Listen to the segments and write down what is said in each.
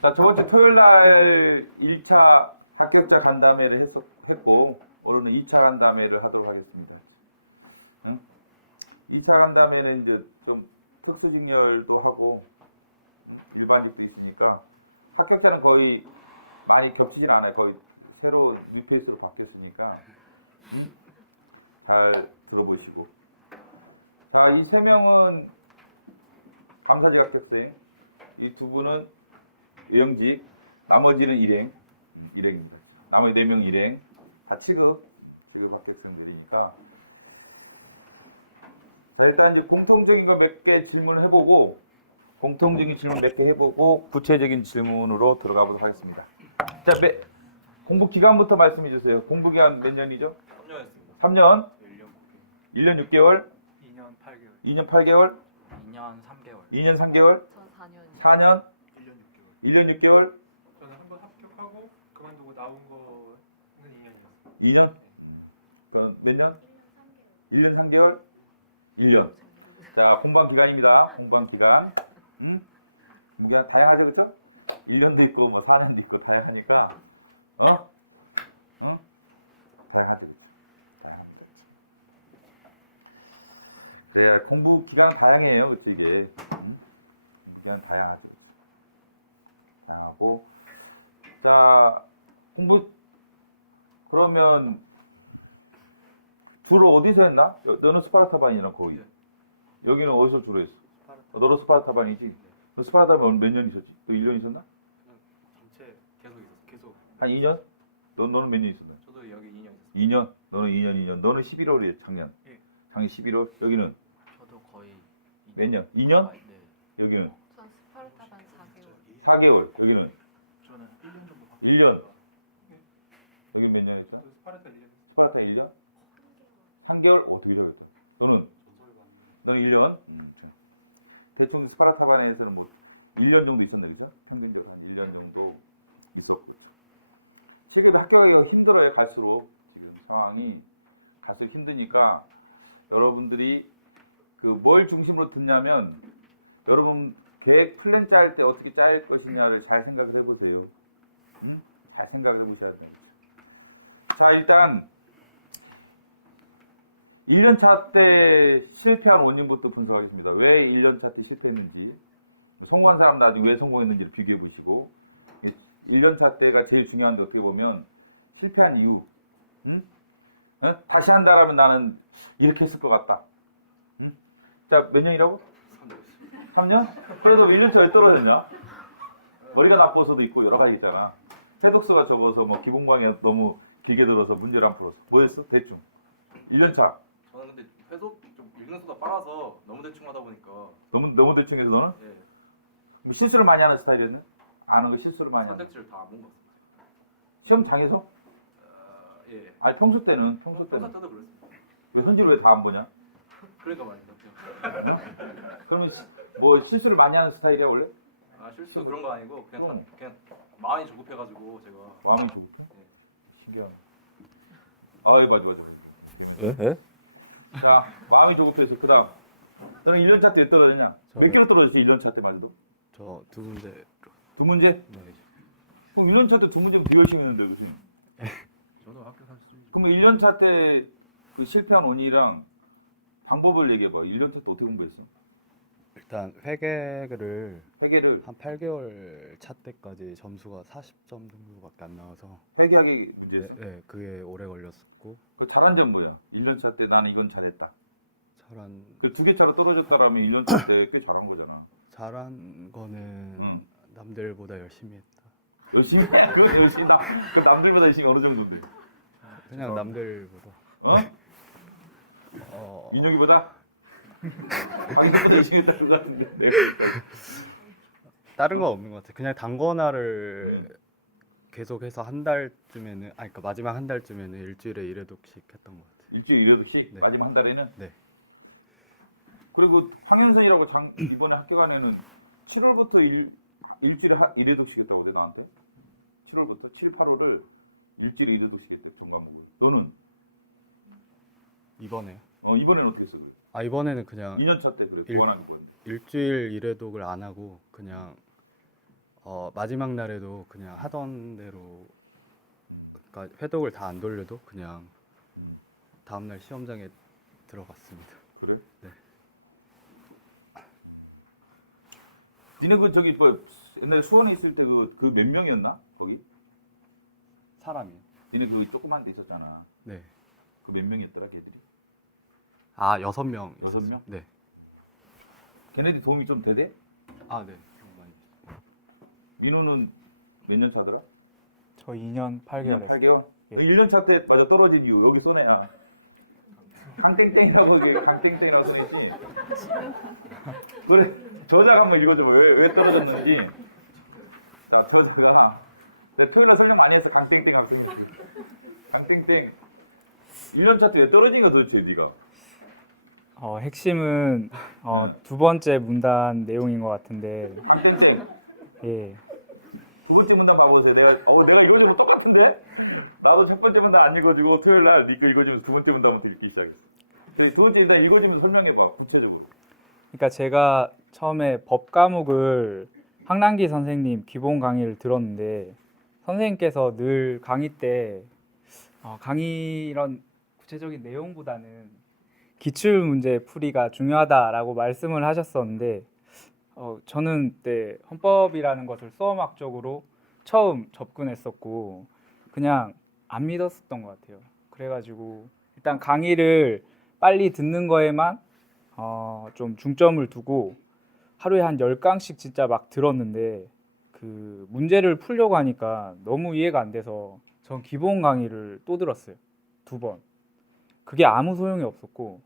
자, 저번 주 토요일 날 1차 합격자 간담회를 했고, 오늘은 2차 간담회를 하도록 하겠습니다. 응? 2차 간담회는 이제 좀 특수직렬도 하고, 일반직도 있으니까, 합격자는 거의 많이 겹치질 않아요. 거의 새로운 뉴페이스로 바뀌었으니까, 잘 들어보시고. 자, 이 3명은 감사직 합격생, 이 2분은 의형직, 나머지는 일행입니다. 나머지 4명 일행, 다 취급 합격생들이니까. 자, 일단 이제 공통적인 거 몇 개 질문을 해보고, 구체적인 질문으로 들어가 보도록 하겠습니다. 자, 공부 기간부터 말씀해 주세요. 공부 기간 몇 년이죠? 3년이었습니다. 3년? 1년 6개월? 2년 8개월. 2년 8개월? 2년 3개월. 2년 3개월? 저 4년? 4년. 1년 6개월? 저는 한번 합격하고 그만두고 나온 거는 2년이었어요. 2년? 그럼 몇 년? 1년 3개월? 1년. 자, 공부한 기간입니다. 공부한 기간. 무기한 다양하죠, 그렇죠? 1년도 있고 뭐 4년도 있고 다양하니까 다양하죠, 그렇죠? 다양합니다. 그렇죠? 그래야 공부 기간은 다양해요, 그렇죠? 이게 공부 기간 다양하죠, 그렇죠? 다양하고. 자, 공부 그러면 주로 어디서 했나? 너는 스파르타반이랑 거의. 여기는 어디서 주로 했어? 너도 스파르타반이지? 너 스파르타반 몇 년 있었지? 너 1년 있었나? 전체 계속. 한 2년? 너는 몇 년 있었나? 저도 여기 2년 있었어요. 2년? 너는 2년. 너는 11월이에요, 작년. 예. 작년 11월. 여기는 저도 거의 몇 년? 2년? 네. 여기는 전 스파르타반 4개월. 4개월. 여기는 저는 1년 정도. 1년. 여기는 몇 년 했다? 저 스파르타 1년. 스파르타 1년? 3개월? 오, 되게 잘했다. 너는 1년? 자. 대충 스파르타반에서는 뭐 1년 정도 있었네, 그죠? 평균적으로 한 1년 정도 있었고, 그죠? 지금 합격하기가 힘들어요, 갈수록. 지금 상황이 갈수록 힘드니까 여러분들이 그 뭘 중심으로 듣냐면 여러분 계획 플랜 짤 때 어떻게 짤 것이냐를 잘 생각을 해보세요. 잘 생각을 해보셔야 된다, 그죠? 자, 일단 1년차 때 실패한 원인부터 분석하겠습니다. 왜 1년차 때 실패했는지, 성공한 사람 나중에 왜 성공했는지를 비교해 보시고, 1년차 때가 제일 중요한데 어떻게 보면 실패한 이유, 다시 한다라면 나는 이렇게 했을 것 같다. 자, 몇 년이라고? 3년? 그래도 1년차 왜 떨어졌냐? 머리가 나빠서도 있고 여러 가지 있잖아. 해독수가 적어서 뭐 기본강의가 너무 길게 들어서 문제를 안 풀어서. 뭐였어? 대충. 1년차. 저는 근데 회속 좀 읽는 속도가 빨라서 너무 대충 하다 보니까 너무 대충 해서 너는? 예. 그럼 실수를 많이 하는 스타일이었네? 아는 거 실수를 많이 한다. 선택지를 다 안 본 것 같습니다. 시험장에서? 예. 아니 평소 때는 저도 그랬습니다. 왜 현지를 왜 다 안 보냐? 그러니까 말입니다. 그러면 뭐 실수를 많이 하는 스타일이야 원래? 실수 시험 그런 거 아니고 그럼. 그냥 마음이 조급해가지고 제가 마음이 조급해? 신기하네. 아, 예, 맞아. 되면서. 자, 마음이 조급해서 그다음. 너는 1년차 때 왜 떨어졌냐? 몇 킬로 떨어졌지? 1년차 때 맞아도? 저 두 문제. 두 문제? 네. 그럼 1년차 때 두 문제면 더 열심히 했는데, 그치? 저도 학교 사실 그러면 1년차 때 그 실패한 원인이랑 방법을 얘기해봐. 1년차 때 어떻게 공부했어? 일단 회계를 회계를, 한 8개월 차 때까지 점수가 40점 정도밖에 안 나와서 회계하기 문제였어? 네, 그게 오래 걸렸었고 그 잘한 점 뭐야? 1년차 때 나는 이건 잘했다. 잘한 그 두 개 차로 떨어졌다라면 1년차 때 꽤 잘한 거잖아. 거는 응. 남들보다 열심히 했다. 열심히 해? 그건 열심히, 그 남들보다 열심히 어느 정도인데? 그냥 남들보다 어? 윤혁이보다? 박인혁보다 열심히 했다 그거 같은데 내가 보니까. 다른 거 없는 것 같아. 그냥 단권화를 음. 계속해서 한 달쯤에는 그러니까 마지막 한 달쯤에는 일주일에 1회독씩 했던 것 같아. 일주일 1회독씩? 네. 마지막 한 달에는? 네. 그리고 황현선이라고 이번에 합격한 애는 7월부터 일주일에 1회독씩 했다고 돼 나한테? 7월부터? 7, 8월을 일주일에 1회독씩 했대 전 과목을. 너는? 이번에요? 이번에는 어떻게 했어 그래? 이번에는 그냥 2년차 때 그래 보완한 게 뭐였는데? 일주일 1회독을 안 하고 그냥 마지막 날에도 그냥 하던 대로 그러니까 회독을 다 안 돌려도 그냥 음. 다음 날 시험장에 들어갔습니다. 그래? 네. 니네 그 저기 뭐 옛날에 수원에 있을 때 그 몇 명이었나? 거기? 사람이. 니네 그 조그만 데 있었잖아. 네. 그 몇 명이었더라, 걔들이? 아 6명. 6명? 네. 걔네들이 도움이 좀 되대? 아 네. 많이. 민호는 몇 년 차더라? 저 2년 8개월. 2년 8개월? 너 1년 차 때 맞아 떨어진 이유 여기 써내야. 강땡땡이라고 이게 강땡땡이라고 써내지. 그래 저자가 한번 읽어줘봐. 왜 떨어졌는지. 자 저자가 내가 토요일날 설명 많이 했어. 강땡땡 학생이라고. 강땡땡 1년 차 때 왜 떨어진 거야 도대체 네가? 핵심은 네. 두 번째 문단 내용인 것 같은데. 강땡땡 예. 두 번째 문단 봐보세요. 내가 읽어주면 똑같은데? 나도 첫 번째 문단 안 읽어주고 토요일 날 네 거 읽어주면서 두 번째 문단부터 읽기 시작했어. 그래 두 번째 일단 읽어주면서 설명해봐 구체적으로. 그러니까 제가 처음에 법 과목을 황남기 선생님 기본 강의를 들었는데 선생님께서 늘 강의 때 강의 이런 구체적인 내용보다는 기출 문제 풀이가 중요하다라고 말씀을 하셨었는데 저는 그때 헌법이라는 것을 수험학적으로 처음 접근했었고 그냥 안 믿었었던 것 같아요. 그래가지고 일단 강의를 빨리 듣는 거에만 좀 중점을 두고 하루에 한 10강씩 진짜 막 들었는데 그 문제를 풀려고 하니까 너무 이해가 안 돼서 전 기본 강의를 또 들었어요. 2번. 그게 아무 소용이 없었고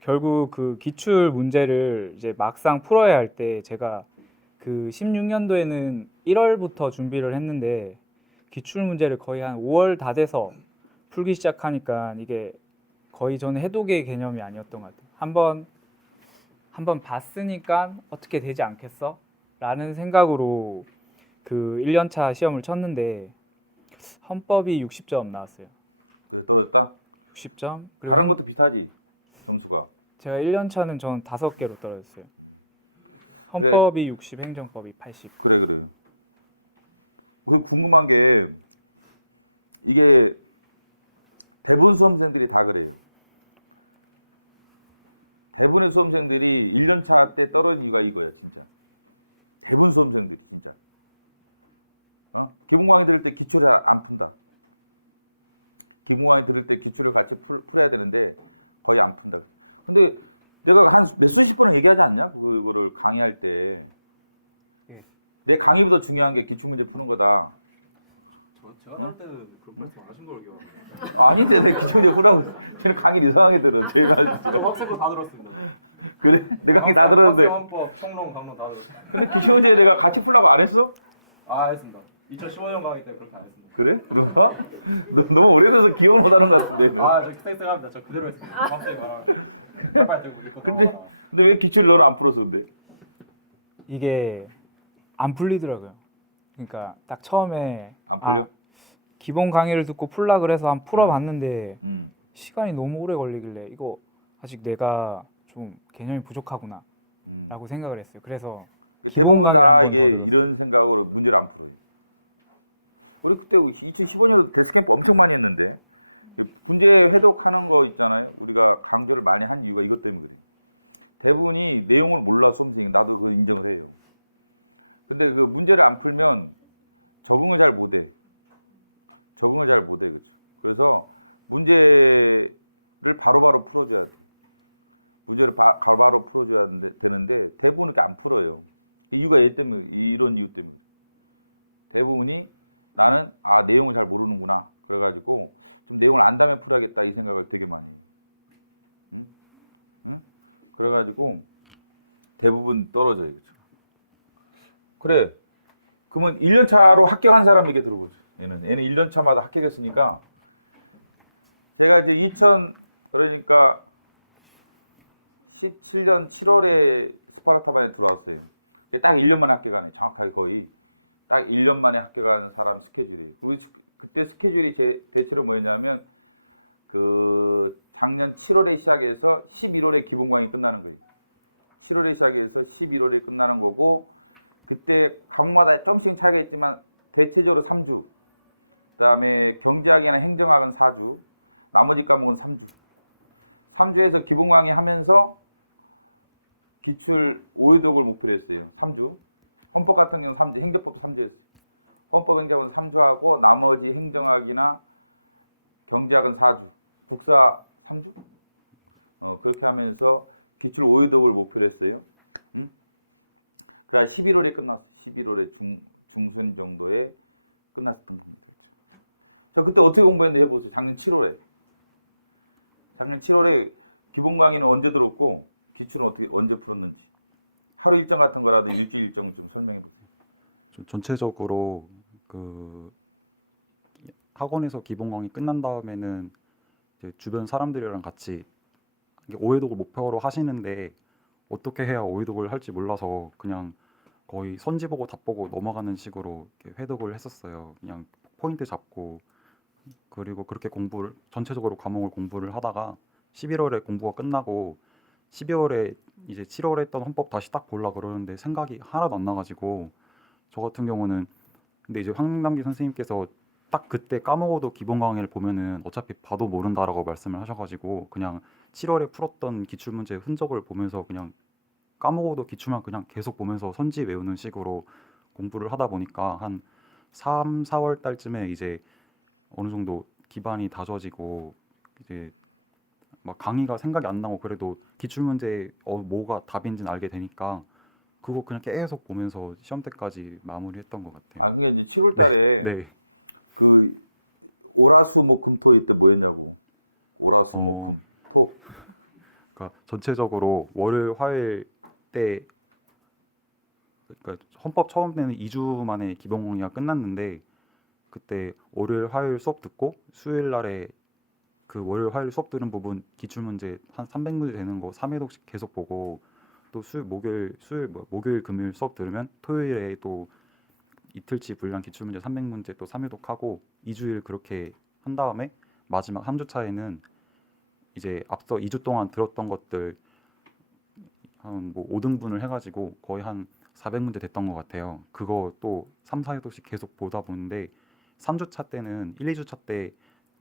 결국 그 기출 문제를 이제 막상 풀어야 할 때 제가 그 16년도에는 1월부터 준비를 했는데 기출 문제를 거의 한 5월 다 돼서 풀기 시작하니까 이게 거의 저는 해독의 개념이 아니었던 것 같아요. 한번 봤으니까 어떻게 되지 않겠어? 라는 생각으로 그 1년차 시험을 쳤는데 헌법이 60점 나왔어요. 그래서 떨어졌다? 60점? 다른 것도 비슷하지 점수가. 제가 1년차는 저는 5개로 떨어졌어요. 헌법이 60, 행정법이 80. 그래. 그 궁금한 게 이게 대부분 수험생들이 다 그래요. 대부분의 수험생들이 1년차 때 떨어진 이유가 이거야 진짜. 대부분 수험생들이 진짜. 기본 강의 들을 때 기출을 안 푼다. 기본 강의 들을 때 기출을 같이 풀어야 되는데 거의 안 푼다. 근데 내가 한 몇 수십 번을 얘기하지 않냐? 그거를 강의할 때. 내 강의보다 중요한 게 기출문제 푸는 거다. 제가 볼 때는 그런 말씀 안 하신 걸로 기억합니다. 아닌데 내 기출문제 푸라고. 쟤는 강의를 이상하게 들어. 제가 저 학생 거 다 들었습니다. 그래? 내 강의 다 들었는데. 수험법, 평론, 강론 다 들었어요. 근데 기출문제 내가 같이 풀라고 안 했어? 했습니다. 2015년 강의 때 그렇게 안 했습니다. 그래? 그런가? 너 너무 오래돼서 기억을 못 하는 것 같은데. 너. 저 그때 생각합니다. 저 그대로 했습니다. 학생이 말하는. 근데 왜 기출을 너는 안 풀었어 근데? 이게 안 풀리더라고요. 그러니까 딱 처음에 안 풀려? 기본 강의를 듣고 풀라 그래서 한 풀어봤는데 시간이 너무 오래 걸리길래 이거 아직 내가 좀 개념이 부족하구나 라고 생각을 했어요. 그래서 대부분 다 기본 이게 강의를 이런 생각으로 문제를 안 풀어요. 우리 그때 2015년에도 데스캠프 엄청 많이 했는데 문제 회독하는 거 있잖아요. 우리가 강조를 많이 한 이유가 이것 때문에 그래요. 대부분이 내용을 몰라 수험생이. 나도 그거 인정을 해요. 근데 그 문제를 안 풀면 적응을 잘 못해. 그렇죠. 그래서 문제를 바로바로 풀어줘야 돼. 문제를 바로바로 풀어줘야 되는데 대부분 이렇게 안 풀어요. 이유가 이런 이유 때문에. 대부분이 나는 내용을 잘 모르는구나. 그래가지고 좀 내용을 안 다음에 풀어야겠다 이 생각을 되게 많이 해요. 응? 그래가지고 대부분 떨어져요. 그렇죠? 그래. 그러면 1년 차로 합격한 사람 얘기 들어보죠. 얘는 1년 차마다 합격했으니까 제가 이제 그러니까 17년 7월에 스파르타반에 들어왔어요. 딱 1년 만에 합격하네. 정확하게 거의 딱 1년 만에 합격한 사람 스케줄이에요. 그리고 그때 스케줄이 대체로 뭐였냐면 그 작년 7월에 시작해서 11월에 기본 강의 끝나는 거예요. 7월에 시작해서 11월에 끝나는 거고 그때 과목마다 좀씩 차이가 있지만 대체적으로 3주. 그다음에 경제학이나 행정학은 4주. 나머지 과목은 3주. 3주에서 기본 강의하면서 기출 5회독을 목표로 했어요. 3주. 헌법 같은 경우는 3주, 행정법도 3주였어요. 헌법 행정은 3주 하고 나머지 행정학이나 경제학은 4주. 국사 3주? 그렇게 하면서 기출 5회독을 목표로 했어요. 그래 11월에 끝났어요. 11월에 중순 정도에 끝났었던 겁니다. 그렇죠? 자, 그때 어떻게 공부했는지 해보세요. 작년 7월에. 작년 7월에 기본 강의는 언제 들었고 기출은 어떻게 언제 풀었는지 하루 일정 같은 거라도 일주일 일정을 좀 설명해 보세요. 좀 전체적으로 그 학원에서 기본 강의 끝난 다음에는 이제 주변 사람들이랑 같이 5회독을 목표로 하시는데 어떻게 해야 5회독을 할지 몰라서 그냥 거의 선지 보고 답 보고 넘어가는 식으로 이렇게 회독을 했었어요. 그냥 포인트 잡고 그리고 그렇게 공부를 전체적으로 과목을 공부를 하다가 11월에 공부가 끝나고 12월에 이제 7월에 했던 헌법 다시 딱 보려고 그러는데 생각이 하나도 안 나가지고 저 같은 경우는 근데 이제 황남기 선생님께서 딱 그때 까먹어도 기본 강의를 보면은 어차피 봐도 모른다라고 말씀을 하셔가지고 그냥 7월에 풀었던 기출문제 흔적을 보면서 그냥 까먹어도 기출만 그냥 계속 보면서 선지 외우는 식으로 공부를 하다 보니까 한 3, 4월 달쯤에 이제 어느 정도 기반이 다져지고 이제 막 강의가 생각이 안 나고 그래도 기출문제 뭐가 답인지는 알게 되니까 그거 그냥 계속 보면서 시험 때까지 마무리했던 것 같아요. 아, 그게 이제 7월 달에 네. 그 오라수목금토 이때 뭐 했냐고. 오라수목금토. 그러니까 전체적으로 월요일 화요일 때 그러니까 헌법 처음 때는 2주 만에 기본 강의가 끝났는데 그때 월요일 화요일 수업 듣고 수요일 날에 그 월요일 화요일 수업 들은 부분 기출문제 한 300문제 되는 거 3회독씩 계속 보고 또 목요일 금요일 수업 들으면 토요일에 또 이틀치 분량 기출문제 300문제 또 3회독 하고 2주일 그렇게 한 다음에 마지막 3주 차에는 이제 앞서 2주 동안 들었던 것들 한 뭐 5등분을 해가지고 거의 한 400문제 됐던 것 같아요. 그거 또 3, 4회독씩 계속 보다 보는데 3주차 때는 1, 2주차 때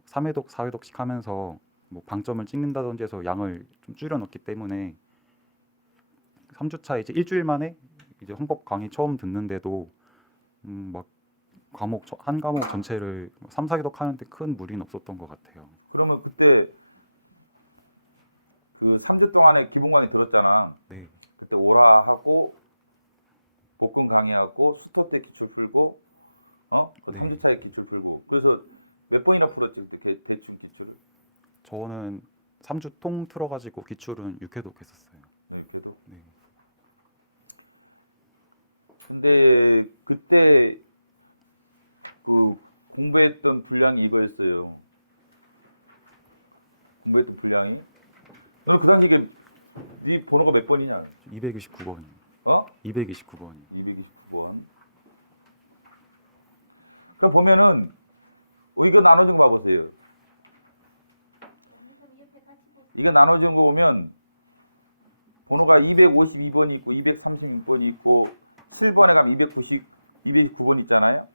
3회독, 4회독씩 하면서 뭐 방점을 찍는다든지 해서 양을 좀 줄여 넣기 때문에 3주차 이제 일주일 만에 이제 헌법 강의 처음 듣는데도 막 한 과목 전체를 3, 4회독 하는데 큰 무리는 없었던 것 같아요. 그러면 그때 그 3주 동안에 기본 강의 들었잖아. 네. 그때 오라하고 복근 강의하고 수토 때 기출 풀고 그 3주 차에 기출 풀고 그래서 몇 번이나 풀었지 그때 대충 기출을? 저는 3주 통 틀어가지고 기출은 6회독 했었어요. 이렇게도. 네. 근데 그때 그 공부했던 분량이 이거였어요. 공부했던 분량이. 너는 그 당시 이게 네 번호가 몇 번이냐? 229번이요. 229번이요. 229번. 그럼 보면은 이거 나눠진 거 봐보세요. 이거 나눠진 거 보면 번호가 252번이 있고 236번이 있고 7번에 가면 299번 있잖아요.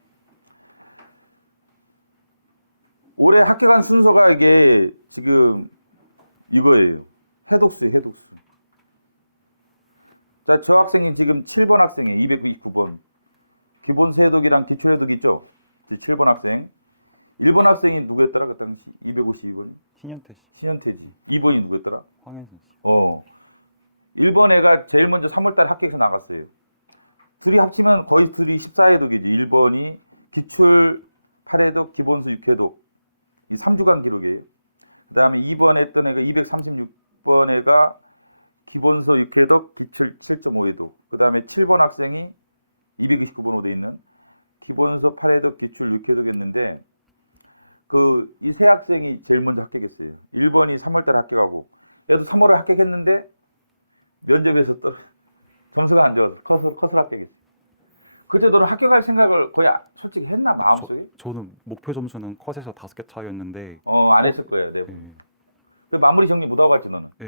올해 합격한 순서가 이게 지금 이거예요. 해독수예요, 해독수. 자, 저 학생이 지금 7번 학생이에요. 299번. 기본서 해독이랑 기출 해독 있죠? 7번 학생. 1번 학생이 누구였더라? 그 당시 252번이? 신현태 씨, 신현태지. 2번이 누구였더라? 황현선 씨. 1번 애가 제일 먼저 3월 달에 합격해서 나갔어요. 둘이 합치면 거의 둘이 14회독이지. 1번이 기출 8회독, 기본서 6회독. 이 3주간 기록이에요. 그 다음에 2번 했던 애가 236번 애가 기본서 6회독, 기출 7.5회독. 그 다음에 7번 학생이 229번으로 돼 있는 기본서 8회독, 기출 6회독 했는데 이 세 학생이 제일 먼저 합격했어요. 1번이 3월 달에 합격하고 얘도 3월에 합격했는데 면접에서 점수가 안 좋아서 컷으로 합격했어요. 그때 너는 합격할 생각을 거의 솔직히 했나 마음속에? 저는 목표 점수는 컷에서 5개 차이였는데 안 했을 거예요, 내 분. 그 마무리 정리 못 하고 갔지 너는. 예.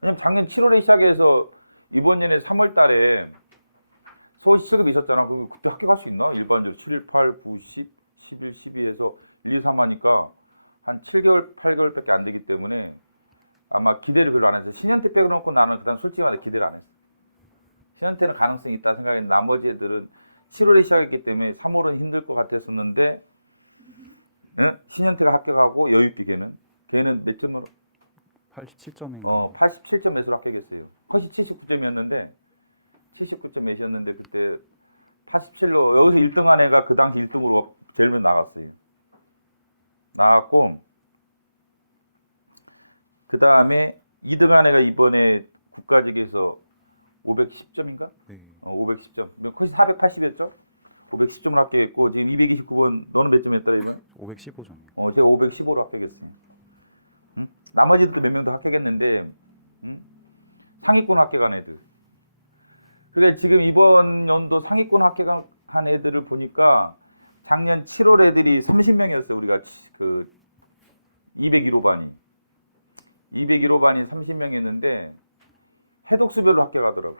왜냐면 작년 7월에 시작해서 이번 년에 3월 달에 서울시 7급 있었잖아. 그때 학교 갈 수 있나? 일반적으로 7, 8, 9, 10, 11, 12에서 1, 2, 3 하니까 한 7개월, 8개월밖에 안 되기 때문에 아마 기대를 별로 안 했어요. 신현태 빼놓고 나는 그다음 솔직히 말해 기대를 안 했어. 신현태는 가능성이 있다 생각했는데 나머지 애들은 7월에 시작했기 때문에 3월은 힘들 것 같았었는데 응? 신현태가 합격하고 여유 있게 걔는 몇 점으로 87점인가? 87점 몇으로 합격했어요. 컷이 79점이었는데 79점 몇이었는데 그때 87로 여기서 1등한 애가 그 당시 1등으로 제일 먼저 나갔어요. 나갔고 그 다음에 2등한 애가 이번에 국가직에서 510점인가? 네. 510점. 컷이 480이었죠? 510점을 합격했고 지금 229번 너는 몇 점이었더라 이번에? 515점. 제가 515로 합격했어요. 응? 나머지도 몇 명도 합격했는데 응? 상위권 합격한 애들. 그러니까 지금 이번 연도 상위권 합격한 애들을 보니까 작년 7월 애들이 30명이었어요. 우리가 그 201호 반이. 201호 반이 30명이었는데 해독수별로 합격하더라고.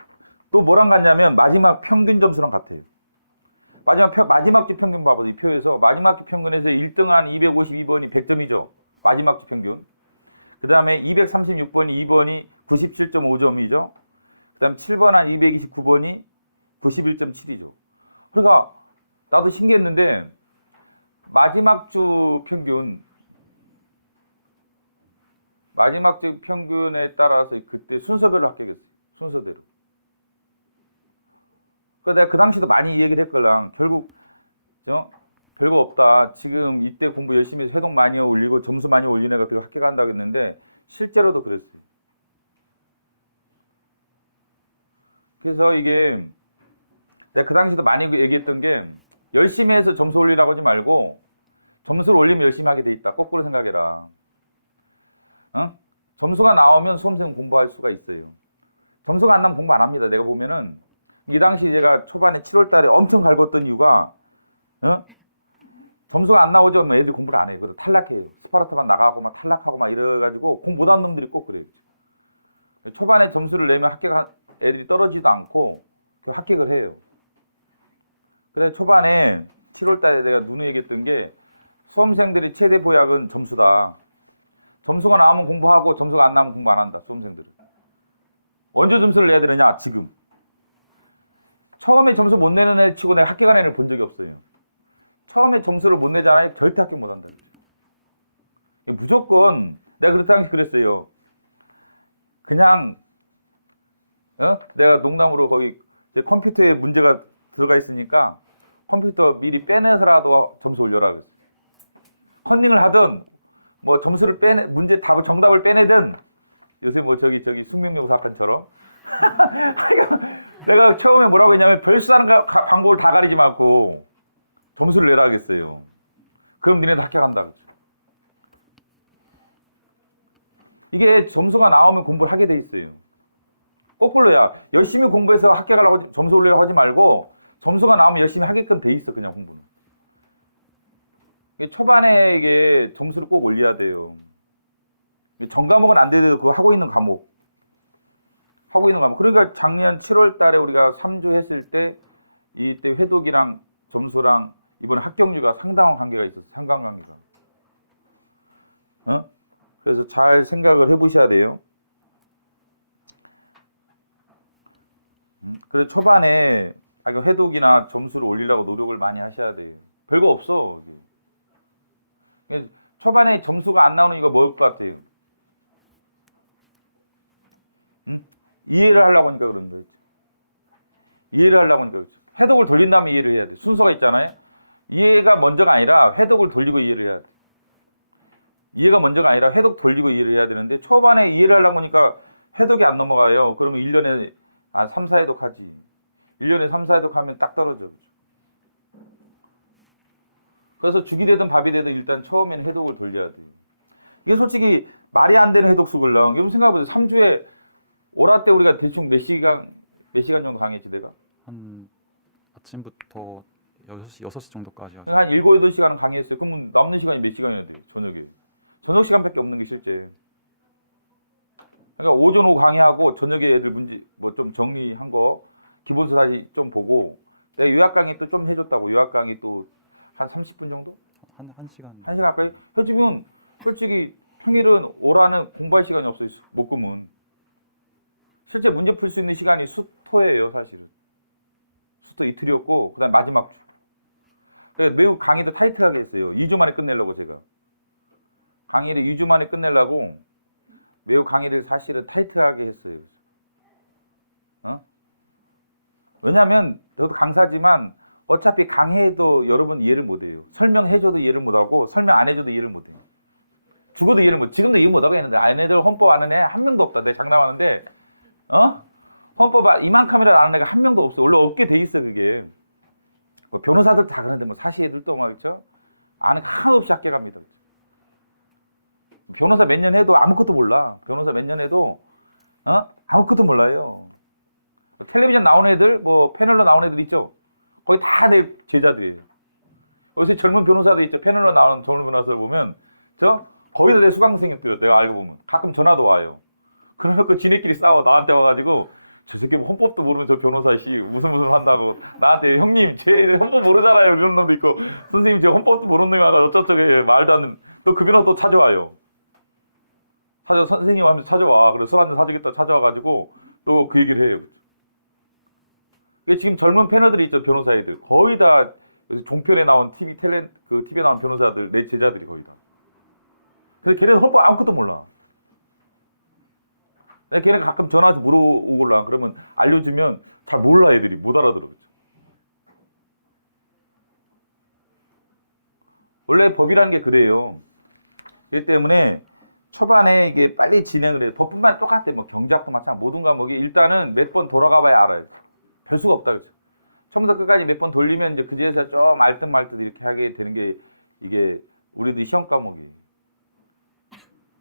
또 뭐랑 같냐면 마지막 평균 점수랑 같아요. 마지막 주 평균 봐봐도 이 표에서 마지막 주 평균에서 1등한 252번이 100점이죠. 마지막 주 평균. 그 다음에 236번이 2번이 97.5점이죠. 그 다음 7번 한 229번이 91.7이죠. 그러니까 나도 신기했는데 마지막 주 평균에 따라서 그때 순서별로 합격했어요. 순서대로. 그래서 내가 그 당시도 많이 이 얘기를 했걸랑 결국 별거 없다. 지금 이때 공부 열심히 해서 회동 많이 올리고 점수 많이 올린 애가 그리고 합격한다고 했는데 실제로도 그랬어요. 그래서 이게 내가 그 당시도 많이 얘기했던 게 열심히 해서 점수 올리라고 하지 말고 점수를 올리면 열심히 하게 돼 있다. 거꾸로 생각해라. 점수가 나오면 수험생은 공부할 수가 있어요. 점수가 안 나면 공부 안 합니다. 내가 보면은 이 당시 제가 초반에 7월 달에 엄청 갈궜던 이유가 점수가 안 나오죠. 뭐 애들이 공부를 안 해요. 그래서 탈락해요. 스파르타반 나가고 막 탈락하고 막 이래가지고 공부 못하는 놈들이 꼭 그래요. 초반에 점수를 내면 합격한 애들이 떨어지도 않고 합격을 해요. 그래서 초반에 7월 달에 내가 누누이 얘기했던 게 수험생들의 최대 보약은 점수다. 점수가 나오면 공부하고 점수가 안 나오면 공부 안 한다. 수험생들은. 언제 점수를 내야 되느냐? 지금. 처음에 점수 못 내는 애 치고 내가 합격한 애를 본 적이 없어요. 처음에 점수를 못 내잖아요. 절대 합격 못 한다. 그랬죠. 무조건 내가 그 당시 그랬어요. 그냥 내가 농담으로 거기 제 컴퓨터에 문제가 들어가 있으니까 컴퓨터 미리 빼내서라도 점수 올려라 그랬어요. 컨닝을 하든 뭐 점수를 답을 정답을 빼내든 요새 뭐 저기 숙명여고 사건처럼 내가 처음에 뭐라고 했냐면 별수하는 방법을 다 가리지 말고 점수를 내라 하겠어요. 그럼 니네도 합격한다 그랬죠. 이게 점수가 나오면 공부를 하게 돼 있어요. 거꾸로야. 열심히 공부해서 합격하려고 점수 올리려고 하지 말고 점수가 나오면 열심히 하게끔 돼 있어. 그냥 공부는. 초반에 이게 점수를 꼭 올려야 돼요. 전 과목은 안 돼도 그거 하고 있는 과목. 그러니까 작년 7월 달에 우리가 3주 했을 때 이때 회독이랑 점수랑 이번에 합격률과 상당한 관계가 있었어요. 상관관계가. 그래서 잘 생각을 해보셔야 돼요. 그래서 초반에 회독이나 점수를 올리려고 노력을 많이 하셔야 돼요. 별거 없어. 이게. 초반에 점수가 안 나오는 이유가 뭐일 것 같아요? 이해를 하려고 하니까 그런 거죠. 이해를 하려고 하니까 그렇죠. 회독을 돌린 다음에 이해를 해야 돼. 순서가 있잖아요. 이해가 먼저가 아니라 회독을 돌리고 이해를 해야 돼. 이해가 먼저가 아니라 회독 돌리고 이해를 해야 되는데 초반에 이해를 하려고 하니까 회독이 안 넘어가요. 그러면 1년에 3, 4회독 하지. 1년에 3, 4회독 하면 딱 떨어져. 그렇죠? 그래서 죽이 되든 밥이 되든 일단 처음에는 회독을 돌려야 돼요. 이게 솔직히 말이 안 되는 회독 수글렁. 여러분 생각해보세요. 3주에 오라 때 우리가 대충 몇 시간 정도 강의했지 내가? 한 아침부터 6시 정도까지 하죠. 한 7, 8시간은 강의했어요. 그러면 남는 시간이 몇 시간이나 돼요? 저녁에. 저녁 시간밖에 없는 게 실제. 그러니까 오전 오후 강의하고 저녁에 애들 문제 뭐 좀 정리한 거 기본서 다시 좀 보고 내가 요약 강의 또 좀 해줬다고. 요약 강의 또 한 30분 정도? 한 시간. 1시간 가까이 해주면 솔직히 평일은 오라는 공부할 시간이 없어요. 목금은. 실제 문제 풀 수 있는 시간이 수토예요, 사실은. 수토 이틀이었고 그다음에 마지막 주. 그래서 매우 강의도 타이트하게 했어요. 2주 만에 끝내려고 제가. 강의를 2주 만에 끝내려고 매우 강의를 사실은 타이트하게 했어요. 왜냐하면 저도 강사지만 어차피 강의해도 여러분 이해를 못해요. 설명해줘도 이해를 못하고 설명 안 해줘도 이해를 못해요. 죽어도 이해를 못. 지금도 이해 못하고 했는데 얘네들 헌법 아는 애 한 명도 없다. 내가 장담하는데 헌법 이만큼이라도 아는 애가 한 명도 없어. 원래 없게 돼 있어 그게. 뭐 변호사들 다 그러는데 뭐 사시애들도 막 그렇죠. 아는 거 하나도 없이 합격합니다. 그렇죠? 변호사 몇 년 해도 아무것도 몰라. 변호사 몇 년 해도 아무것도 몰라요. 텔레비전 나온 애들, 뭐 패널로 나온 애들 있죠. 거의 다 내 제자들이에요. 요새 젊은 변호사들 있죠. 패널로 나오는 젊은 변호사를 보면 거의 다 내 수강생들이에요. 내가 알고 보면 가끔 전화도 와요. 그러면 그 지네끼리 싸워. 나한테 와가지고 저 새끼 뭐 헌법도 모르면 저 변호사씨 무슨 한다고 나한테 형님 제 헌법 모르잖아요. 이런 놈도 있고 선생님 저 헌법도 모르는 놈이 와가 어쩌저쩌게 말도 안 되는 또 그 변호사 또 찾아와요. 선생님 하면서 찾아와. 그래서 술 한잔 사주겠다 찾아와가지고 또 그 얘기를 해요. 지금 젊은 패널들이 있죠. 변호사 애들 거의 다 종편에 나온 TV에 나온 변호사들 내 제자들이 거의 다. 근데 걔네들 헌법 아무것도 몰라. 걔네가 가끔 전화해서 물어오걸라. 그러면 알려주면 잘 몰라. 애들이 못 알아들어. 그렇죠? 원래 법이라는 게 그래요. 그렇기 때문에 초반에 이게 빨리 진행을 해요. 법뿐만 똑같아. 뭐 경제학도 마찬가지. 모든 과목이 일단은 몇 번 돌아가 봐야 알아요. 별 수가 없다. 그렇죠? 처음부터 끝까지 몇 번 돌리면 이제 그제서 좀 알듯 말듯 이렇게 하게 되는 게 이게 우리도 시험 과목이.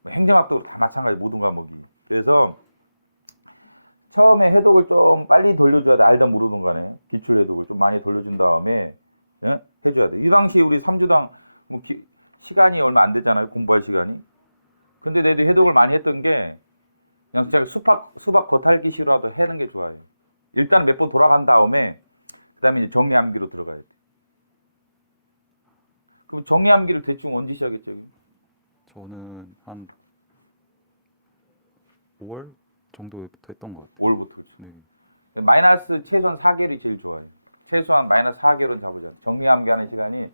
뭐 행정학도 다 마찬가지. 모든 과목이. 그래서 처음에 해독을 좀 빨리 돌려줘야 돼. 알든 모르든 간에 기출 해독을 좀 많이 돌려준 다음에 해줘야 돼. 이 당시 우리 3주당 뭐 시간이 얼마 안 되잖아요. 공부할 시간이. 근데 내도 해독을 많이 했던 게 그냥 진짜 수박 겉핥기식으로라도 하는 게 좋아요. 일단 몇 번 돌아간 다음에 그다음에 이제 정리암기로 들어가야 돼. 그럼 정리암기를 대충 언제 시작했죠? 저는 한 5월 정도부터 했던 것 같아요. 5월부터 그렇죠. 네. 마이너스 최소한 4개월이 제일 좋아요. 최소한 마이너스 4개월은 잡으자. 정리암기하는 시간이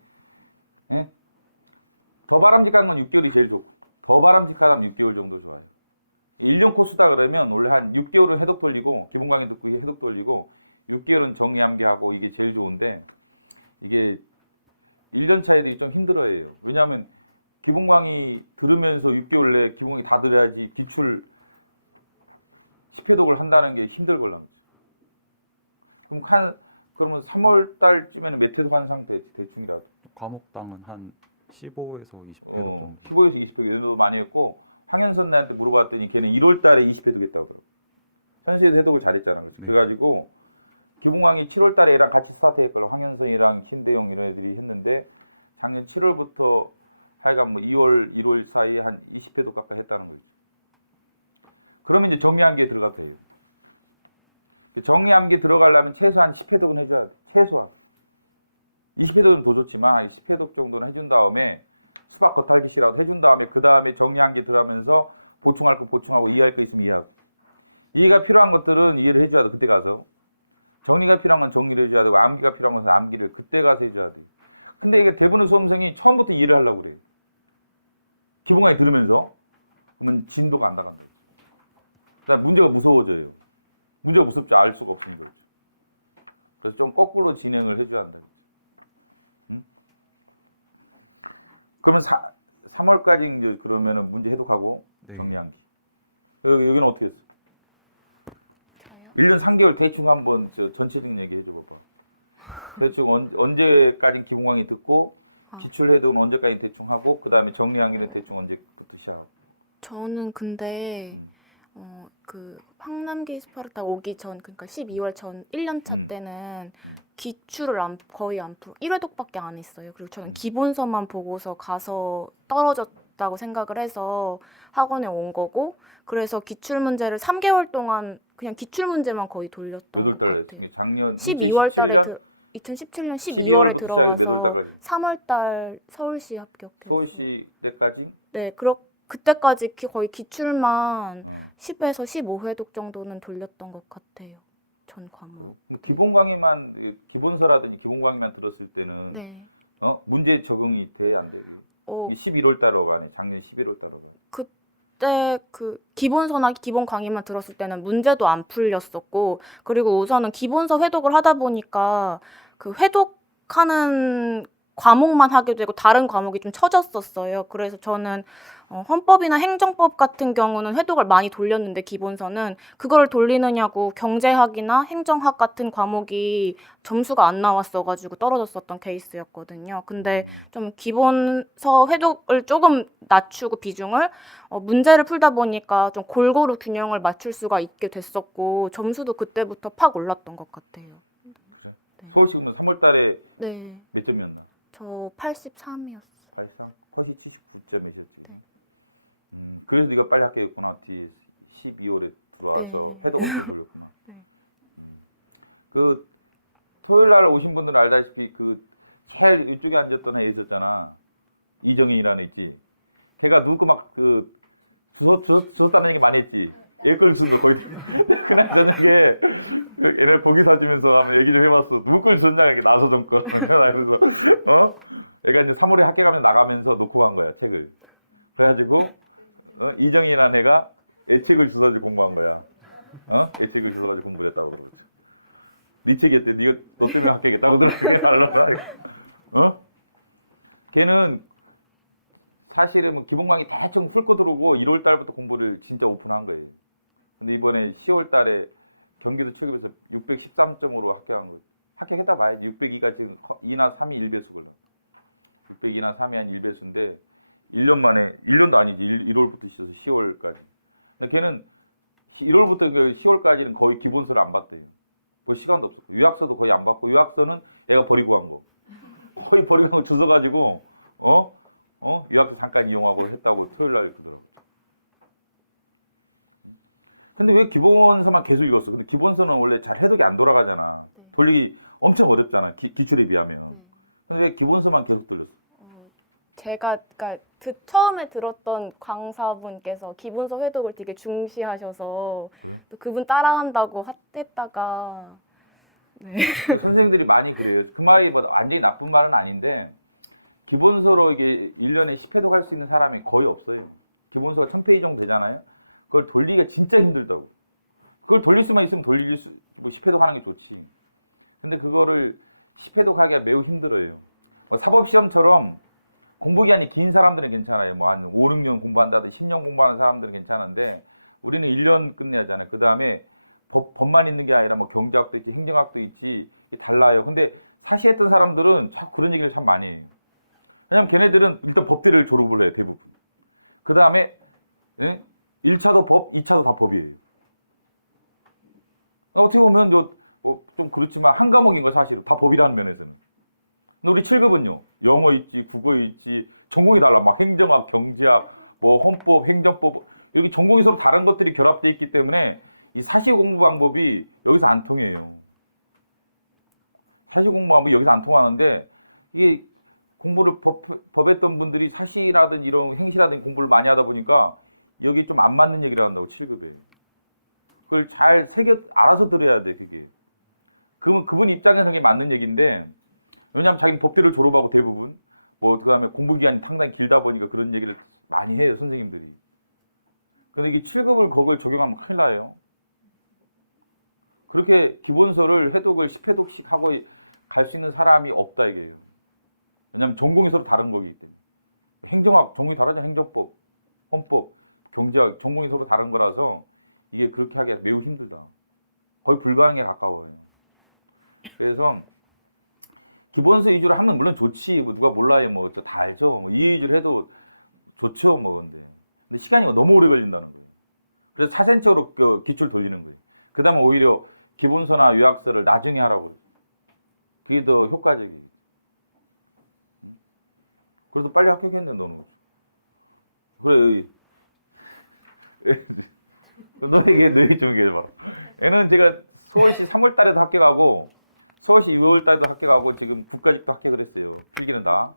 더 바람직한 건 6개월이 제일 좋고 더 바람직하다면 6개월 정도 좋아요. 1년 코스다 그러면 원래 한 6개월은 해독 돌리고 기본 강의 듣고 해독 돌리고 6개월은 정리암기하고 이게 제일 좋은데 이게 1년차 애들이 좀 힘들어해요. 왜냐하면 기본 강의 들으면서 6개월 내에 기본 강의 다 들어야지 기출 10회독을 한다는 게 힘들걸랑. 그러면 3월 달쯤에는 몇 회독 한 상태지 대충이라도. 과목당은 한 15에서 20회. 15에서 20회 정도 많이 했고 황현선 나한테 물어봤더니 걔는 1월 달에 20회독 했다고 하더라고. 현수에도 해독을 잘했잖아. 그래가지고 기본 강의 7월 달에 얘랑 같이 스타트했걸로 황현선이랑 신대용 이런 애들이 했는데 작년 7월부터 하여간 뭐 2월, 1월 사이에 한 20회독 가까이 했다는 거죠. 그러면 이제 정리암기에 들어가도 돼요. 정리암기 들어가려면 최소한 10회독은 해줘야 돼. 최소한. 20회독은 더 좋지만 10회독 정도는 해준 다음에 수박 겉핥기식이라도 해준 다음에 그 다음에 정리암기 들어가면서 보충할 거 보충하고 이해할 거 있으면 이해하고 이해가 필요한 것들은 이해를 해줘야 돼. 그때 가서. 정리가 필요한 건 정리를 해줘야 되고 암기가 필요한 것은 암기를 그때 가서 해줘야 돼. 근데 이게 대부분의 수험생이 처음부터 이해를 하려고 그래. 기본 강의 들으면서 그러면 진도가 안 나간다. 그다음 문제가 무서워져요. 문제가 무섭지 알 수가 없으니까 그렇죠. 그래서 좀 거꾸로 진행을 해줘야 한다. 그렇죠. 응? 그러면 3월까지 이제 그러면은 문제 해독하고 네. 정리암기. 여기는 어떻게 했어? 저요? 1년 3개월 대충 한번 전체적인 얘기 해줘 봐봐. 대충 언제까지 기본 강의 듣고 기출 해독은 언제까지 대충 하고 그 다음에 정리암기는 대충 언제부터 시작하고. 저는 근데 그 황남기 스파르타 오기 전 그러니까 12월 전 1년차 때는 기출을 거의 안 풀고 1회독밖에 안 했어요. 그리고 저는 기본서만 보고서 가서 떨어졌다고 생각을 해서 학원에 온 거고 그래서 기출 문제를 3개월 동안 그냥 기출 문제만 거의 돌렸던 몇 월 달에 것 같아요. 작년 12월 달에 2017년 2017년 12월부터 12월에 시작해서 몇 월 들어가서 달까지 3월 달 서울시 합격. 서울시 때까지 네, 그때까지 거의 기출만 어. 10에서 15회독 정도는 돌렸던 것 같아요. 전 과목. 그래? 그럼 기본 강의만 기본서라든지 기본 강의만 들었을 때는 네. 문제 적응이 돼 안 되게? 어, 이게 11월 달로 가네. 작년 11월 달로 가네. 그때 그 기본서나 기본 강의만 들었을 때는 문제도 안 풀렸었고, 그리고 우선은 기본서 회독을 하다 보니까 그 회독하는 과목만 하게 되고 다른 과목이 좀 처졌었어요. 그래서 저는 헌법이나 행정법 같은 경우는 회독을 많이 돌렸는데 기본서는 그걸 돌리느냐고 경제학이나 행정학 같은 과목이 점수가 안 나왔어가지고 떨어졌었던 케이스였거든요. 근데 좀 기본서 회독을 조금 낮추고 비중을 문제를 풀다 보니까 좀 골고루 균형을 맞출 수가 있게 됐었고 점수도 그때부터 팍 올랐던 것 같아요. 그래? 서울시 그러면 3월 달에 네, 몇 점이었나? 저 83이었어요. 83? 컷이 79점 몇이었지 그냥? 그래서 네가 빨리 합격했구나. 뒤에 12월에 들어와서 네. 회독 엄청 돌렸구나. 네. 그 토요일 날 오신 분들은 알다시피 그 제일 이쪽에 앉았던 애 있었잖아. 이정인이라는 애 있지. 걔가 누구 막 그 주웠다는 얘기 많이 했지. 얘 걸 주는 거 거의 그날 저녁에 얘네 고기 사주면서 한번 얘기 좀 해봤어. 누구 걸 주었냐 이게 나서정 거. 그래서 얘가 이제 3월에 학교 가면 나가면서 놓고 간 거야 책을. 그래가지고 이정인이라는 애가 애책을 주워가지고 공부한 거야. 애책을 주워가지고 공부를 했다고 그러죠. 네 책이었대. 네가 너 때문에 합격했다고 그렇게 말하나. 걔는 사실은 뭐 기본 강의 대충 훑고 들어오고 1월 달부터 공부를 진짜 오픈한 거예요. 근데 이번에 10월 달에 경기도 7급에서 613점으로 합격한 거예요. 합격했다 봐야지. 602가 지금 2나 3이 1배수 걸려. 602나 3이 한 1배수인데 1년 만에 1년도 아니지. 1월부터 시작해서 10월까지. 근데 걔는 1월부터 10월까지는 거의 기본서를 안 봤대요. 볼 시간도 없었고 유학서도 거의 안 받고 유학서는 얘가 버리고 간 거. 거의 버리고 간 거 주워가지고 유학서 잠깐 이용하고 했다고 토요일 날 그러더라고요. 근데 왜 기본서만 계속 읽었어? 근데 기본서는 원래 잘 해독이 안 돌아가잖아. 네. 돌리기 엄청 어렵잖아. 기출에 비하면. 근데 왜 기본서만 계속 돌렸어? 제가 그러니까 처음에 들었던 강사분께서 기본서 회독을 되게 중시하셔서 그래? 또 그분 따라한다고 했다가 그 선생님들이 많이 그래요. 그 말이 뭐 완전히 나쁜 말은 아닌데 기본서로 이게 1년에 10회독 할 수 있는 사람이 거의 없어요. 기본서가 1000페이지 정도 되잖아요. 그걸 돌리기가 진짜 힘들다고. 그걸 돌릴 수만 있으면 뭐 10회독 하는 게 좋지. 근데 그거를 10회독 하기가 매우 힘들어요. 뭐 사법시험처럼 공부 기간이 긴 사람들은 괜찮아요. 뭐 한 5, 6년 공부한다든지 10년 공부하는 사람들은 괜찮은데 우리는 1년 끝내야 하잖아요. 그 다음에 법만 있는 게 아니라 뭐 경제학도 있지, 행정학도 있지, 이게 달라요. 근데 사시했던 사람들은 자꾸 그런 얘기를 참 많이 해요. 왜냐면 걔네들은 일단 법대를 졸업을 해요, 대부분. 그 다음에 1차도 법, 2차도 다 법이에요. 어떻게 보면 좀 그렇지만 한 과목인 거 사실은 다 법이라는 면에서는. 근데 우리 7급은요. 영어 있지, 국어 있지, 전공이 달라. 막 행정학, 경제학, 뭐 헌법, 행정법 이렇게 전공이 서로 다른 것들이 결합되어 있기 때문에 이 사시 공부 방법이 여기서 안 통해요. 사시 공부 방법이 여기서 안 통하는데 이게 공부를 법했던 분들이 사시라든지 이런 행시라든지 공부를 많이 하다 보니까 여기 좀 안 맞는 얘기를 한다고 7급에. 그걸 잘 알아서 들어야 돼, 그게. 그분 입장에서는 그게 맞는 얘기인데 왜냐하면 자기는 법대를 졸업하고 대부분 그다음에 공부 기간이 상당히 길다 보니까 그런 얘기를 많이 해요, 선생님들이. 근데 이게 7급을 그걸 적용하면 큰일 나요. 그렇게 기본서를 회독을 10회독씩 하고 갈 수 있는 사람이 없다 이게요. 왜냐하면 전공이 서로 다른 거기 때문에. 행정학 전공이 다르잖아요. 행정법, 헌법, 경제학 전공이 서로 다른 거라서 이게 그렇게 하기가 매우 힘들다. 거의 불가능에 가까워요. 그래서 기본서 위주로 하면 물론 좋지. 뭐 누가 몰라요. 뭐 다 알죠. 뭐 이 위주로 해도 좋죠. 뭐 근데 시간이 너무 오래 걸린다는 거예요. 그래서 차선책으로 기출 돌리는 거예요. 그다음에 오히려 기본서나 요약서를 나중에 하라고 그러죠. 그게 더 효과적이겠죠. 그래도 빨리 합격했네 너는. 그래. 너 얘기 좀 얘기해봐라. 얘는 제가 서울시 3월 달에도 합격하고 서울시 6월 달에도 합격하고 지금 국가직도 합격을 했어요. 필기는 다.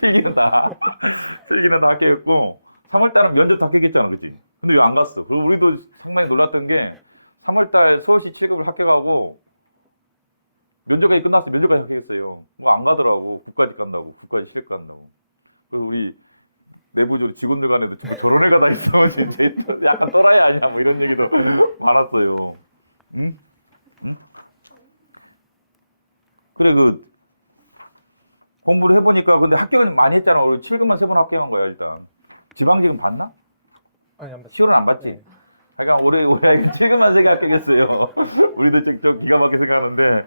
필기는 다 합격했고 3월 달은 면접도 합격했잖아, 그치? 근데 왜 안 갔어? 그리고 우리도 상당히 놀랐던 게 3월 달 서울시 7급을 합격하고 면접까지 끝났어. 면접까지 합격했어요. 뭐 안 가더라고. 국가직 간다고. 국가직 실력 간다고. 그래서 우리 내부적으로 직원들 간에도 뭐 저런 애가 다 있어. 진짜 약간 또라이 아니야? 뭐 이런 얘기도 많았어요. 응? 응? 그래, 공부를 해보니까 근데 합격은 많이 했잖아. 우리 7급만 3번 합격한 거야, 일단. 지방직은 봤나? 아니 안 봤어요. 10월은 안 봤지? 하여간 올해 7급만 3개 합격했어요. 우리도 좀 기가 막히게 생각하는데,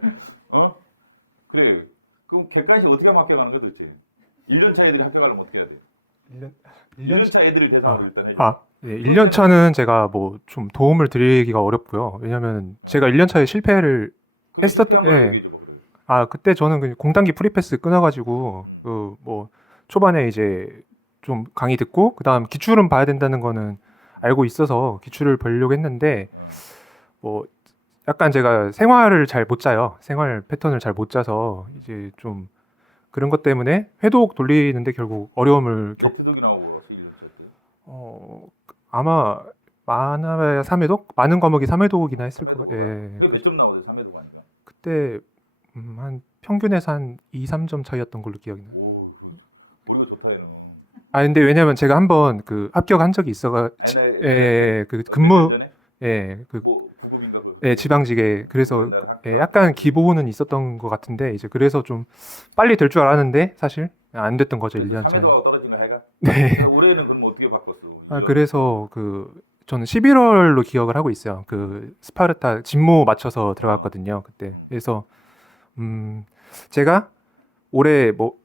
그래. 그럼 객관식 어떻게 하면 합격하는 거야, 도대체? 1년차 애들이 합격하려면 어떻게 해야 돼? 1년차 애들을 대상으로 일단 해줘. 네, 1년 차는 제가 뭐 좀 도움을 드리기가 어렵고요. 왜냐면 제가 1년 차에 실패를 그게 실패한 걸 얘기해줘봐, 그래. 그때 저는 그 공단기 프리패스 끊어가지고 그 뭐 초반에 이제 좀 강의 듣고 그다음 기출은 봐야 된다는 거는 알고 있어서 기출을 보려고 했는데 뭐 약간 제가 생활을 잘 못 짜요. 생활 패턴을 잘 못 짜서 이제 좀 그런 것 때문에 회독 돌리는데 결국 어려움을 몇 회독이 나오고 왔어, 1년차 때? 아마 많아야 3회독? 많은 과목이 3회독이나 했을 3회독가? 거예요. 그게 몇 점 나오대, 3회독 하니까? 그때 한 평균에서 한 2, 3점 차이였던 걸로 기억이 나요. 오, 머리가 좋다, 얘는. 근데 왜냐면 제가 한번 그 합격한 적이 있어가 옛날에 그 몇 근무 년 전에? 그 뭐 9급인가? 그 지방직에 그래서 옛날에 학교 약간 기보는 있었던 것 같은데 이제 그래서 좀 빨리 될 줄 알았는데 사실 안 됐던 거죠. 그래서 1년 3회독하고 떨어진 거 해가? 네. 그래서 올해는 그럼 어떻게 바꿨어? 1년. 그래서 저는 11월로 기억을 하고 있어요. 스파르타 진모 맞춰서 들어갔거든요. 그때. 그래서 제가 올해 뭐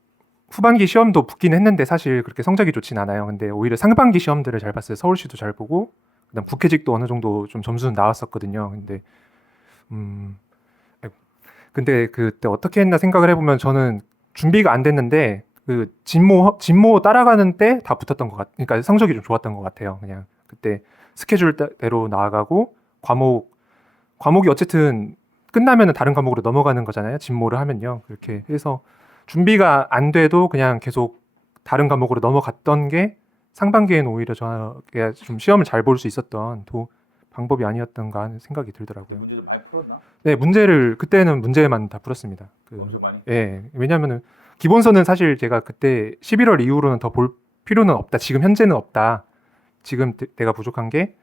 후반기 시험도 붙긴 했는데 사실 그렇게 성적이 좋진 않아요. 근데 오히려 상반기 시험들을 잘 봤어요. 서울시도 잘 보고 그다음 국회직도 어느 정도 좀 점수는 나왔었거든요. 근데 그때 어떻게 했나 생각을 해보면 저는 준비가 안 됐는데 진모 따라가는 때 다 붙었던 것 같아요. 그러니까 성적이 좀 좋았던 것 같아요. 그냥 그때 스케줄대로 나아가고 과목이 어쨌든 끝나면은 다른 과목으로 넘어가는 거잖아요. 진모를 하면요. 그렇게 해서 준비가 안 돼도 그냥 계속 다른 과목으로 넘어갔던 게 상반기에는 오히려 저가 좀 시험을 잘 볼 수 있었던 방법이 아니었던가 하는 생각이 들더라고요. 그때 문제 좀 많이 풀었나? 네, 그때는 문제만 다 풀었습니다. 엄청 많이? 네, 왜냐면은 기본서는 사실 제가 그때 11월 이후로는 더 볼 필요는 없다. 지금 현재는 없다. 지금 내가 부족한 게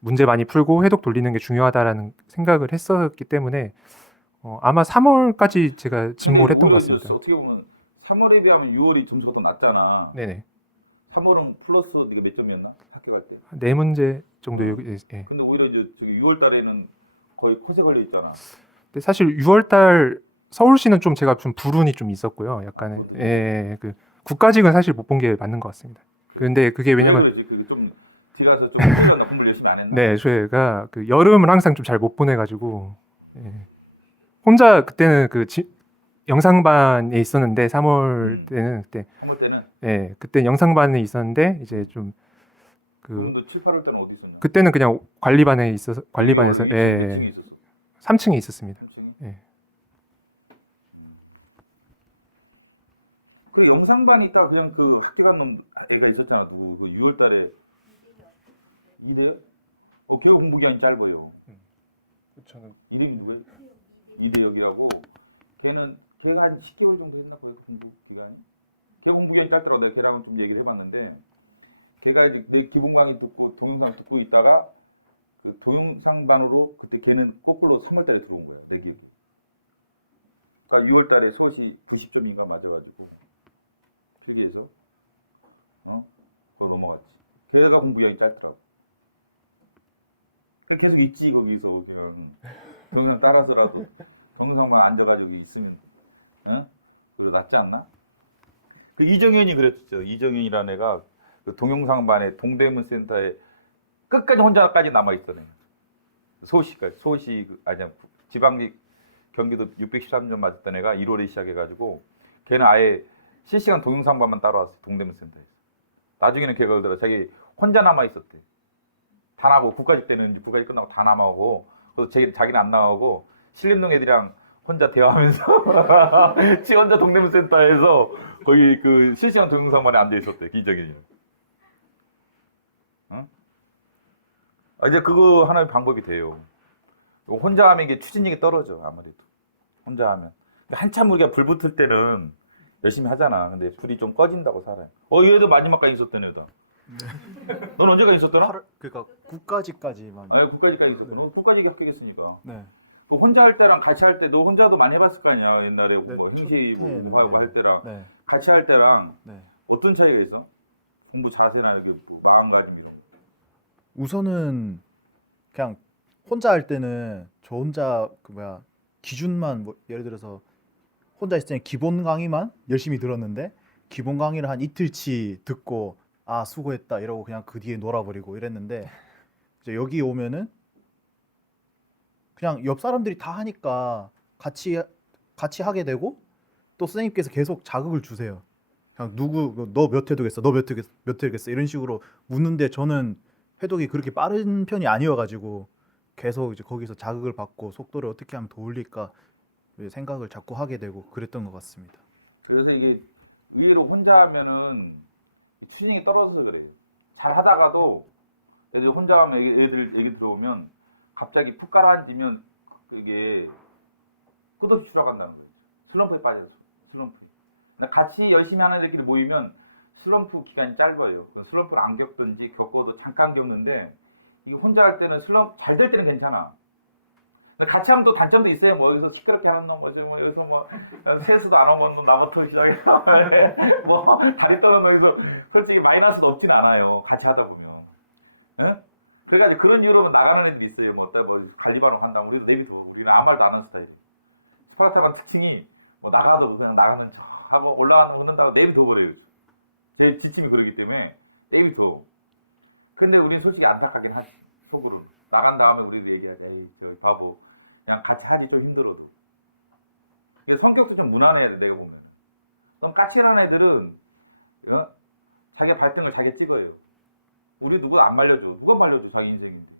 문제 많이 풀고 회독 돌리는 게 중요하다라는 생각을 했었기 때문에 아마 3월까지 제가 근데 진모를 했던 오히려 것 이제 같습니다. 어떻게 보면 3월에 비하면 6월이 점수가 더 낮잖아. 네네. 3월은 플러스 네가 몇 점이었나? 학교갈 때? 4문제 정도. 예. 근데 오히려 이제 저기 6월 달에는 거의 컷에 걸려 있잖아. 근데 사실 6월달 서울시는 좀 제가 좀 불운이 좀 있었고요. 약간 그것도 국가직은 사실 못 본 게 맞는 것 같습니다. 그래. 그런데 그게 왜 왜냐면 그러지? 그게 좀 뒤가서 좀 흔들렸나? 공부를 열심히 안 했나? 네, 저희가 여름을 항상 좀 잘 못 보내가지고 혼자 그때는 영상반에 있었는데 3월 때는 그때 3월 때는? 그때 영상반에 있었는데 이제 좀 그러면 너 7, 8월 때는 어디 있었냐? 그때는 그냥 관리반에 있어서 관리반에서 원래 2층 몇 층에 있었어? 3층에 있었습니다. 3층이? 네. 그래, 영상반이 있다가 그냥 그 학교 간 놈 애가 있었잖아. 누구? 그 6월 달에 이대요? 걔가 공부 기간이 짧아요. 이름이 누구야? 이대혁이라고. 걔가 한 10개월 정도 했나? 거기가 공부 기간이? 걔 공부 기간이 짧더라고. 내가 걔랑은 좀 얘기를 해봤는데 걔가 이제 내 기본 강의 듣고 동영상 듣고 있다가 그 동영상반으로 그때 걔는 거꾸로 3월 달에 들어온 거야. 내 기억이. 그러니까 6월 달에 서울시 90점인가 맞아가지고 필기해서 그거 넘어갔지. 걔가 공부 기간이 짧더라고. 그러니까 계속 있지 거기서 그냥 동영상 따라서라도 동영상만 앉아가지고 있으면 그래 낫지 않나? 그 이정현이 그랬죠. 이정현이라는 애가 그 동영상반에 동대문 센터에 끝까지 혼자까지 남아 있었네. 서울시까지 아니야 지방직 경기도 613점 맞았던 애가 1월에 시작해가지고 걔는 아예 실시간 동영상반만 따라왔어. 동대문 센터에서. 나중에는 걔가 그러더라. 자기 혼자 남아 있었대. 다 나가고 국가직 때는 이제 국가직 끝나고 다 남아오고 그래서 자기는 안 나가고 신림동 애들이랑 혼자 대화하면서 지 혼자 동대문센터에서 거의 그 실시간 동영상만에 앉아 있었대 기적이냐. 응? 아, 이제 그거 하나의 방법이 돼요. 혼자 하면 이게 추진력이 떨어져 아무래도 혼자 하면. 한참 우리가 불 붙을 때는 열심히 하잖아. 근데 불이 좀 꺼진다고 살아요. 얘도 마지막까지 있었던 애다. 넌 언제까지 있었더라? 그러니까 국가직까지만. 아, 국가직까지 있었구나. 국가직이 합격했으니까. 네. 그 혼자 할 때랑 같이 할 때 너 혼자도 많이 해봤을 거 아니야. 옛날에 뭐 행시 뭐 오고하고 할 때랑 네. 같이 할 때랑 네. 어떤 차이가 있어? 공부 자세나 이렇게 뭐 마음가짐 이런 거. 우선은 그냥 혼자 할 때는 저 혼자 기준만 뭐 예를 들어서 혼자 있을 때 기본 강의만 열심히 들었는데 기본 강의를 한 이틀치 듣고 아 수고했다 이러고 그냥 그 뒤에 놀아버리고 이랬는데 이제 여기 오면은 그냥 옆 사람들이 다 하니까 같이 하게 되고 또 선생님께서 계속 자극을 주세요. 그냥 너 몇 회독했어? 너 몇 회독했어? 이런 식으로 묻는데 저는 회독이 그렇게 빠른 편이 아니어가지고 계속 이제 거기서 자극을 받고 속도를 어떻게 하면 더 올릴까 생각을 자꾸 하게 되고 그랬던 것 같습니다. 그래서 이게 의외로 혼자 하면은 추진력이 떨어져서 그래요. 잘 하다가도 애들 혼자 하면 애들 얘기 들어보면 갑자기 푹 가라앉으면 그게 끝없이 추락한다는 거죠. 슬럼프에 빠져서 슬럼프에. 근데 같이 열심히 하는 애들끼리 모이면 슬럼프 기간이 짧아요. 그 슬럼프를 안 겪든지 겪어도 잠깐 겪는데 이게 혼자 할 때는 잘 될 때는 괜찮아. 근데 같이 하면 또 단점도 있어요. 뭐 여기서 시끄럽게 하는 놈, 뭐 여기서 뭐 세수도 안 하고 놈 나부터 시작해서 뭐 다리 떠는 놈에서 솔직히 마이너스도 없진 않아요. 같이 하다 보면. 응? 그래가지고 그런 이유로 나가는 애들이 있어요. 뭐 관리반으로 간다면 우리도 내비둬. 우리는 아무 말도 안 하는 스타일이에요. 스파르타반 특징이 뭐 나가도 그냥 나가는 척 하고 올라가는 그런다고 내비둬 버려요. 제 지침이 그러기 때문에 내비둬. 근데 우리는 솔직히 안타깝긴 하지. 속으로는. 나간 다음에 우리도 얘기하자. 에이, 저 바보. 그냥 같이 하지 좀 힘들어도. 이게 성격도 좀 무난해야 돼, 내가 보면은. 너무 까칠한 애들은, 자기가 발등을 자기가 찍어요. 우리 누구 안 말려줘. 누가 말려줘, 자기 인생인데.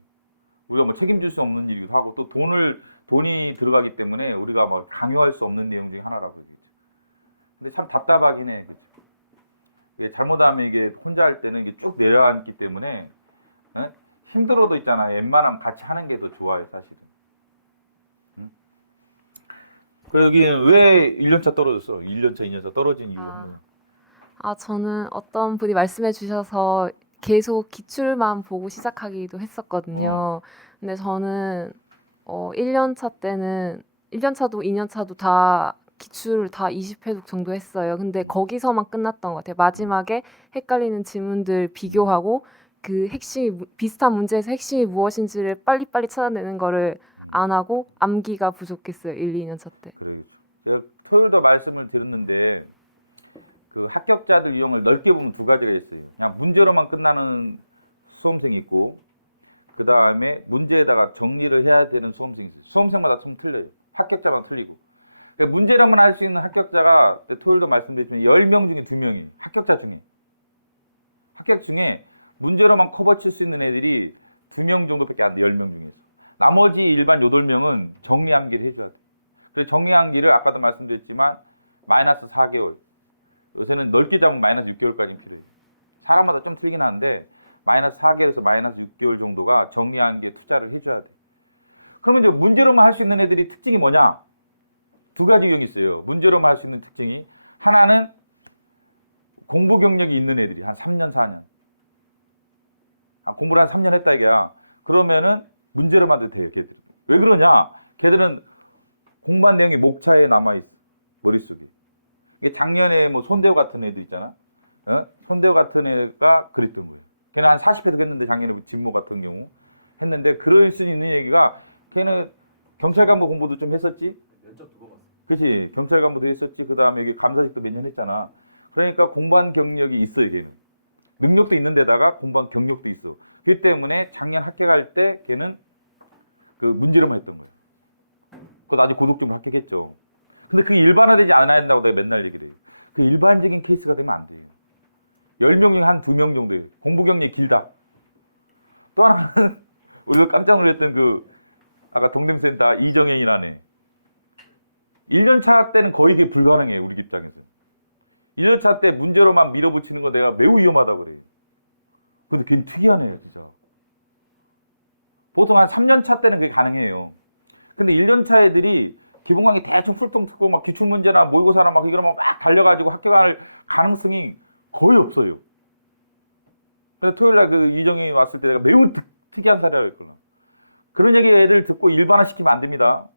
우리가 뭐 책임질 수 없는 일이기도 하고, 또 돈이 들어가기 때문에 우리가 막 강요할 수 없는 내용 중에 하나라고 얘기했죠. 근데 참 답답하긴 해, 그죠? 이게 잘못하면 이게 혼자 할 때는 이게 쭉 내려앉기 때문에, 힘들어도 있잖아. 웬만하면 같이 하는 게 더 좋아요, 사실은. 그 여기는 왜 1년차 떨어졌어? 1년차, 2년차 떨어진 이유 한번. 저는 어떤 분이 말씀해 주셔서 계속 기출만 보고 시작하기도 했었거든요. 근데 저는 1년차 때는 1년차도 2년차도 다 기출 다 20회독 정도 했어요. 근데 거기서만 끝났던 것 같아요. 마지막에 헷갈리는 지문들 비교하고 그 비슷한 문제에서 핵심이 무엇인지를 빨리빨리 찾아내는 거를 안 하고 암기가 부족했어요. 1, 2년차 때. 그렇죠. 제가 토요일도 말씀을 드렸는데 그 합격자들 유형을 넓게 보면 두 가지가 있어요. 그냥 문제로만 끝나는 수험생이 있고 그 다음에 문제에다가 정리를 해야 되는 수험생이 있어요. 수험생마다 좀 틀려요. 합격자마다 틀리고. 그러니까 문제로만 할 수 있는 합격자가 토요일도 말씀드렸지만 10명 중에 2명이 합격자 중에 문제로만 커버 칠 수 있는 애들이 2명 정도밖에 안 돼. 10명 중에서. 나머지 일반 8명은 정리 암기를 해줘야 돼. 그래서 정리 암기를 아까도 말씀드렸지만 마이너스 4개월. 요새는 넓게 잡으면 마이너스 6개월까지 필요해요. 사람마다 좀 틀긴 하는데 마이너스 4개월에서 마이너스 6개월 정도가 정리 암기에 투자를 해줘야 돼. 그러면 이제 문제로만 할 수 있는 애들이 특징이 뭐냐? 두 가지 유형이 있어요. 문제로만 할 수 있는 특징이. 하나는 공부 경력이 있는 애들이 한 3년, 4년. 공부를 한 3년 했다 이게야. 그러면은 문제로만 해도 돼요, 걔들은. 왜 그러냐? 걔들은 공부한 내용이 목차에 남아있어. 머릿속에. 이게 작년에 뭐 손대호 같은 애도 있잖아. 손대호 같은 애가 그랬던 거예요. 걔는 한 40회도 했는데 작년에 진모 같은 경우 했는데 그럴 수 있는 얘기가 걔는 경찰 간부 공부도 좀 했었지. 면접 두고 봤어. 그치. 경찰 간부도 했었지. 그 다음에 여기 감사직도 몇 년 했잖아. 그러니까 공부한 경력이 있어요, 걔는. 능력도 있는 데다가 공부한 경력도 있어. 그렇기 때문에 작년 합격할 때 걔는 그 문제로만 했던 거예요. 그것도 아주 고득점으로 합격했죠. 근데 그게 일반화되지 않아야 된다고 내가 맨날 얘기를 해요. 그 일반적인 케이스가 되면 안 돼요. 10명 중에 한 2명 정도예요. 공부 경력이 길다. 또 하나는 우리도 깜짝 놀랐던 그 아까 동dem센터 이정현이라네. 1년차 때는 거의 그게 불가능해요. 우리 입장에서. 1년차 때 문제로만 밀어붙이는 건 내가 매우 위험하다고 그래요. 근데 걔는 특이하네요, 진짜. 보통 한 3년차 때는 그게 가능해요. 근데 1년차 애들이 기본 강의 대충 훌통 듣고 막 기출문제나 모의고사나 막 이러면 막 달려가지고 학교 갈 가능성이 거의 없어요. 근데 토요일날 그 이정현이 왔을 때 내가 매우 특이한 사례가 있거든. 그런 얘기 애들 듣고 일반화 시키면 안 됩니다.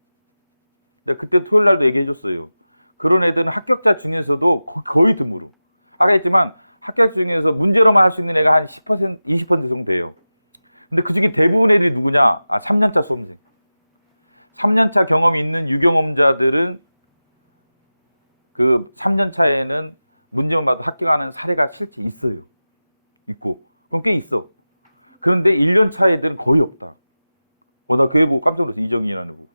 내가 그때 토요일날도 얘기해줬어요. 그런 애들은 합격자 중에서도 거의 드물어. 아까 했지만 합격 중에서 문제로만 할 수 있는 애가 한 10%, 20% 정도 돼요. 근데 그 중에 대부분 애들이 누구냐? 3년차 수험생. 3년차 경험이 있는 유경험자들은 그 3년차에는 문제만 봐도 합격하는 사례가 실제 있어요. 있고. 그건 꽤 있어. 그런데 1년차 애들은 거의 없다. 나 그 애 보고 깜짝 놀랐어. 이정희라는 애 보고.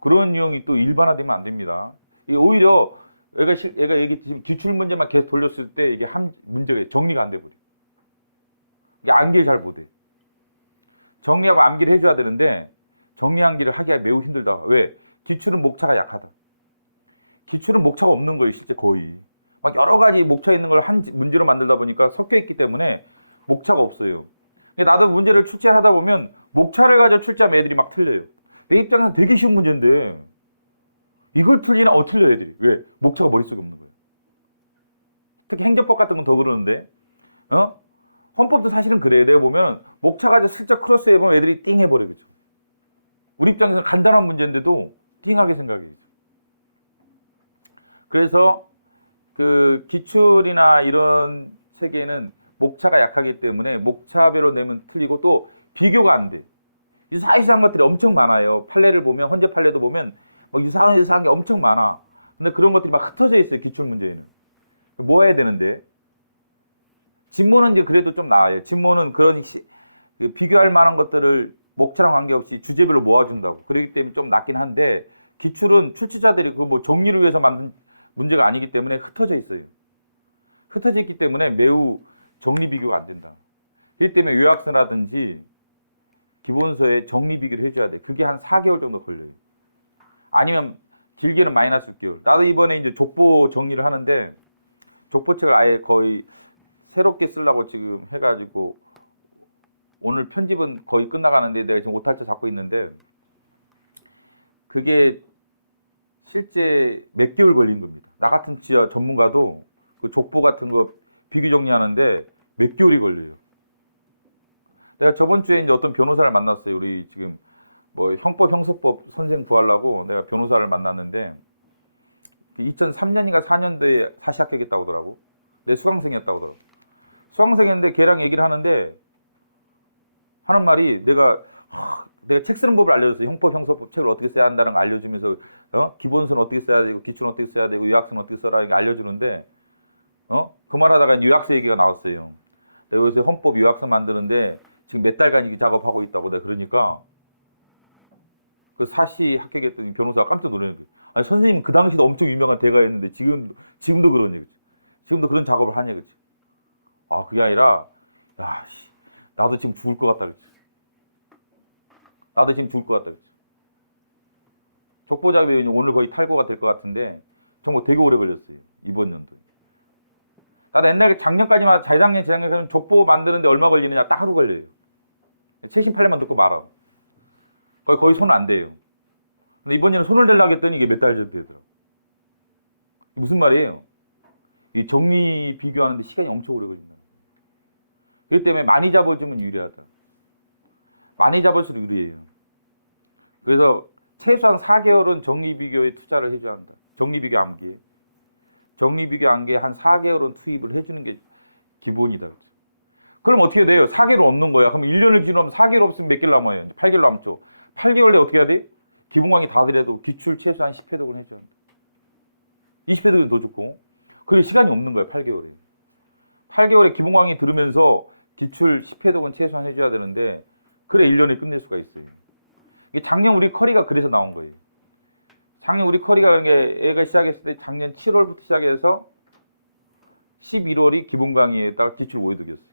그런 유형이 또 일반화되면 안 됩니다. 이게 오히려 애가 얘기했듯이 기출 문제만 계속 돌렸을 때 이게 문제가 정리가 안 돼 버려. 이게 암기를 잘 못해. 정리하고 암기를 해줘야 되는데 정리 암기를 하기가 매우 힘들다. 왜? 기출은 목차가 약하다. 기출은 목차가 없는 거예요, 실제 거의. 막 여러 가지 목차 있는 걸 한 문제로 만들다 보니까 섞여 있기 때문에 목차가 없어요. 나도 문제를 출제하다 보면 목차를 가지고 출제하면 애들이 막 틀려요. 내 입장에서는 되게 쉬운 문제인데 이걸 틀리나 틀려 애들이. 왜? 목차가 머릿속에 없는 거예요. 특히 행정법 같은 건 더 그러는데 헌법도 사실은 그래요. 내가 보면 목차 가지고 슬쩍 크로스 해보면 애들이 띵 해버려. 그죠? 우리 입장에서는 간단한 문제인데도 띵하게 생각해요. 그래서 그 기출이나 이런 체계는 목차가 약하기 때문에 목차별로 내면 틀리고 또 비교가 안 돼. 유사한 것들이 엄청 많아요. 판례를 보면 헌재 판례도 보면 막 유사한 게 엄청 많아. 근데 그런 것들이 막 흩어져 있어요. 기출 문제에는. 뭐 해야 되는데? 진모는 이제 그래도 좀 나아요. 진모는 그런 그 비교할 만한 것들을 목차랑 관계없이 주제별로 모아준다고. 그렇기 때문에 좀 낫긴 한데 기출은 출제자들이 그 뭐 정리를 위해서 만든 문제가 아니기 때문에 흩어져 있어요. 흩어져 있기 때문에 매우 정리 비교가 안 된다. 그렇기 때문에 요약서라든지 기본서에 정리 비교를 해줘야 돼. 그게 한 4개월 정도 걸려요. 아니면 길게는 마이너스 6개월. 나도 이번에 이제 족보 정리를 하는데 족보책을 아예 거의 새롭게 쓰려고 지금 해가지고 오늘 편집은 거의 끝나가는데 내가 지금 오탈자 잡고 있는데 그게 실제 몇 개월 걸린 겁니다. 나 같은 진짜 전문가도 그 족보 같은 거 비교 정리하는데 몇 개월이 걸려요. 내가 저번 주에 이제 어떤 변호사를 만났어요. 우리 지금 뭐 형법, 형사법 선생 구하려고 내가 변호사를 만났는데 2003년인가 4년도에 사시 합격했다고 하더라고. 내 수강생이었다고 하더라고. 수강생이었는데 걔랑 얘기를 하는데 하는 말이 내가 책 쓰는 법을 알려줬어요. 형법, 형사법 책을 어떻게 써야 한다는 걸 알려주면서 기본서는 어떻게 써야 되고 기출은 어떻게 써야 되고 요약서는 어떻게 써라 이렇게 알려주는데 그 말하다가 요약서 얘기가 나왔어요. 내가 요새 헌법 요약서 만드는데 지금 몇 달간 이 작업하고 있다고 내가 그러니까 그 사시 합격했더니 변호사가 깜짝 놀라는 거예요. 아니 선생님은 그 당시도 엄청 유명한 대가였는데 지금도 그러냐 그치? 지금도 그런 작업을 하냐 그치? 아 그게 아니라 야 씨, 나도 지금 죽을 것 같다 그치? 나도 지금 죽을 것 같다 그치? 족보 작업이 오늘 거의 탈고가 될 것 같은데 정말 되게 오래 걸렸어요. 이번 연도에. 나도 옛날에 작년까지만 재작년 족보 만드는데 얼마 걸리느냐 딱 하루 걸려요. 최신 판례만 듣고 말아. 거의 손 안 대요. 근데 이번에는 손을 대려고 했더니 이게 몇 달 정도 되더라고. 무슨 말이에요? 이 정리 비교하는데 시간이 엄청 오래 걸린다는 거예요. 그렇기 때문에 많이 잡아주면 유리하다. 많이 잡을수록 유리해요. 그래서 최소한 4개월은 정리 비교에 투자를 해줘야 한다. 정리 비교 암기에. 정리 비교 암기에 한 4개월은 투입을 해주는 게 기본이다. 그렇죠? 그럼 어떻게 돼요? 4개월 없는 거야. 그럼 1년을 기준으로 하면 4개월 없으면 몇 개월 남아요? 이제 8개월 남죠. 8개월 내에 어떻게 해야 돼? 기본 강의 다 들여도 기출 최소한 10회독은 해줘야 한다. 20회독은 더 좋고. 그리고 시간이 없는 거야, 8개월에. 8개월에 기본 강의 들으면서 기출 10회독은 최소한 해줘야 되는데 그래 1년에 끝낼 수가 있어요. 이게 작년 우리 커리가 그래서 나온 거예요. 작년 우리 커리가 그런 게 애가 시작했을 때 작년 7월부터 시작해서 11월이 기본 강의에다가 기출 5회독이었어요.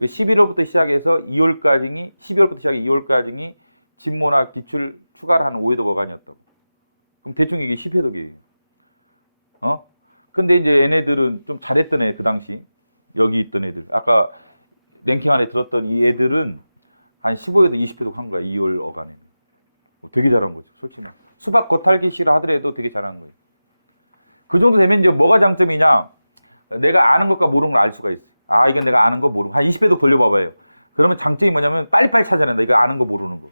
11월부터 시작해서 2월까지 12월부터 시작해 2월까지 진모나 기출 추가를 하는 5회독 어간이었다고. 그럼 대충 이게 10회독이에요. 근데 이제 얘네들은 좀 잘했던 애, 그 당시 여기 있던 애들, 아까 랭킹 안에 들었던 이 애들은 한 15회독, 20회독 한 거야. 2월 어간에는. 되게 잘한 거죠, 솔직히. 수박 겉핥기 싫어 하더라도 되게 잘한 거예요. 그 정도 되면 이제 뭐가 장점이냐? 내가 아는 것과 모르는 걸 알 수가 있어요. 아, 이건 내가 아는 거 모르는 거. 한 20회독 돌려봐봐요. 그러면 장점이 뭐냐면 빨리빨리 찾아낸다. 이거 아는 거 모르는 거.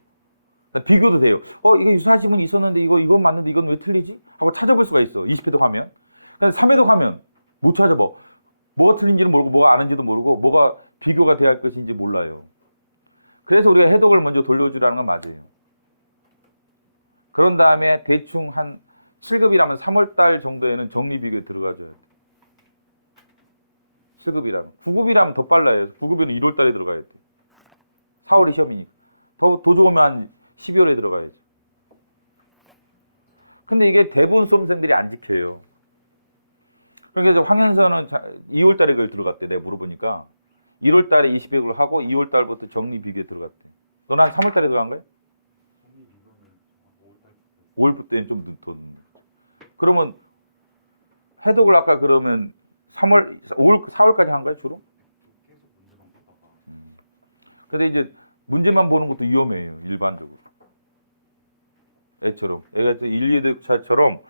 비교도 돼요. 이거 유사지문이 있었는데 이건 맞는데 이건 왜 틀리지? 하고 찾아볼 수가 있어. 20회독 하면. 근데 3회독 하면 못 찾아봐. 뭐가 틀린지는 모르고 뭐가 아는지도 모르고 뭐가 비교가 돼야 할 것인지 몰라요. 그래서 우리가 해독을 먼저 돌려주라는 건 맞아요. 그런 다음에 대충 한 7급이라면 3월달 정도에는 정리비교에 들어가줘야 돼. 7급이라면. 9급이라면 더 빨라요. 9급에는 1월달에 들어가야 돼. 4월이 시험이니까. 더 좋으면 한 12월에 들어가야죠. 근데 이게 대부분 수험생들이 안 지켜요. 그러니까 황현선은 2월달에 그걸 들어갔대. 내가 물어보니까 1월달에 20회를 하고 2월달부터 정리비교에 들어갔대. 너는 한 3월달에 들어간 거야? 5월부터는 좀 더 늦네. 그러면 해독을 아까 그러면 3월, 5월, 4월까지 한 거야 주로? 근데 이제 문제만 보는 것도 위험해요, 일반적으로. 애처럼. 애가 1, 2대차처럼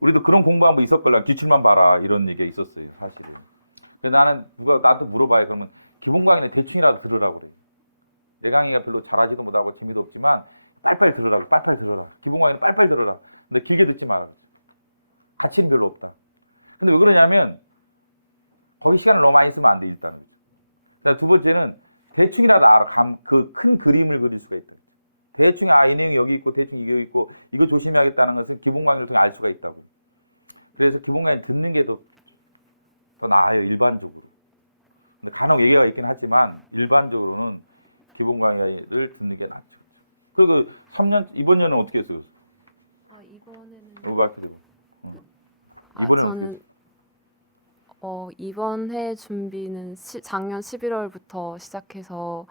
우리도 그런 공부 한번 있었걸라. 기출만 봐라. 이런 얘기가 있었어요, 사실은. 근데 나는 누가 나한테 물어봐요. 그러면 기본 강의는 대충이라도 들으라고 그래요. 내 강의가 별로 잘하지도 못하고 재미도 없지만 빨리빨리 들으라고. 빨리빨리 들어라. 기본 강의는 빨리빨리 들어라. 근데 길게 듣지 마라. 그렇죠? 가치는 별로 없다. 근데 왜 그러냐면 거기 시간을 너무 많이 쓰면 안 돼, 일단은. 그렇죠? 그다음 두 번째는 대충이라도 알아. 그 큰 그림을 그릴 수가 있다. 그렇죠? 대충 이 내용이 여기 있고 대충 이게 있고 이거 조심해야겠다는 것은 기본 강의를 통해 알 수가 있다고. 그래서 기본 강의 듣는 게 더 나아요, 일반적으로. 근데 간혹 얘기가 있긴 하지만 일반적으로는 기본 강의를 듣는 게 낫죠. 그리고 3년 이번 년은 어떻게 했어요? 이번에는 여기 밖에 되고. 이번에는 어떻게 했어요? 이번 해 준비는 작년 11월부터 시작해서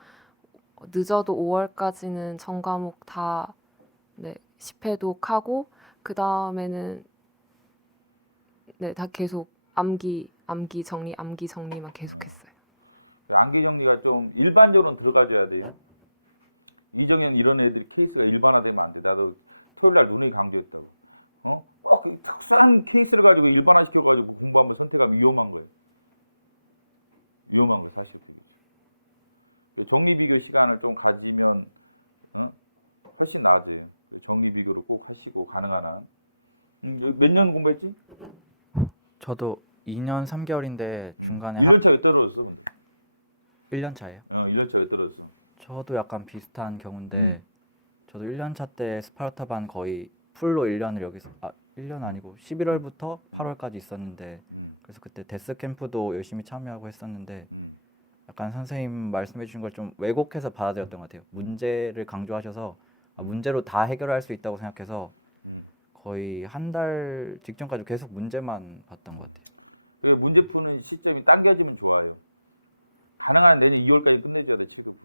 늦어도 5월까지는 전 과목 다 10회독 하고 그 다음에는 다 계속 암기 정리만 계속했어요. 암기 정리가 좀 일반적으로는 들어가줘야 돼요. 이정현 이런 애들이 케이스가 일반화되면 안 돼. 나도 토요일 날 누누이 강조했다고. 꼭 특수한 케이스를 가지고 일반화 시켜가지고 공부 한번 선택하면 위험한 거예요. 위험한 거예요, 사실 그게. 정리비교 시간을 좀 가지면 훨씬 나아져요. 정리비교를 꼭 하시고 가능한 한. 몇 년 공부했지? 저도 2년 3개월인데 중간에 1년 차 왜 떨어졌어, 근데? 1년 차예요. 1년 차 왜 떨어졌어? 저도 약간 비슷한 경우인데 저도 1년 차 때 스파르타반 거의 풀로 1년을 여기서 1년 아니고 11월부터 8월까지 있었는데 그래서 그때 데스 캠프도 열심히 참여하고 했었는데 약간 선생님 말씀해 주신 걸 좀 왜곡해서 받아들였던 것 같아요. 문제를 강조하셔서 문제로 다 해결할 수 있다고 생각해서 거의 한 달 직전까지 계속 문제만 봤던 것 같아요. 문제 푸는 시점이 당겨지면 좋아요. 가능한 한 내년 2월까지 끝내줘야 돼, 7급은.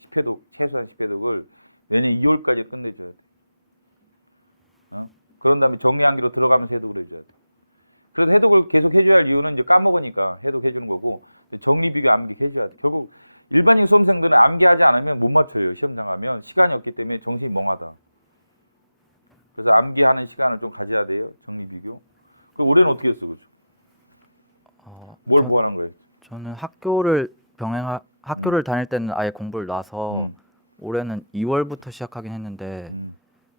10회독, 최소한 10회독을 내년 2월까지 끝내줘야 돼. 그런 다음에 정리암기로 들어가면서 해독을 해줘야 돼. 그래도 해독을 계속 해줘야 할 이유는 이제 까먹으니까 해독해주는 거고, 정리비교 암기 해줘야 돼. 결국 일반인 수험생들은 암기하지 않으면 못 맞춰요. 시험장 가면 시간이 없기 때문에 정신이 멍하다. 그래서 암기하는 시간을 좀 가져야 돼요. 정리비교. 그럼 올해는 어떻게 했어, 그죠? 뭘 보완한 거예요? 저는 학교를 다닐 때는 아예 공부를 놔서 올해는 2월부터 시작하긴 했는데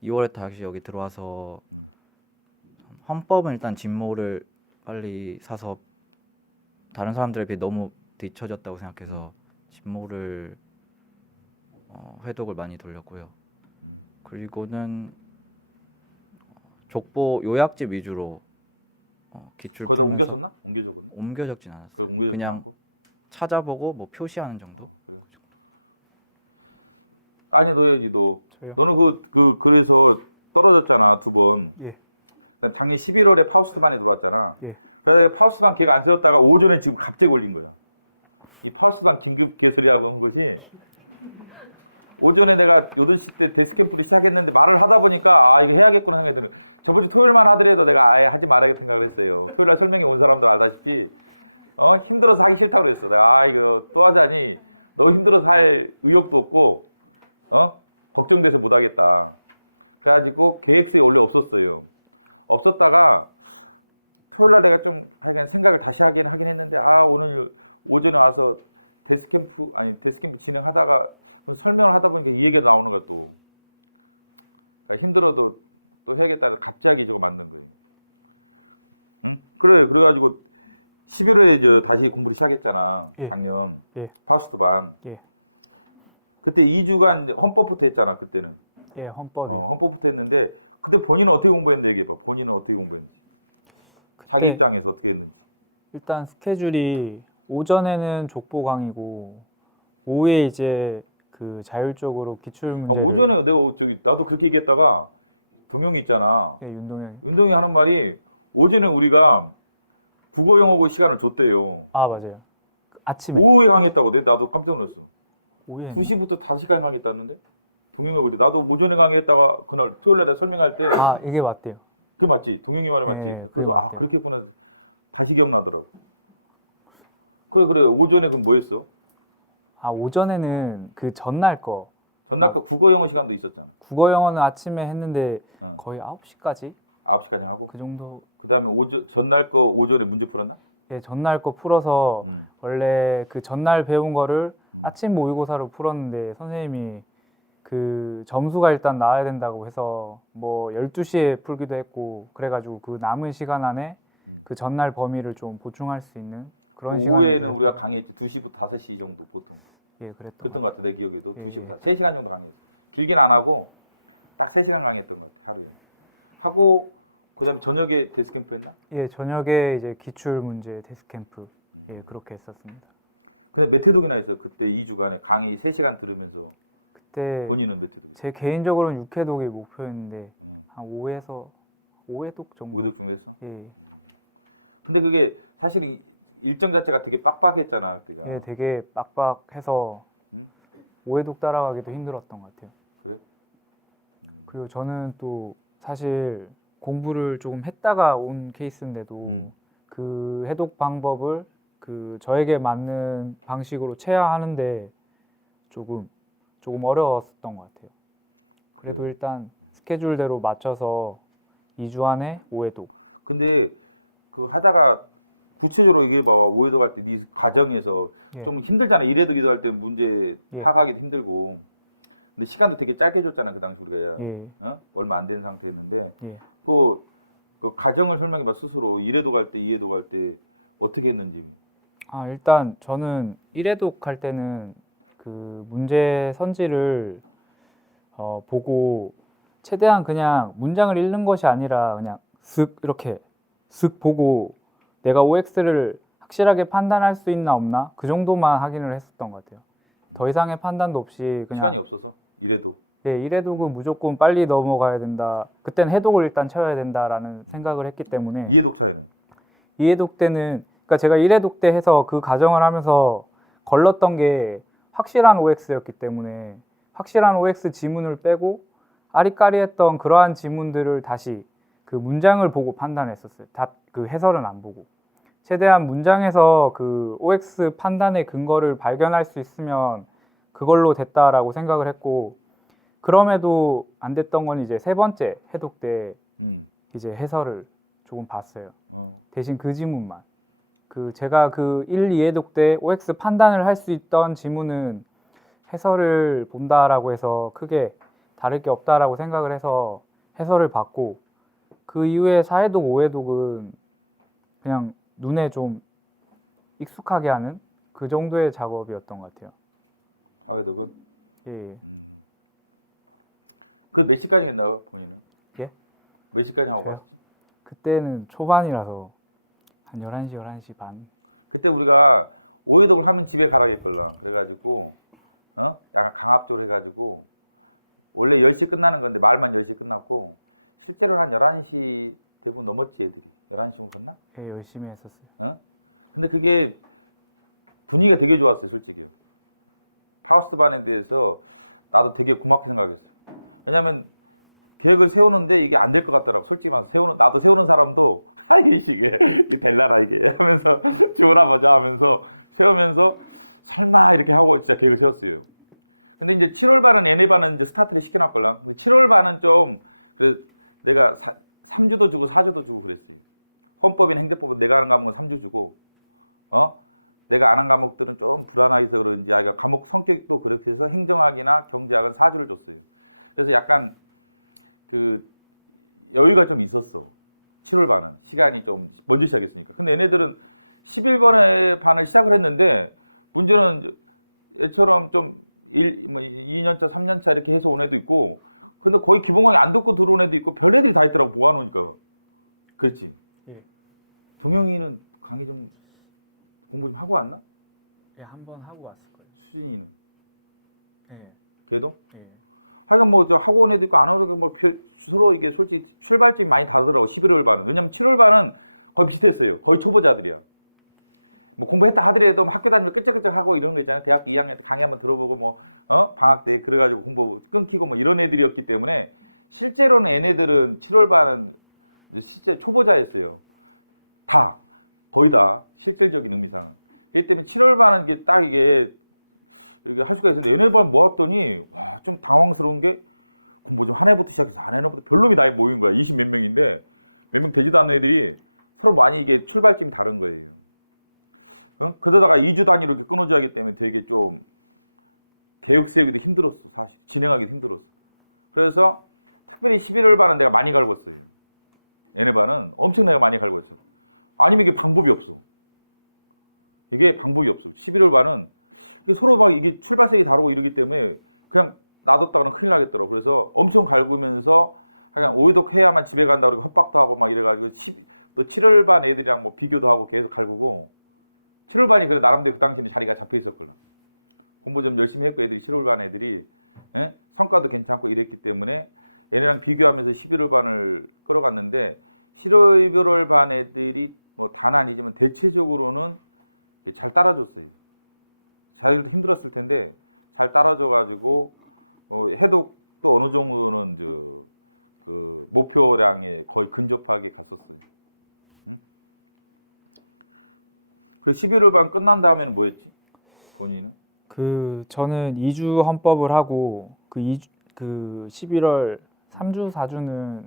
2월에 다시 여기 들어와서 헌법은 일단 진모를 빨리 사서 다른 사람들에 비해 너무 뒤처졌다고 생각해서 진모를 회독을 많이 돌렸고요. 그리고는 족보 요약집 위주로 기출 거기다 옮겼었나? 옮겨 적었나? 옮겨 적진 않았어요. 그걸 옮겨 적지 그냥 않고? 찾아보고 뭐 표시하는 정도. 그래요. 아니 넣어야지 너. 저요? 너는 그래서 떨어졌잖아 2번. 예. 그다음 작년 11월에 파우스트반에 들어왔잖아. 예. 그래서 파우스트반 걔가 안 세웠다가 오전에 지금 갑자기 올린 거야. 이 파우스반 긴급 개설이라고 한 것이 오전에 내가 8시 때 데스캠프를 시작했는데 말을 하다 보니까 아 이거 해야겠구나 생각이 드는 거예요. 저번 주 토요일만 하더라도 내가 아예 하지 말아야겠다 생각을 했어요. 토요일 날 설명회 온 사람들 알다시피 힘들어서 하기 싫다고 그랬어. 내가 아 이거 또 하자니 너무 힘들어서 할 의욕도 없고 걱정돼서 못 하겠다. 그래가지고 계획서에 원래 없었어요. 없었다가 토요일 날 내가 좀 하여간 생각을 다시 하긴 했는데 아 오늘 오전에 와서 데스캠프 진행하다가 설명을 하다 보니까 이 얘기가 나오는 거야 또. 그러니까 힘들어도 또 해야겠다. 갑자기 저거 만든 거예요. 응? 그래가지고 11월에 이제 다시 공부를 시작했잖아. 예. 작년 예. 파우스트반. 예. 그때 2주간 헌법부터 했잖아. 그때는. 예, 헌법이. 헌법부터 했는데 그때 본인은 어떻게 공부했는데 얘기해봐. 본인은 어떻게 공부했는지. 자기 그때 입장에서 어떻게 했는지. 일단 스케줄이 오전에는 족보 강의고 오후에 이제 그 자율적으로 기출 문제. 오전에 내가 나도 그렇게 얘기했다가 동영이 있잖아. 예, 윤동현. 운동이 하는 말이 오전에 우리가 국어 영어 시간을 줬대요. 아 맞아요. 아침에. 오후에 강의했다고. 나도 깜짝 놀랐어. 오후에. 2시부터 5시까지 강의했다는데? 동영이가 그래. 나도 오전에 강의했다가 그날 토요일 날에 설명할 때 아 이게 맞대요. 그게 맞지? 동영이 말이 맞지? 네, 그래서 그게 아 맞대요. 그렇게 했구나. 다시 기억나더라고. 그래 오전에 그럼 뭐 했어? 아 오전에는 그 전날 거 전날 국어 영어 시간도 있었잖아. 국어 영어는 아침에 했는데 응. 거의 9시까지 9시까지 하고 그 정도. 그 다음에 전날 거 오전에 문제 풀었나? 예, 전날 거 풀어서 원래 그 전날 배운 거를 아침 모의고사로 풀었는데 선생님이 그 점수가 일단 나와야 된다고 해서 뭐 12시에 풀기도 했고 그래가지고 그 남은 시간 안에 그 전날 범위를 좀 보충할 수 있는 그런 시간. 오후에는 우리가 강의했지. 2시부터 5시 정도 보통. 예, 그랬던 것 같아. 내 기억에도 예, 2시부터 3시간 정도 강의했어. 길긴 안 하고 딱 3시간 강의했던 것 같아. 하루에. 하고 그다음에 저녁에 데스캠프 했나? 예, 저녁에 이제 기출 문제 데스캠프 예, 그렇게 했었습니다. 근데 몇 회독이나 했어? 그때 2주간에 강의 3시간 들으면서 그때 본인은 몇 회독 했어? 제 개인적으로는 6회독이 목표였는데 한 5회독 정도. 5회독 정도 했어? 예. 근데 그게 사실은 일정 자체가 되게 빡빡했잖아 그때가. 예, 되게 빡빡해서 응? 5회독 따라가기도 힘들었던 것 같아요. 그래? 그리고 저는 또 사실 공부를 조금 했다가 온 케이스인데도 그 해독 방법을 그 저에게 맞는 방식으로 채야하는데 조금 어려웠었던 것 같아요. 그래도 그래. 일단 스케줄대로 맞춰서 2주 안에 5회독. 근데 그 하다가 구체적으로 얘기해봐. 5회독 할 때 네 과정에서 예. 좀 힘들잖아. 1회독, 2회독 할 때 문제 예. 파악하기도 힘들고. 근데 시간도 되게 짧게 줬잖아. 그 당시 우리가. 예. 얼마 안 된 상태였는데. 예. 그 과정을 설명해봐. 스스로 1회독 할 때, 2회독 할 때 어떻게 했는지. 아, 일단 저는 1회독 할 때는 그 문제 선지를 보고 최대한 그냥 문장을 읽는 것이 아니라 그냥 쓱 이렇게 쓱 보고 내가 OX를 확실하게 판단할 수 있나 없나 그 정도만 확인을 했었던 것 같아요. 더 이상의 판단도 없이 그냥 시간이 없어서 1회독. 네, 1회독은 무조건 빨리 넘어가야 된다. 그때는 해독을 일단 채워야 된다라는 생각을 했기 때문에 2회독 차이는? 2회독 때는 그러니까 제가 1회독 때 해서 그 과정을 하면서 걸렀던 게 확실한 OX였기 때문에 확실한 OX 지문을 빼고 아리까리했던 그러한 지문들을 다시 그 문장을 보고 판단했었어요. 그 해설은 안 보고. 최대한 문장에서 그 OX 판단의 근거를 발견할 수 있으면 그걸로 됐다라고 생각을 했고 그럼에도 안 됐던 건 이제 세 번째 해독 때 이제 해설을 조금 봤어요. 대신 그 지문만. 제가 그 1, 2회독 때 OX 판단을 할 수 있던 지문은 해설을 본다라고 해서 크게 다를 게 없다라고 생각을 해서 해설을 봤고 그 이후에 4회독, 5회독은 그냥 눈에 좀 익숙하게 하는 그 정도의 작업이었던 것 같아요. 4회독은? 예. 그 몇 시까지 했나 본인은? 예? 몇 시까지 하고 그래요? 갔지? 그때는 초반이라서 한 11시, 11시 반. 그때 우리가 5회독을 하면 집에 가라겠걸라. 그래가지고 약간 강압적으로 해가지고 원래 10시 끝나는 건데 말만 10시 끝났고 실제로는 한 11시 대부분 넘었지 애들이. 11시 정도 갔나? 예, 열심히 했었어요. 근데 그게 분위기가 되게 좋았어요, 솔직히요. 파우스트 반에 대해서 나도 되게 고맙게 생각했어요. 왜냐면 계획을 세우는데 이게 안 될 것 같더라고. 솔직히 말해서 나도 세우는 사람도 이게 될라나 이게 하면서 죽으나 보자 하면서 세우면서 설마 이렇게 하고 진짜 계획을 세웠어요. 근데 이제 7월 반은 얘네 반은 이제 스타트를 시켜놨걸랑. 근데 7월 반은 좀 그래 내가 3주도 주고 4주도 주고 그랬어요. 헌법이나 행정법은 내가 하는 과목은 3주 주고 내가 안 한 과목들은 좀 불안해서 그런지 아이가 과목 성격도 그렇게 해서 행정학이나 경제학은 4주를 줬어요. 그래서 약간 그 여유가 좀 있었어. 7월 반은 시간이 좀 먼저 시작했으니까. 근데 얘네들은 11번의 반을 시작을 했는데 문제는 얘처럼 좀 2년차, 3년차 이렇게 해서 온 애도 있고 근데 거의 기본 강의 안 듣고 들어온 애도 있고 별 애들이 다 있더라고 모아놓으니까. 그렇지. 예. 동영이는 강의 좀 공부 좀 하고 왔나? 예, 한번 하고 왔을 거예요. 수진이는? 예. 걔도? 예. 하여간 뭐 저 하고 온 애도 있고 안 오는 애도 뭐 서로 이게 솔직히 출발점이 많이 다르더라고 11월 반은. 왜냐면 7월 반은 거의 비슷했어요. 거의 초보자들이야. 뭐 공부했다 하더라도 학교 다니면 끄적끄적하고 이런 거 있잖아요. 대학교 2학년 때 강의 한번 들어보고 뭐 방학 때 그래가지고 공부 끊기고 뭐 이런 애들이었기 때문에 실제로는 얘네들은 7월 반은 실제 초보자였어요. 다 거의 다 실질적인 의미상은. 그렇기 때문에 7월 반은 이게 딱 이게 할 수가 있었는데 얘네 반 모았더니 와 좀 당황스러운 게 공부 좀 한 해부터 시작해서 안 해부터 별놈이 다 모인 거야. 20 몇 명인데 몇 명 되지도 않는 애들이 서로 많이 이게 출발점이 다른 거예요. 그러다가 2주 단위로 이렇게 끊어져야 하기 때문에 되게 좀 계획 세우기도 힘들었어. 사실 진행하기도 힘들었어. 그래서 특별히 11월 반은 내가 많이 갈궜어요. 얘네 반은 엄청 내가 많이 갈궜어. 아니면 이게 방법이 없어. 이게 방법이 없어. 11월 반은 이게 서로 막 이게 출발색이 다르고 이러기 때문에 그냥 놔뒀다가는 큰일 나겠더라고. 그래서 엄청 갈구면서 그냥 오이독 해야만 집에 간다 그러고 협박도 하고 막 이래가지고 또 7월 반 애들이랑 뭐 비교도 하고 계속 갈구고 7월 반이 그래 나름대로 그 당시에 자리가 잡혀 있었거든. 공부 좀 열심히 했고 애들이 7월 반 애들이 성과도 괜찮고 이랬기 때문에 얘네랑 비교하면서 11월 반을 끌어갔는데 11월 반 애들이 뭐 단 아니지만 대체적으로는 잘 따라줬어요. 자기들도 힘들었을 텐데 잘 따라줘가지고 해독도 어느 정도는 그 목표량에 거의 근접하게 갔었어요. 응? 그래 11월 반 끝난 다음에는 뭐 했지? 본인은? 저는 2주 헌법을 하고 그 11월 3주 4주는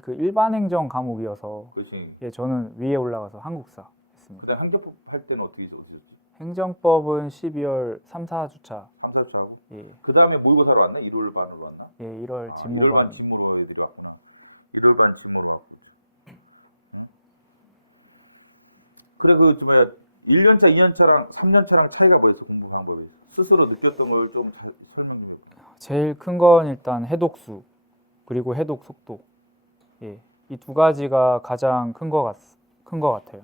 그 일반 행정 과목이어서 그렇지. 예, 저는 위에 올라가서 한국사 했습니다. 그다음 행정법 할 때는 어떻게 있었지? 행정법은 12월 3, 4주차. 3, 4주차 하고? 예. 그다음에 모의고사로 왔나? 1월 반으로 왔나? 예, 1월 아, 진모가. 1월 반 진모로 애들이 왔구나. 1월 반 진모로 왔고. 응? 그래 그 뭐야 1년차, 2년차랑 3년차랑 차이가 뭐였어? 공부 방법에 있어. 스스로 느꼈던 걸 좀 설명 좀 해봐. 제일 큰 건 일단 해독수 그리고 해독 속도. 예, 이 두 가지가 가장 큰 거 같아요.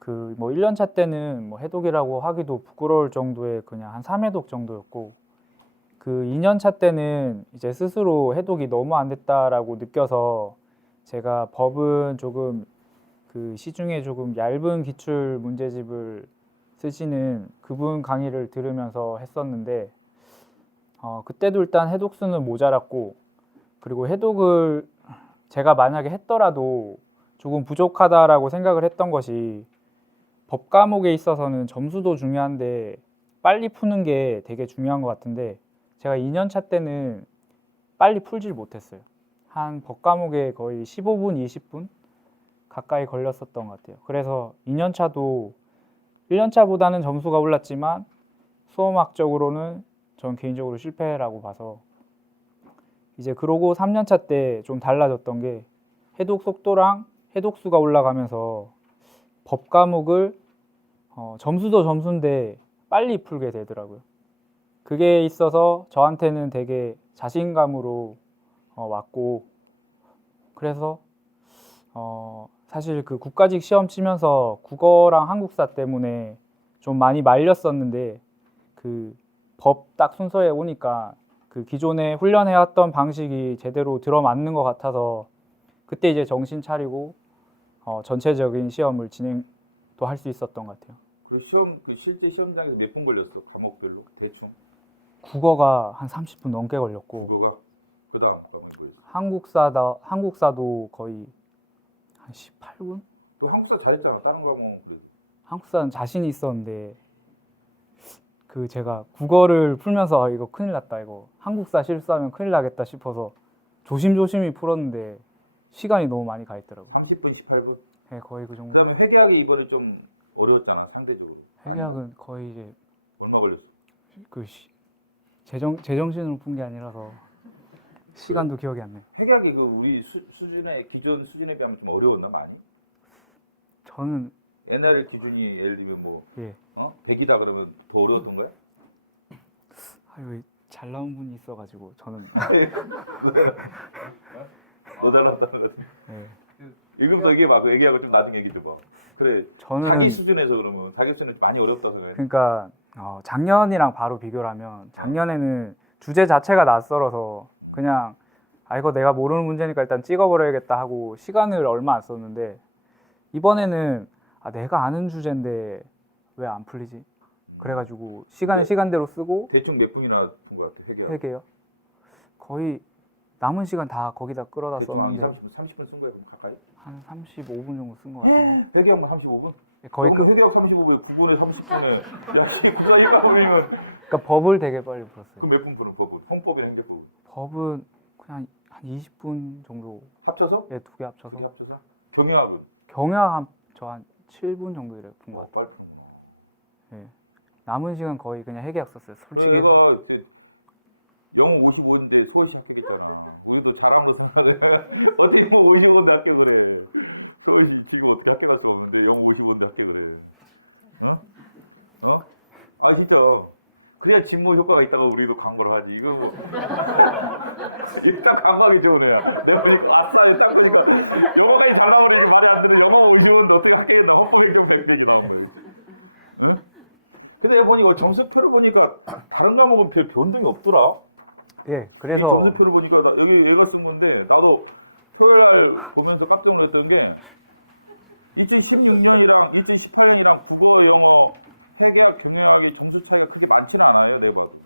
그 뭐 1년차 때는 뭐 해독이라고 하기도 부끄러울 정도의 그냥 한 3해독 정도였고 그 2년차 때는 이제 스스로 해독이 너무 안 됐다라고 느껴서 제가 법은 조금 그 시중에 조금 얇은 기출 문제집을 쓰시는 그분 강의를 들으면서 했었는데 그때도 일단 해독수는 모자랐고 그리고 해독을 제가 만약에 했더라도 조금 부족하다라고 생각을 했던 것이 법 과목에 있어서는 점수도 중요한데 빨리 푸는 게 되게 중요한 것 같은데 제가 2년차 때는 빨리 풀질 못했어요. 한 법 과목에 거의 15분, 20분 가까이 걸렸었던 것 같아요. 그래서 2년차도 1년차보다는 점수가 올랐지만 수험학적으로는 전 개인적으로 실패라고 봐서 이제 그러고 3년차 때 좀 달라졌던 게 해독 속도랑 해독수가 올라가면서 법 과목을 점수도 점수인데 빨리 풀게 되더라고요. 그게 있어서 저한테는 되게 자신감으로 왔고 그래서 사실 그 국가직 시험 치면서 국어랑 한국사 때문에 좀 많이 말렸었는데 그 법 딱 순서에 오니까 그 기존에 훈련해왔던 방식이 제대로 들어맞는 것 같아서 그때 이제 정신 차리고 전체적인 시험을 할 수 있었던 것 같아요. 그리고 시험 그 실제 시험장에서 몇 분 걸렸어? 과목별로 대충 국어가 한 30분 넘게 걸렸고 국어가 그 다음 과목이 뭐였어? 한국사도 거의 한 18분? 또 한국사 잘했잖아. 다른 과목은 그래도. 한국사는 자신이 있었는데 그 제가 국어를 풀면서 아, 이거 큰일 났다 이거 한국사 실수하면 큰일 나겠다 싶어서 조심조심히 풀었는데 시간이 너무 많이 가 있더라고요. 30분, 18분. 네, 거의 그 정도. 그다음에 회계학이 이번에 좀 어려웠잖아, 상대적으로. 아닌가? 회계학은 거의 이제 얼마 걸렸어? 그 제정신으로 푼 게 아니라서 시간도 기억이 안 나요. 회계학이 그 우리 수준의 기존 수준에 비하면 좀 어려웠나 많이? 저는 옛날 기준이 예를 들면 뭐 예. 100이다 그러면 더 어려웠던 거야? 아유, 잘 나온 분이 있어가지고 저는 너 잘났다는 것 같은데. 지금부터 얘기해봐. 그 얘기하고 좀 나중에 얘기 좀 봐. 그래. 저는 자기 수준에서 그러면 자기 수준은 많이 어렵다고 생각해. 그러니까 작년이랑 바로 비교를 하면 작년에는 주제 자체가 낯설어서 그냥 아 이거 내가 모르는 문제니까 일단 찍어버려야겠다 하고 시간을 얼마 안 썼는데 이번에는 아 내가 아는 주제인데 왜 안 풀리지? 그래가지고 시간대로 쓰고 대충 몇 분이나 푼 것 같아 회계하고. 회계요? 거의 남은 시간 다 거기다 끌어다 대충 한 2, 썼는데 30분 쓴 거야 그럼 가까이? 한 35분 정도 쓴 것 같아요. 회계학만 35분? 거의 그러면 회계학 35분에 국어에 30분에 야씨 국사 이봐 버리면 그러니까 법을 되게 빨리 풀었어요. 그럼 몇 분 푸는 법은? 헌법이나 행정법은? 법은 그냥 한 20분 정도. 합쳐서? 네, 두 개 합쳐서. 두 개 합쳐서? 경영학은? 경영 한 7분 정도 이래 푼 거. 빨리 푸는구나. 네. 남은 시간 거의 그냥 회계학 썼어요. 그래 얘가 이제 영어 55인데 서울시 합격했잖아. 우리도 자랑으로 생각해. 어떻게 영어 55인데 합격을 해? 서울시 지금 어떻게 합격할 수가 없는데 영어 55인데 합격을 해? 아 진짜. 그래야 진모 효과가 있다고 우리도 광고를 하지. 이거 뭐 일단 광고하기 좋은 애야. 내가 보니까 아싸 딱 보니까 영어까지 잘 나오니 이게 말이 안 되는 영어 55인데 어떻게 합격했나? 헌법행정 100백이 나온 거야, 그치? 응? 근데 내가 보니까 점수표를 보니까 다른 과목은 별 변동이 없더라. 예, 그래서 이 점수표를 보니까 여기 얘가 쓴 건데 나도 토요일 날 보면서 깜짝 놀랐던 게 2016년이랑 2018년이랑 국어, 영어, 회계학, 경영학의 점수 차이가 그렇게 많지는 않아요. 내가 봐도.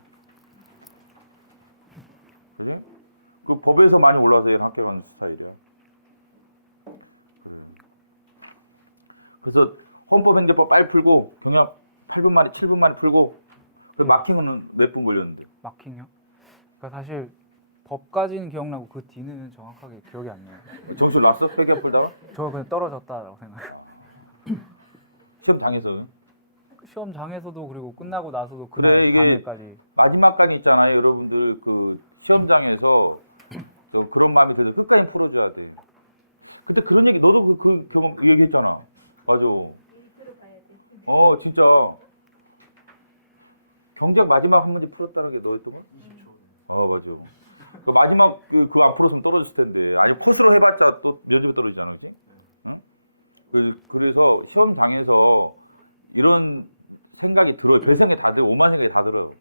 그지? 그 법에서 많이 올라서 얘는 합격하는 스타일이야. 그래. 그래서 헌법행정법 빨리 풀고 경영학 8분 만에 7분 만에 풀고 그 마킹은 몇 분 걸렸는데? 마킹요? 그러니까 사실 법까지는 기억나고 그 뒤는 정확하게 기억이 안 나요. 정신 났어? 회계학 풀다가? 저 그냥 떨어졌다라고 생각해요. 시험장에서? 시험장에서도 그리고 끝나고 나서도 그래 이게 과목까지. 마지막 간 있잖아요. 여러분들 그 시험장에서 저 그런 마음이 들면 끝까지 풀어줘야 돼. 그때 그런 얘기 너도 그 경험 얘기했잖아. 맞아. 진짜 경제학 마지막 한 문제 풀었다는 게 너였던 거야? 20초. 맞아. 그 마지막 그거 안 풀었으면 떨어졌을 텐데. 아니 코스로 해봤자 또 면접에 떨어지잖아, 그렇지? 응? 그래서 시험장에서 이런 생각이 들어요. 별 생각이 다 들어. 오만 생각이 다 들어요.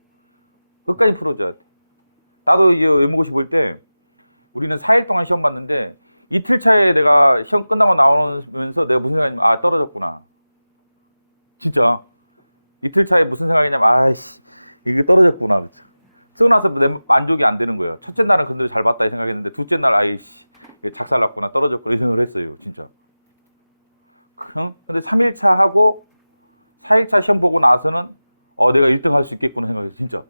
끝까지 풀어줘야 돼. 나도 이제 외모고시 볼 때 우리는 4일 동안 시험 봤는데 이틀 차에 내가 시험 끝나고 나오면서 내가 무슨 생각이냐면 아 떨어졌구나. 진짜 이틀 차에 무슨 생각이냐면 아이씨 이게 떨어졌구나. 그쵸? 쓰고 나서 내 만족이 안 되는 거예요. 첫째 날은 근데 잘 봤다 이 생각했는데 둘째 날 아이씨 작살났구나 떨어졌구나 이 생각을 했어요. 진짜. 근데 3일차 하고 4일차 시험 보고 나서는 내가 1등 할 수 있겠구나 생각했어. 진짜.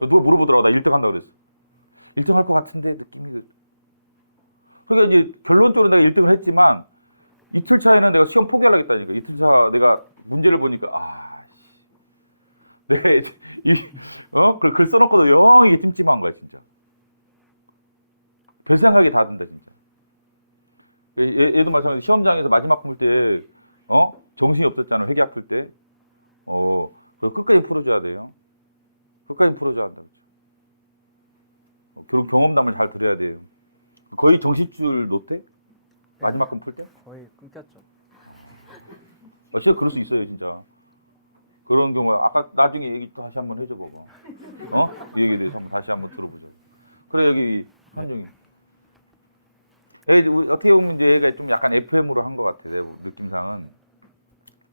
누가 물어보더라고. 나 1등 한다고 그랬어. 1등 할 것 같은데 느낌이. 그러니까 이제 결론적으로 내가 1등을 했지만 이틀 차에는 내가 시험 포기하려고 했다니까. 이틀 차 내가 문제를 보니까 내가 그 글 써놓고도 영 이게 찜찜한 거야 진짜. 별 생각이 다 든다 진짜. 얘도 마찬가지로 시험장에서 마지막 풀 때 정신이 없었잖아. 회계학 풀 때. 그래서 끝까지 풀어줘야 돼요. 끝까지 풀어줘야 한다 그죠. 결국 경험담을 잘 들어야 돼요. 거의 정신줄 놓대? 마지막 건 풀 때? 거의 끊겼죠. 진짜 그럴 수 있어요 진짜. 그런 경우야. 아까 나중에 얘기 또 다시 한번 해줘 봐봐. 이 얘기에 대해서 한번 다시 한번 들어보자고. 그래 여기 현중이. 어떻게 보면 이제 얘가 좀 약간 FM으로 한 것 같아. 내 느낌상은.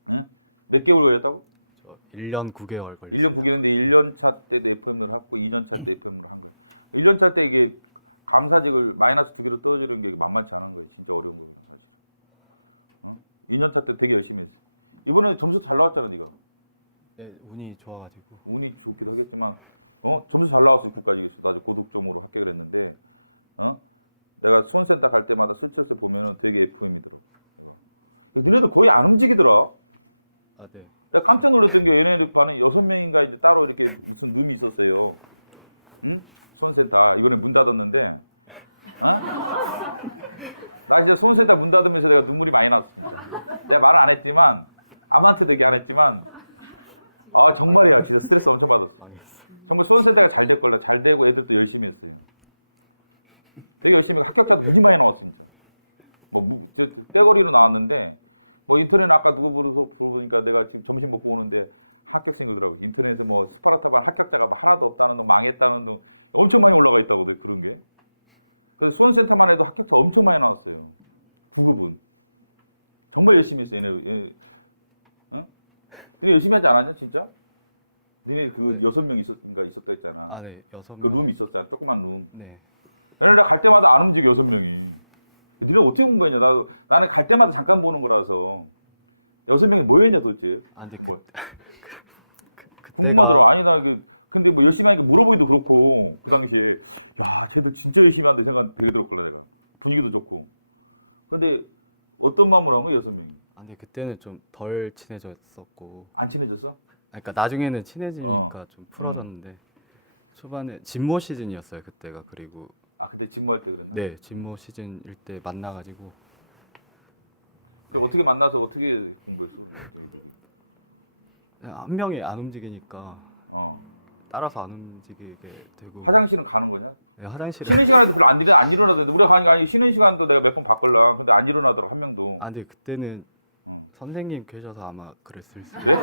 응? 몇 개월 걸렸다고? 저 1년 9개월 걸렸어요. 1년 9개월인데 1년 차 때도 FM을 했고 2년 차 때 FM을 한 거예요. 1년 차 때 이게 감사직을 마이너스 2개로 떨어지는 게 만만치 않은 거예요. 진짜 어려운 거구나 사실은. 2년 차 때 되게 열심히 했어. 이번에 점수 잘 나왔잖아, 네가. 네, 운이 좋아가지고. 운이 좋기도 하겠지만, 점수 잘 나왔어 국가직에서. 나도 고득점으로 합격을 했는데, 내가 수원센터 갈 때마다 슬쩍슬쩍 보면은 되게 FM이더라고. 내가. 너네들 거의 안 움직이더라. 아, 네. 내가 깜짝 놀랐던 게 얘네들 반에 6명인가 이제 따로 이렇게 무슨 룸이 있었어요. 응? 수원센터 이번에 문 닫았는데, 나 진짜 수원센터 문 닫으면서 내가 눈물이 많이 났어 진짜. 내가 말은 안 했지만 아무한테도 얘기 안 했지만 정말이야 진짜 스트레스 엄청 받았어. 정말 수원센터가 잘 됐걸라. 잘 되고 애들도 열심히 했어요. 되게 열심히 합격자도 무지 많이 나왔어 진짜. 떼거리로 나왔는데 인터넷 아까 누구 부르니까 내가 지금 점심 먹고 오는데 합격생이더라고. 인터넷에 스파르타반 합격자가 하나도 없다는 둥 망했다는 둥 엄청 많이 올라가 있다고 그런 게. 그래서 수원센터만 해도 합격자 엄청 많이 나왔어요. 9급은. 정말 열심히 했어 얘네. 너네 열심히 하지 않았냐 진짜? 너네 그 6명 있었다 했잖아. 아, 네. 6명. 그 룸 있었잖아. 조그만 룸. 네. 얘네 갈 때마다 안 움직여 6명이. 너네 어떻게 공부했냐? 나는 갈 때마다 잠깐 보는 거라서. 6명이 뭐 했냐 도대체? 아, 네. 궁금하더라. 아니 나 근데 열심히 하니까 물어보기도 그렇고 그 당시에 야 쟤들 진짜 열심히 한다 생각 되게 들었걸라 내가. 분위기도 좋고. 근데 어떤 마음으로 한 거야 6명이? 아, 근데 그때는 좀 덜 친해졌었고. 안 친해졌어? 그러니까 나중에는 친해지니까 좀 풀어졌는데 초반에 진모 시즌이었어요 그때가. 그리고 그때 진모할 때 그랬나? 네, 진모 시즌일 때 만나가지고. 그 어떻게 만나서 어떻게 공부했어 너희들이? 한 명이 안 움직이니까 어. 따라서 안 움직이게 되고. 화장실은 가는 거냐? 네, 화장실에. 쉬는 시간에도 별로 안 일어나던데 우리가 가니까 아니 쉬는 시간도 내가 몇 번 바꿀라. 근데 안 일어나더라 한 명도. 아, 근데 그때는 선생님 계셔서 아마 그랬을 수 있어요. 그래?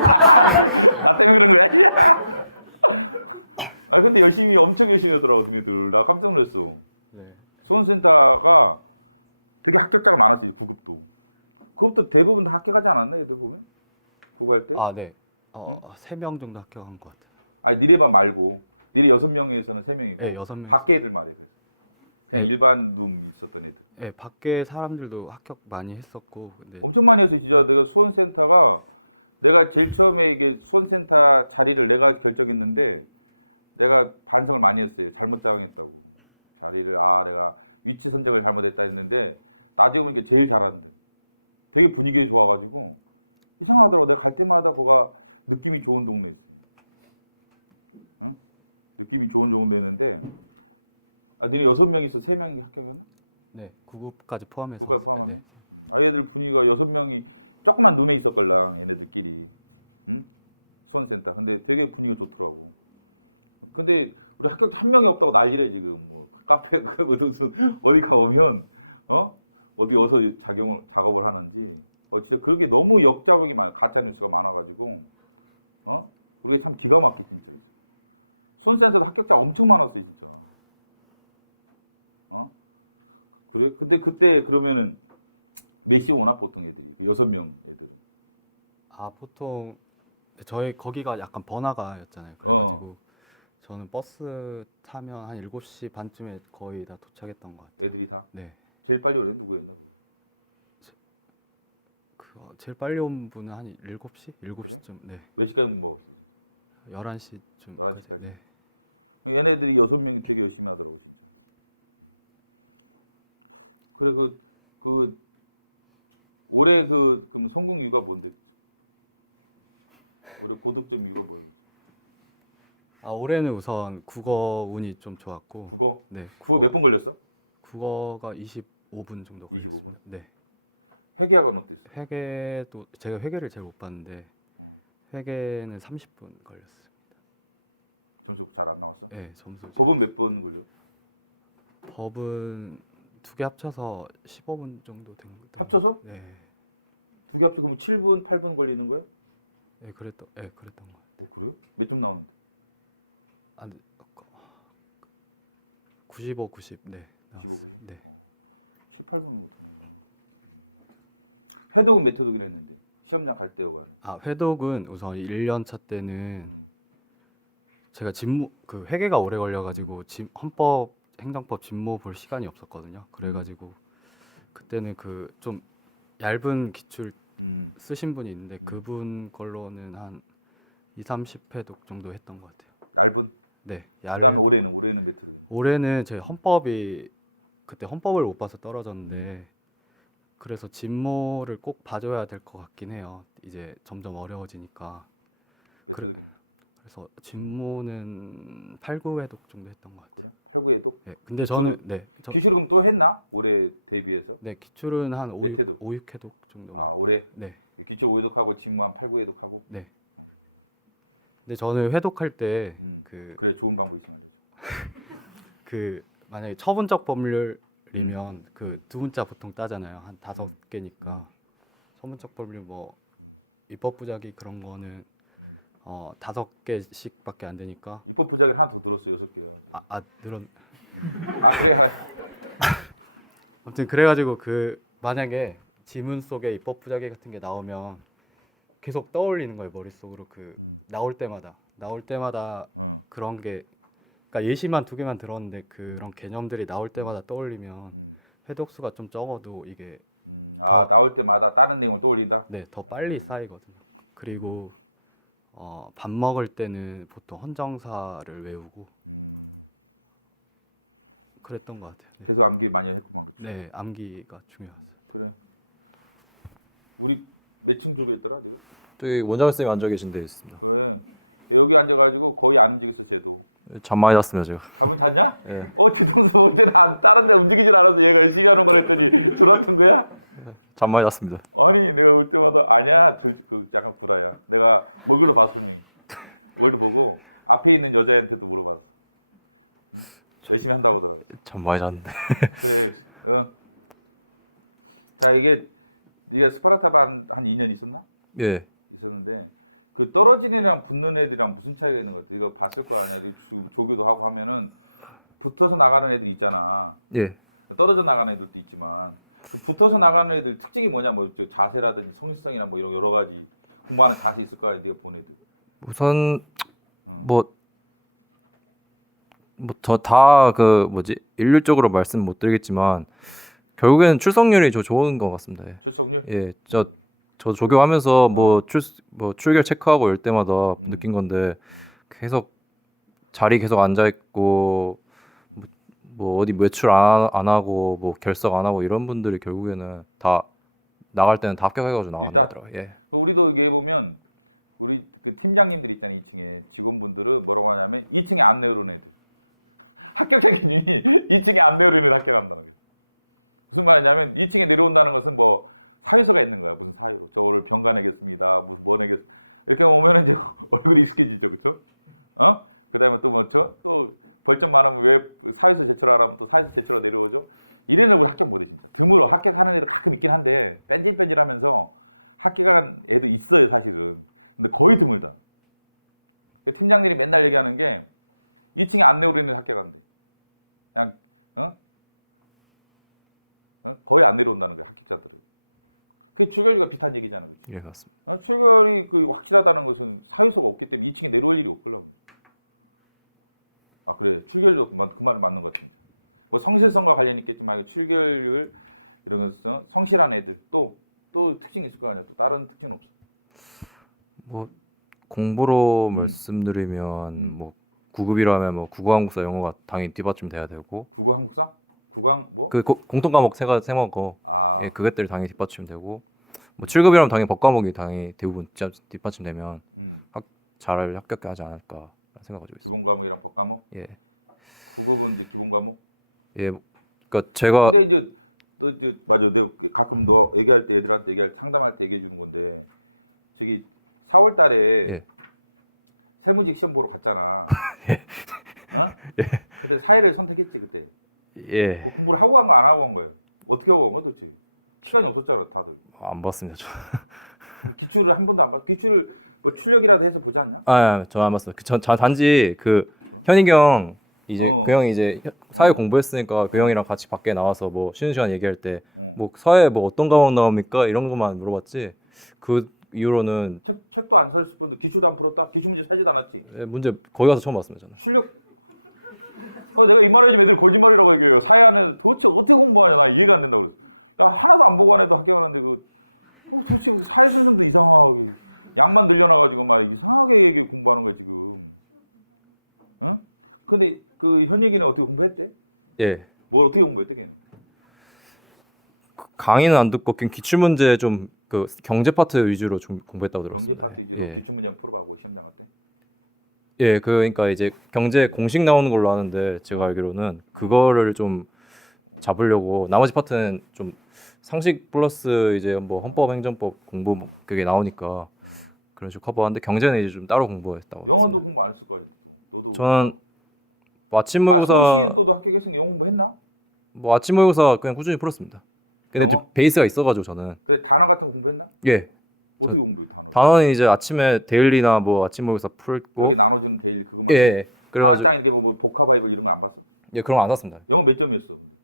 나 때문에 그런 거야? 근데 엄청 열심히 하더라고 너희들. 나 깜짝 놀랐어. 네. 수원센터가 되게 합격자가 많았어요. 9급도. 9급도 대부분 다 합격하지 않았나 애들 보면? 9급 할 때? 아, 네. 응? 3명 정도 합격한 것 같아요. 아니 니네 반 말고 니네 6명에서는 3명이고 네, 6명. 밖에 애들 말이야. 그래서 그냥 일반 룸 있었던 애들. 네, 밖에 사람들도 합격 많이 했었고. 근데 엄청 많이 했어 진짜. 내가 수원센터가 내가 제일 처음에 이게 수원센터 자리를 내가 결정했는데 내가 반성을 많이 했어요. 잘못 정했다고. 자리를 내가 위치 선정을 잘못했다 했는데 나중에 보니까 제일 잘하는데 되게 분위기 좋아가지고 이상하더라고. 내가 갈 때마다 거가 느낌이 좋은 동네였어요. 응? 느낌이 좋은 동네였는데 너네 6명이서 3명이 합격했나? 네, 9급까지 포함해서. 9급까지 포함하면? 얘들 분위기가 6명이 조그만 룸에 있었걸랑 얘네들끼리. 응? 수원센터. 근데 되게 분위기가 좋더라고. 근데 우리 합격자 한 명이 없다고 난리래 지금. 카페 어디 가보면 어디 어서 작업을 하는지 진짜 그렇게 너무 역작업이 많아. 가짜 뉴스가 많아가지고 우리가 참 기가 막히게 진짜. 수원센터도 합격자 엄청 많았어요 진짜. 그래? 근데 그때 그러면은 몇 시 오나 보통 애들이 그 6명 애들은? 보통 저희 거기가 약간 번화가였잖아요. 그래가지고 저는 버스 타면 한 7시 반쯤에 거의 다 도착했던 것 같아요. 애들이 다? 네. 제일 빨리 오는 누구였나? 제일 빨리 온 분은 한 7시? 7시쯤. 그래? 네. 몇 시까지 먹었어요? 11시쯤. 11시까지? 네. 얘네들이 6명이 되게 열심히 하더라고 진짜. 그래 올해 그럼 성공 이유가 뭔데? 올해 고득점 이유가 뭐예요? 올해는 우선 국어 운이 좀 좋았고. 국어? 네. 국어 몇 번 걸렸어? 국어가 25분 정도 걸렸어요. 25분? 네. 회계학은 어땠어? 회계도 제가 회계를 잘 못 봤는데 회계는 30분 걸렸습니다. 점수 잘 안 나왔어? 네, 점수. 법은 몇 번 걸려? 법은 2개 합쳐서 15분 정도 된 거. 합쳐서? 네. 2개 합쳐 그러면 7분, 8분 걸리는 거야? 네, 그랬던 거. 그래요? 몇 점 나오는데? 95, 90. 네. 95, 90? 네. 7, 8분은 못하는구나. 해독은 몇 회독이라 했는데 시험장 갈 때 요구하는. 회독은 우선 1년 차 때는 제가 집무 그 회계가 오래 걸려가지고 헌법 행정법 집모 볼 시간이 없었거든요. 그래가지고 그때는 그 좀 얇은 기출 쓰신 분이 있는데 그분 걸로는 한 2, 30회독 정도 했던 것 같아요. 얇은? 네. 그다음에 올해는 몇 회독이네. 올해는 제 헌법이 그때 헌법을 못 봐서 떨어졌는데 그래서 집모를 꼭 봐줘야 될 것 같긴 해요. 이제 점점 어려워지니까. 몇 회독이네. 그래서 집모는 8, 9회독 정도 했던 것 같아요. 그래? 8, 9회독? 네. 근데 기출을 그럼 또 했나? 올해 대비해서? 네, 기출은 한 5, 몇 회독? 5, 6회독 정도. 아, 올해? 네. 기출 5회독하고 집모 한 8, 9회독하고? 네. 근데 저는 회독할 때 그래, 좋은 방법 있으면 알려줘. 그 만약에 처분적 법률이면 그 두 문자 보통 따잖아요. 한 5개니까. 처분적 법률 뭐 입법 부작위 그런 거는 5개씩밖에 안 되니까. 입법 부작위를 하나 더 들었어. 6개요. 늘었. 그래. 아무튼 그래가지고 그 만약에 지문 속에 입법 부작위 같은 게 나오면 계속 떠올리는 거예요 머릿속으로. 그 나올 때마다 그런 게, 그러니까 예시만 2개만 들었는데 그런 개념들이 나올 때마다 떠올리면 회독수가 좀 적어도 이게 나올 때마다 다른 내용을 떠올린다? 네, 더 빨리 쌓이거든요. 그리고 밥 먹을 때는 보통 헌정사를 외우고 그랬던 것 같아요. 네. 계속 암기 많이 했구만. 그렇죠? 네, 암기가 중요하죠. 그래. 우리 몇 층 조교였더라 네가? 저기 원장 선생님 앉아 계신 데 있습니다. 그래. 여기 앉아가지고 거의 안 움직였어 쟤도. 잠 많이 잤습니다 제가. 잠은 잤냐? 예. 뒤통수 볼 때는 다른 데 움직이질 않아서 얘가 열심히 하는 걸 했더니 졸았던 거야? 잠 많이 잤습니다. 아니 내가 올 때마다 아니야 그 약간 구라야. 내가 얼굴도 봐서 설명해. 얼굴도 보고 앞에 있는 여자애한테도 물어봤어. 응? 열심히 한다고 하더라고. 잠 많이 잤는데. 그래. 자 이게 네가 스파르타반 한 2년 있었나? 예. 있었는데 그 떨어진 애랑 붙는 애들이랑 무슨 차이가 있는 것 같아? 네가 봤을 거 아니야. 조교도 하고 하면은 붙어서 나가는 애들 있잖아. 예. 떨어져 나가는 애들도 있지만 그 붙어서 나가는 애들 특징이 뭐냐? 뭐 자세라든지 성실성이나 뭐 이런 여러 가지 공부하는 자세 있을 거 아니야. 네가 본 애들. 우선 저 다 그 뭐지 일률적으로 말씀 못 드리겠지만 결국에는 출석률이 저 좋은 것 같습니다. 예. 출석률? 예. 저 조교하면서 출결 체크하고 이럴 때마다 느낀 건데 계속 자리 계속 앉아 있고 뭐 어디 외출 안 하고 뭐 결석 안 하고 이런 분들이 결국에는 다 나갈 때는 다 합격해가지고 나가더라고요. 예. 우리도 이게 보면 우리 그 팀장님들 있잖아요. 2층에 직원분들은 뭐라고 하냐면 2층에 안 내려오는 애들 합격자 기준이 2층에 안 내려오는 애들 합격한다는 거예요. 무슨 말이냐면 2층에 내려온다는 것은 뭐 사유서가 있는 거야. 무슨 사유로 저를 병가 내겠습니다. 무슨 뭐 내겠습니다. 이렇게 오면은 이제 얼굴이 익숙해지죠, 그렇죠? 그다음에 또 뭐죠? 또 벌점 많으면 왜 사유서 제출하라면 또 사유서 제출하러 내려오죠. 이래는 우리 합격 못해 진짜. 드물어. 합격하는 애들 가끔 있긴 한데 뺀질뺀질하면서 합격한 애도 있어요, 사실은. 근데 거의 드물다. 팀장들이 맨날 얘기하는 게 2층에 안 내려오는 애들 합격한대. 그냥 거의 안 내려온다는 거야, 합격자들은. 그게 출결率비슷한 얘기잖아, 그렇지? 예, 맞습니다. 출결이 그 확실하다는 것은 사유서가 없기 때문에 2층에 내려올 일이 없거든. 그래. 출결도 그 말이 맞는 것 같아, 진짜. 뭐 성실성과 관련 있겠지만 출결률 이런 것은 성실한 애들 또 특징이 있을 거 아니야. 또 다른 특징은 없어. 뭐 공부로 말씀드리면 뭐 9급이라면 뭐 국어한국사 영어가 당연히 뒷받침돼야 되고. 국어한국사? 국어한 뭐? 그 공통 과목 세 과목 예, 그것들이 당연히 뒷받침되고. 뭐 7급이라면 당연히 법 과목이 당연히 대부분 뒷받침되면 잘 합격하지 않을까 생각하고 있습니다. 기본 과목이랑 법 과목? 예. 9급은 이제 기본 과목? 예. 그러니까 제가 근데 이제 너 이제 맞아. 내가 가끔 너 얘기할 때 애들한테 상담할 때 얘기해 주는 건데 저기 4월 달에 예. 세무직 시험 보러 갔잖아. 예. 그때 사회를 선택했지 그때. 예. 그 공부를 하고 간 거 안 하고 간 거예요? 어떻게 하고 간 거야 도대체? 시간이 없었잖아 다들. 안 봤습니다. 기출을 한 번도 안 봤어. 기출을 뭐 출력이라도 해서 보지 않냐? 저 안 봤어요. 단지 그 현희경 이제 그 형이 이제 사회 공부했으니까 그 형이랑 같이 밖에 나와서 뭐 쉬는 시간 얘기할 때 뭐 사회 뭐 어떤 과목 나옵니까 이런 것만 물어봤지 이후로는 책도 안 샀을 뿐도 기출도 안 풀었다. 기출 문제 사지도 않았지. 예, 문제 거기 가서 처음 봤습니다. 저는. 실력. 내가 이 말해주면 애들 거짓말이라고 얘기해요. 사회 안에 도대체 어떻게 공부하냐. 나 이해가 안 된다고 그랬어. 야, 하나도 안 보고 안 해도 합격하는데 그 도대체 사회 선생도 이상하게 양만 늘려놔가지고 막 이상하게 얘기 공부하는 거야 지금. 응? 근데 그 현역이는 어떻게 공부했대? 예. 뭘 어떻게 공부했대 걔는? 강의는 안 듣고 그냥 기출 문제 좀 그 경제 파트 위주로 좀 공부했다고 들었어요. 경제 파트 위주로 예. 기출 문제 한번 풀어봐고 시험장 갈 때. 예, 그러니까 이제 경제 공식 나오는 걸로 아는데 제가 알기로는 그거를 좀 잡으려고 나머지 파트는 좀 상식 플러스 이제 뭐 헌법 행정법 공부 뭐 그게 나오니까 그런 식으로 커버하는데 경제는 이제 좀 따로 공부했다고. 영어도 공부 안 했을 거 아니야 또. 너도. 저는 뭐 아침 아, 모의고사 소시도도 합격했으니까 영어 공부했나? 뭐 아침 모의고사 그냥 꾸준히 풀었습니다. 근데 영어? 이제 베이스가 있어가지고 저는 그래 단어 같은 거 공부했나? 예. 어떻게 공부해 단어? 단어는 이제 아침에 데일리나 뭐 아침 모의고사 풀고 여기 나눠주는 데일 그것만. 예. 단어장 이렇게 뭐 복합 바이블 이런 거 안 봤어? 예, 그런 거 안 샀습니다. 영어 몇 점이었어 근데?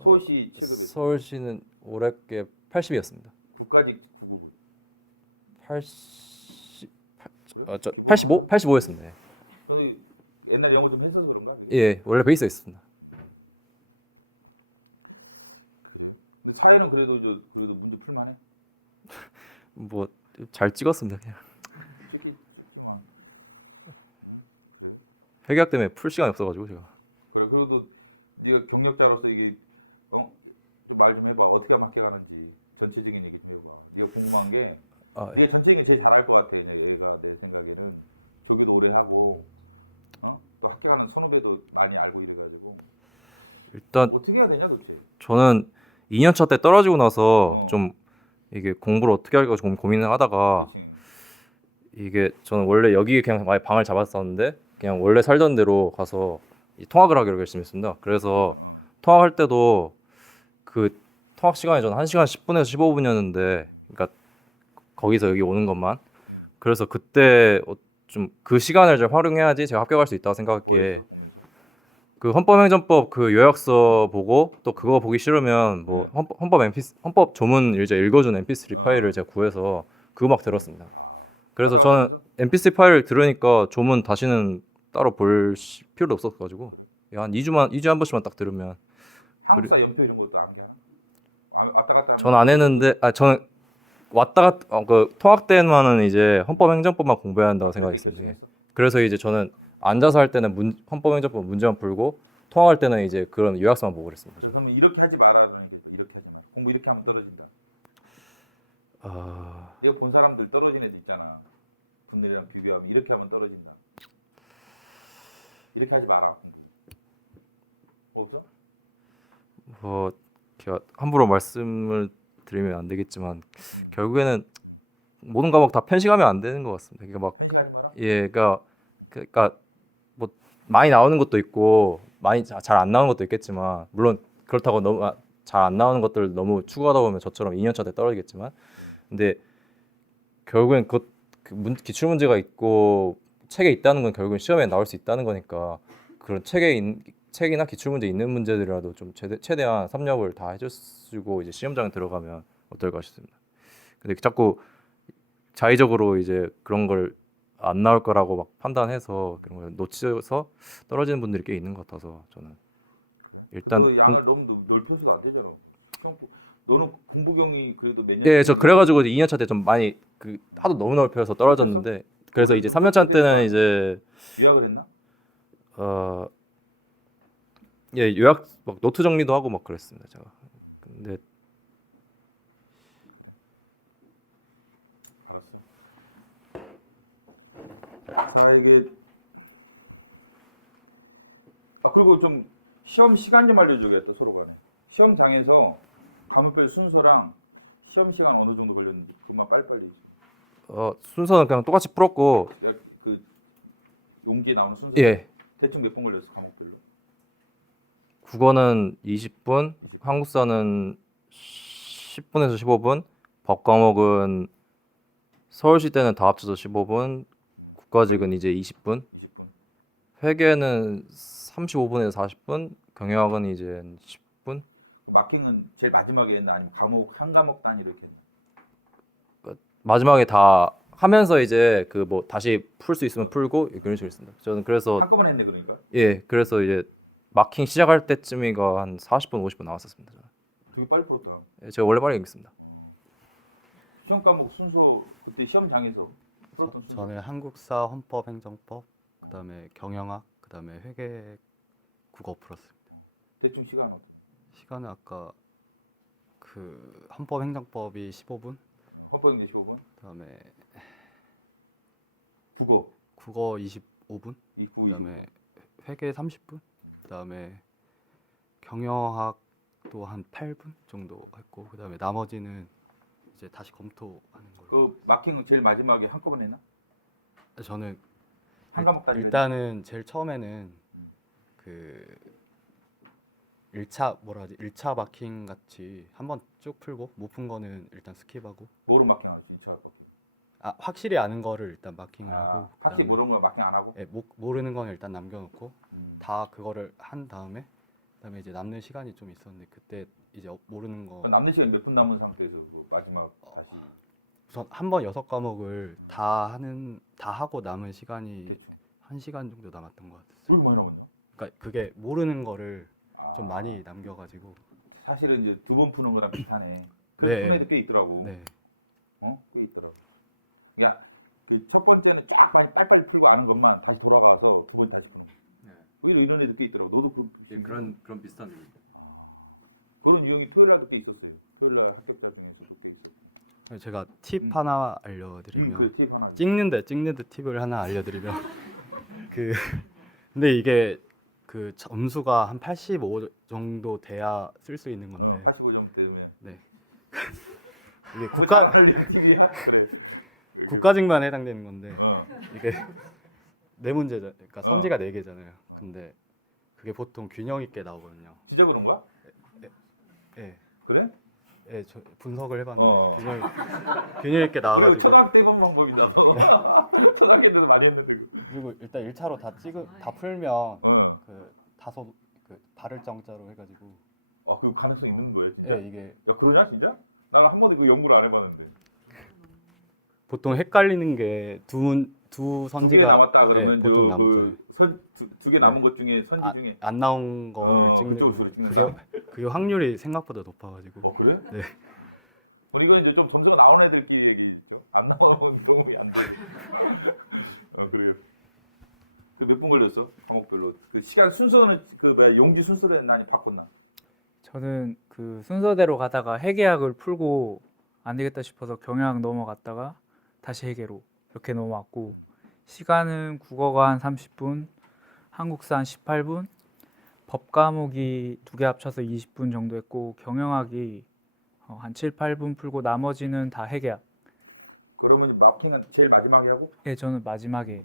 서울시 7급에서. 서울시는 올해께 80이었습니다. 국가직 9급은. 80 그래? 아, 저 기본 85? 하나? 85였습니다. 근데 옛날 영어 좀 했어서 그런가 그게? 예, 원래 베이스가 있습니다. 그래. 근데 사회는 그래도 그래도 문제 풀만해. 뭐 잘 찍었습니다. 그냥. 찍지만. 그래. 회계학 때문에 풀 시간이 없어가지고 제가. 그래. 그래도 네가 경력자로서 이게 좀 말 좀 해봐. 어떻게 하면 합격하는지 전체적인 얘기 좀 해봐. 네가 궁금한 게 네가 전체적인 게 제일 잘할 것 같아. 얘가 내 생각에는 조교도 오래 하고 또 합격하는 선후배도 많이 알고 이래가지고 일단 어떻게 해야 되냐 도대체. 저는 2년차 때 떨어지고 나서 어. 좀 이게 공부를 어떻게 할까 좀 고민을 하다가 그렇지. 이게 저는 원래 여기 그냥 아예 방을 잡았었는데 그냥 원래 살던 대로 가서 이 통학을 하기로 결심했습니다. 그래서 그렇잖아. 통학할 때도 그 통학 시간이 저는 1시간 10분에서 15분이었는데 그러니까 거기서 여기 오는 것만 그래서 그때 좀 그 시간을 좀 활용해야지 제가 합격할 수 있다고 뭐 생각했기에 했어? 오면서? 그 헌법행정법 그 요약서 보고 또 그거 보기 싫으면 뭐 네. 헌법 조문 이제 읽어주는 MP3 어. 파일을 제가 구해서 그거 막 들었습니다. 아. 그래서 왔다 갔다 저는 하면서? MP3 파일을 들으니까 조문 다시는 따로 볼 필요도 없었가지고 그래? 한 2주에 한 번씩만 딱 들으면 한국사 연표 이런 것도 암기하나? 왔다 갔다 하면. 전 안 했는데 저는 왔다 갔다 그 통학 때만은 이제 헌법행정법만 공부해야 한다고 그렇게 생각했어요. 결정했어? 그래서 이제 저는 앉아서 할 때는 헌법행정법 문제만 풀고 통학할 때는 이제 그런 요약서만 보고 그랬습니다. 그래 그러면 이렇게 하지 마라는 게 이렇게 하지 마라. 공부 이렇게 하면 떨어진다. 내가 본 사람들 떨어진 애들 있잖아. 분들이랑 비교하면 이렇게 하면 떨어진다. 이렇게 하지 마라 공부. 뭐 없어? 뭐 제가 함부로 말씀을 드리면 안 되겠지만 결국에는 모든 과목 다 편식하면 안 되는 것 같습니다. 그러니까 막 편식하지 마라. 예, 그러니까 뭐 많이 나오는 것도 있고 많이 잘 안 나오는 것도 있겠지만 물론 그렇다고 너무 잘 안 나오는 것들 너무 추구하다 보면 저처럼 2년차 때 떨어지겠지만 근데 결국엔 기출 문제가 있고 책에 있다는 건 결국엔 시험에 나올 수 있다는 거니까 그런 책이나 기출 문제 있는 문제들이라도 좀 최대한 섭렵을 다 해주시고 이제 시험장에 들어가면 어떨까 싶습니다. 근데 자꾸 자의적으로 이제 그런 걸 안 나올 거라고 막 판단해서 그런 걸 놓쳐서 떨어지는 분들이 꽤 있는 것 같아서 저는 그래? 일단 너 양을 너무 넓혀서도 안 되잖아. 시험 너는 공부경이 그래도 몇 년? 예, 저 그래가지고 2년차 때 좀 많이 하도 너무 넓혀서 떨어졌는데 그래서 올해는 이제 좀 3년차 좁혀야 될거 때는 아니야? 이제 유학을 했나? 예, 요약 막 노트 정리도 하고 막 그랬습니다, 제가. 근데 그래. 알았어. 자, 이게 그리고 좀 시험 시간 좀 알려주겠다 서로 간에. 시험장에서 과목별 순서랑 시험 시간 어느 정도 걸렸는지 그만 빨리빨리 좀. 순서는 그냥 똑같이 풀었고 그 용기에 나오는 순서 예. 대충 몇 분 걸렸어 과목별로? 국어는 20분, 한국사는 10분에서 15분, 법 과목은 서울시 때는 다 합쳐서 15분, 국가직은 이제 20분, 20분. 회계는 35분에서 40분, 경영학은 이제 10분. 그 마킹은 제일 마지막에 했나 아니면 과목 한 과목 단위로 이렇게 했나? 마지막에 다 하면서 이제 그 뭐 다시 풀 수 있으면 풀고 이런 식으로 했습니다. 저는 그래서 한꺼번에 했네 그러니까. 예, 그래서 이제 마킹 시작할 때쯤이가 한 40분 50분 나왔었습니다. 저는. 되게 빨리 풀었다. 예, 제가 원래 빨리 읽습니다. 시험 과목 순서 그때 시험장에서 풀었던 순서. 저는 한국사, 헌법, 행정법, 그다음에 경영학, 그다음에 회계, 국어 풀었습니다. 대충 시간 어떻게? 시간은 아까 그 헌법, 행정법이 15분, 헌법경제 15분. 그다음에 국어 국어 25분, 29, 25분. 회계 30분, 그다음에 경영학도 한 8분 정도 했고, 그다음에 나머지는 이제 다시 검토하는 걸로. 그 마킹은 제일 마지막에 한꺼번에 했나? 저는 한 과목 단위로 했나? 일단은 제일 처음에는 그 1차 뭐라 하지? 1차 마킹 같이 한번 쭉 풀고 못 푼 거는 일단 스킵하고. 뭐로 마킹 안 했지? 2차 마킹. 아, 확실히 아는 거를 일단 마킹하고. 확실히 모르는 거 마킹 안 하고? 네, 모르는 건 일단 남겨놓고 다 다 그거를 한 다음에 그다음에 이제 남는 시간이 좀 있었는데 그때 이제 모르는 거 남는 시간 몇 분 남은 상태에서 그 마지막 다시 우선 한 번 6과목을 다 하고 남은 시간이 대충 1시간 정도 남았던 것 같았어요. 왜 이렇게 많이 남았냐? 그러니까 그게 모르는 거를 아. 좀 많이 남겨가지고. 사실은 이제 2번 푸는 거랑 비슷하네. 그래도 네. 푸는 애들 꽤 있더라고. 네. 꽤 있더라고. 그러니까 그 첫 번째는 쫙 많이 빨리빨리 풀고 아는 것만 다시 돌아가서 2번 다시 푸는 거. 오히려 이런 애들 꽤 있더라고. 너도 그런 식인가? 그런 비슷한 느낌. 그런 유형이 토요일 날도 꽤 있었어요. 토요일 날 합격자 중에서도 꽤 있었고. 제가 팁 하나 알려드리면 그래 팁 하나. 찍는데 팁을 하나 알려드리면 근데 이게 그 점수가 한 85 정도 돼야 쓸 수 있는 건데 85점 되면. 네. 이게 뭐 잘하는 팁이야? 그래. 국가직만 해당되는 건데 어. 이게 네 문제잖아요. 그러니까 선지가 4개잖아요. 근데 그게 보통 균형 있게 나오거든요. 진짜 그런 거야? 네. 그래? 네, 저 분석을 해봤는데 균형 있게 나와. 우리 초등학교 때 해본 방법인데 나도. 초등학교 때도 많이 했는데 그리고 일단 1차로 다 풀면 그 다소 그 다를 정자로 해가지고. 그 가능성 있는 거야 진짜? 네, 이게 야 그러냐 진짜? 나는 한 번도 그 연구를 안 해봤는데. 보통 헷갈리는 게 두 개 남았다 그러면 네, 저 그 선 두 개 남은 것 중에 선지 중에 안 나온 거 그쪽으로 수를 찍는다. 그 확률이 생각보다 높아가지고. 그래? 네. 그럼 이건 이제 좀 점수가 나온 애들끼리 얘기죠. 안 나오면 도움이 안 되고. 그래요. 그 몇 분 걸렸어? 과목별로. 그 시간 순서는 그 뭐야 용지 순서로 했나 아니 바꿨나? 저는 그 순서대로 가다가 회계학을 풀고 안 되겠다 싶어서 경영학 넘어갔다가 다시 회계로 이렇게 넘어왔고 시간은 국어가 한 30분, 한국사 한 18분, 법 과목이 2개 합쳐서 20분 정도 했고 경영학이 한 7, 8분 풀고 나머지는 다 회계학. 그러면 마킹은 제일 마지막에 하고? 네, 저는 마지막에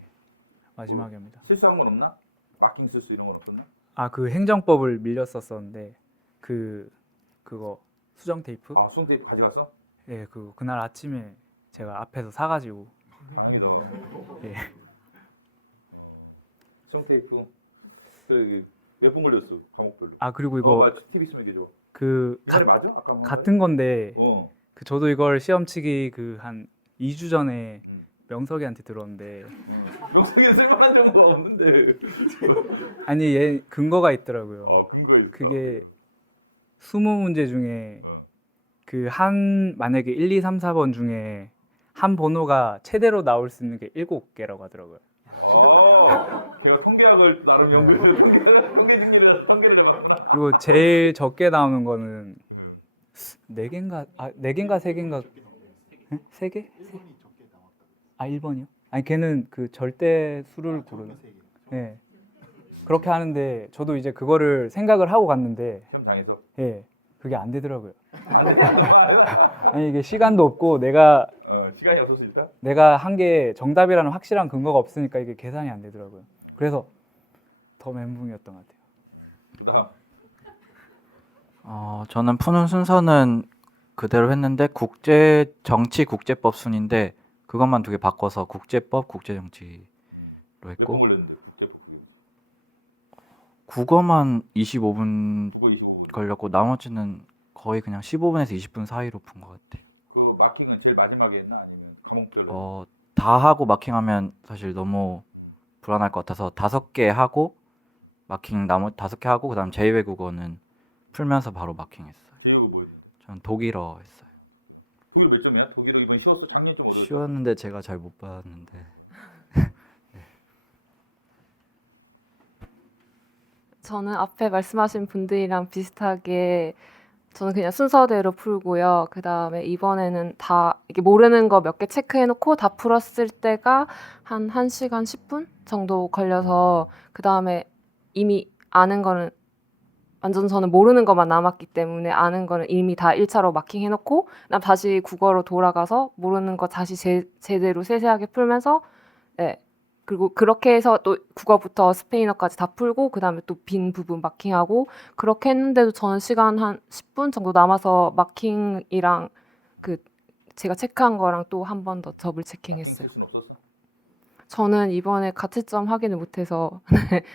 합니다. 실수한 건 없나? 마킹 실수 이런 건 없었나? 그 행정법을 밀렸었었는데 그거 수정 테이프? 수정 테이프 가져갔어? 네, 그날 아침에 제가 앞에서 사가지고. 다행이다. 예. 수정 테이프. 몇 분 걸렸어 과목별로? 그리고 이거 맞아. 팁 있으면 얘기해줘. 이 말이 맞아? 아까 한 같은 말이? 건데 저도 이걸 시험 치기 한 2주 전에 명석이한테 들었는데 명석이는 쓸만한 정보가 없는데. 아니 얘 근거가 있더라고요. 근거가 있어. 그게 20문제 중에 만약에 1, 2, 3, 4번 중에 한 번호가 최대로 나올 수 있는 게 7개라고 하더라고요. 걔가 통계학을 나름 연구해서 통계 중리를 해서 통계를 해봤구나. 그리고 제일 적게 나오는 거는 4개인가 3개인가 3개? 1번이요? 아니 걔는 그 절대 수를 고르는. 네. 그렇게 하는데 저도 이제 그거를 생각을 하고 갔는데 시험장에서? 예. 그게 안 되더라고요. 안 돼? 너무 안 돼? 아니 이게 시간도 없고 내가 시간이 없어서 일단? 내가 한 게 정답이라는 확실한 근거가 없으니까 이게 계산이 안 되더라고요. 그래서 더 멘붕이었던 것 같아요. 그다음 저는 푸는 순서는 그대로 했는데 정치 국제법 순인데 그것만 2개 바꿔서 국제법 국제정치로 했고. 몇 분 걸렸는데 국제법 국제정치? 국어만 25분 국어 25분 걸렸고 나머지는 거의 그냥 15분에서 20분 사이로 푼 것 같아요. 그 마킹은 제일 마지막에 했나 아니면 과목별로 했나? 다 하고 마킹하면 사실 너무 불안할 것 같아서 5개 하고 마킹 나머지 5개 하고 그다음 제2외국어는 풀면서 바로 마킹했어요. 제2외국어 뭐 했는데? 저는 독일어 했어요. 독일어 몇 점이야? 독일어 이번 쉬웠어? 작년 좀 어려웠죠? 쉬웠는데 제가 잘 못 봤는데. 저는 앞에 말씀하신 분들이랑 비슷하게 저는 그냥 순서대로 풀고요. 그 다음에 이번에는 다 이게 모르는 거 몇 개 체크해놓고 다 풀었을 때가 한 1시간 10분 정도 걸려서 그 다음에 이미 아는 거는 완전 저는 모르는 것만 남았기 때문에 아는 거는 이미 다 1차로 마킹해놓고 그다음 다시 국어로 돌아가서 모르는 거 다시 제대로 세세하게 풀면서 네. 그리고 그렇게 해서 또 국어부터 스페인어까지 다 풀고 그다음에 또 빈 부분 마킹하고 그렇게 했는데도 저는 시간 한 10분 정도 남아서 마킹이랑 그 제가 체크한 거랑 또 한 번 더 더블 마킹 체킹했어요. 쓸 수는 없었어? 저는 이번에 가채점 확인을 못해서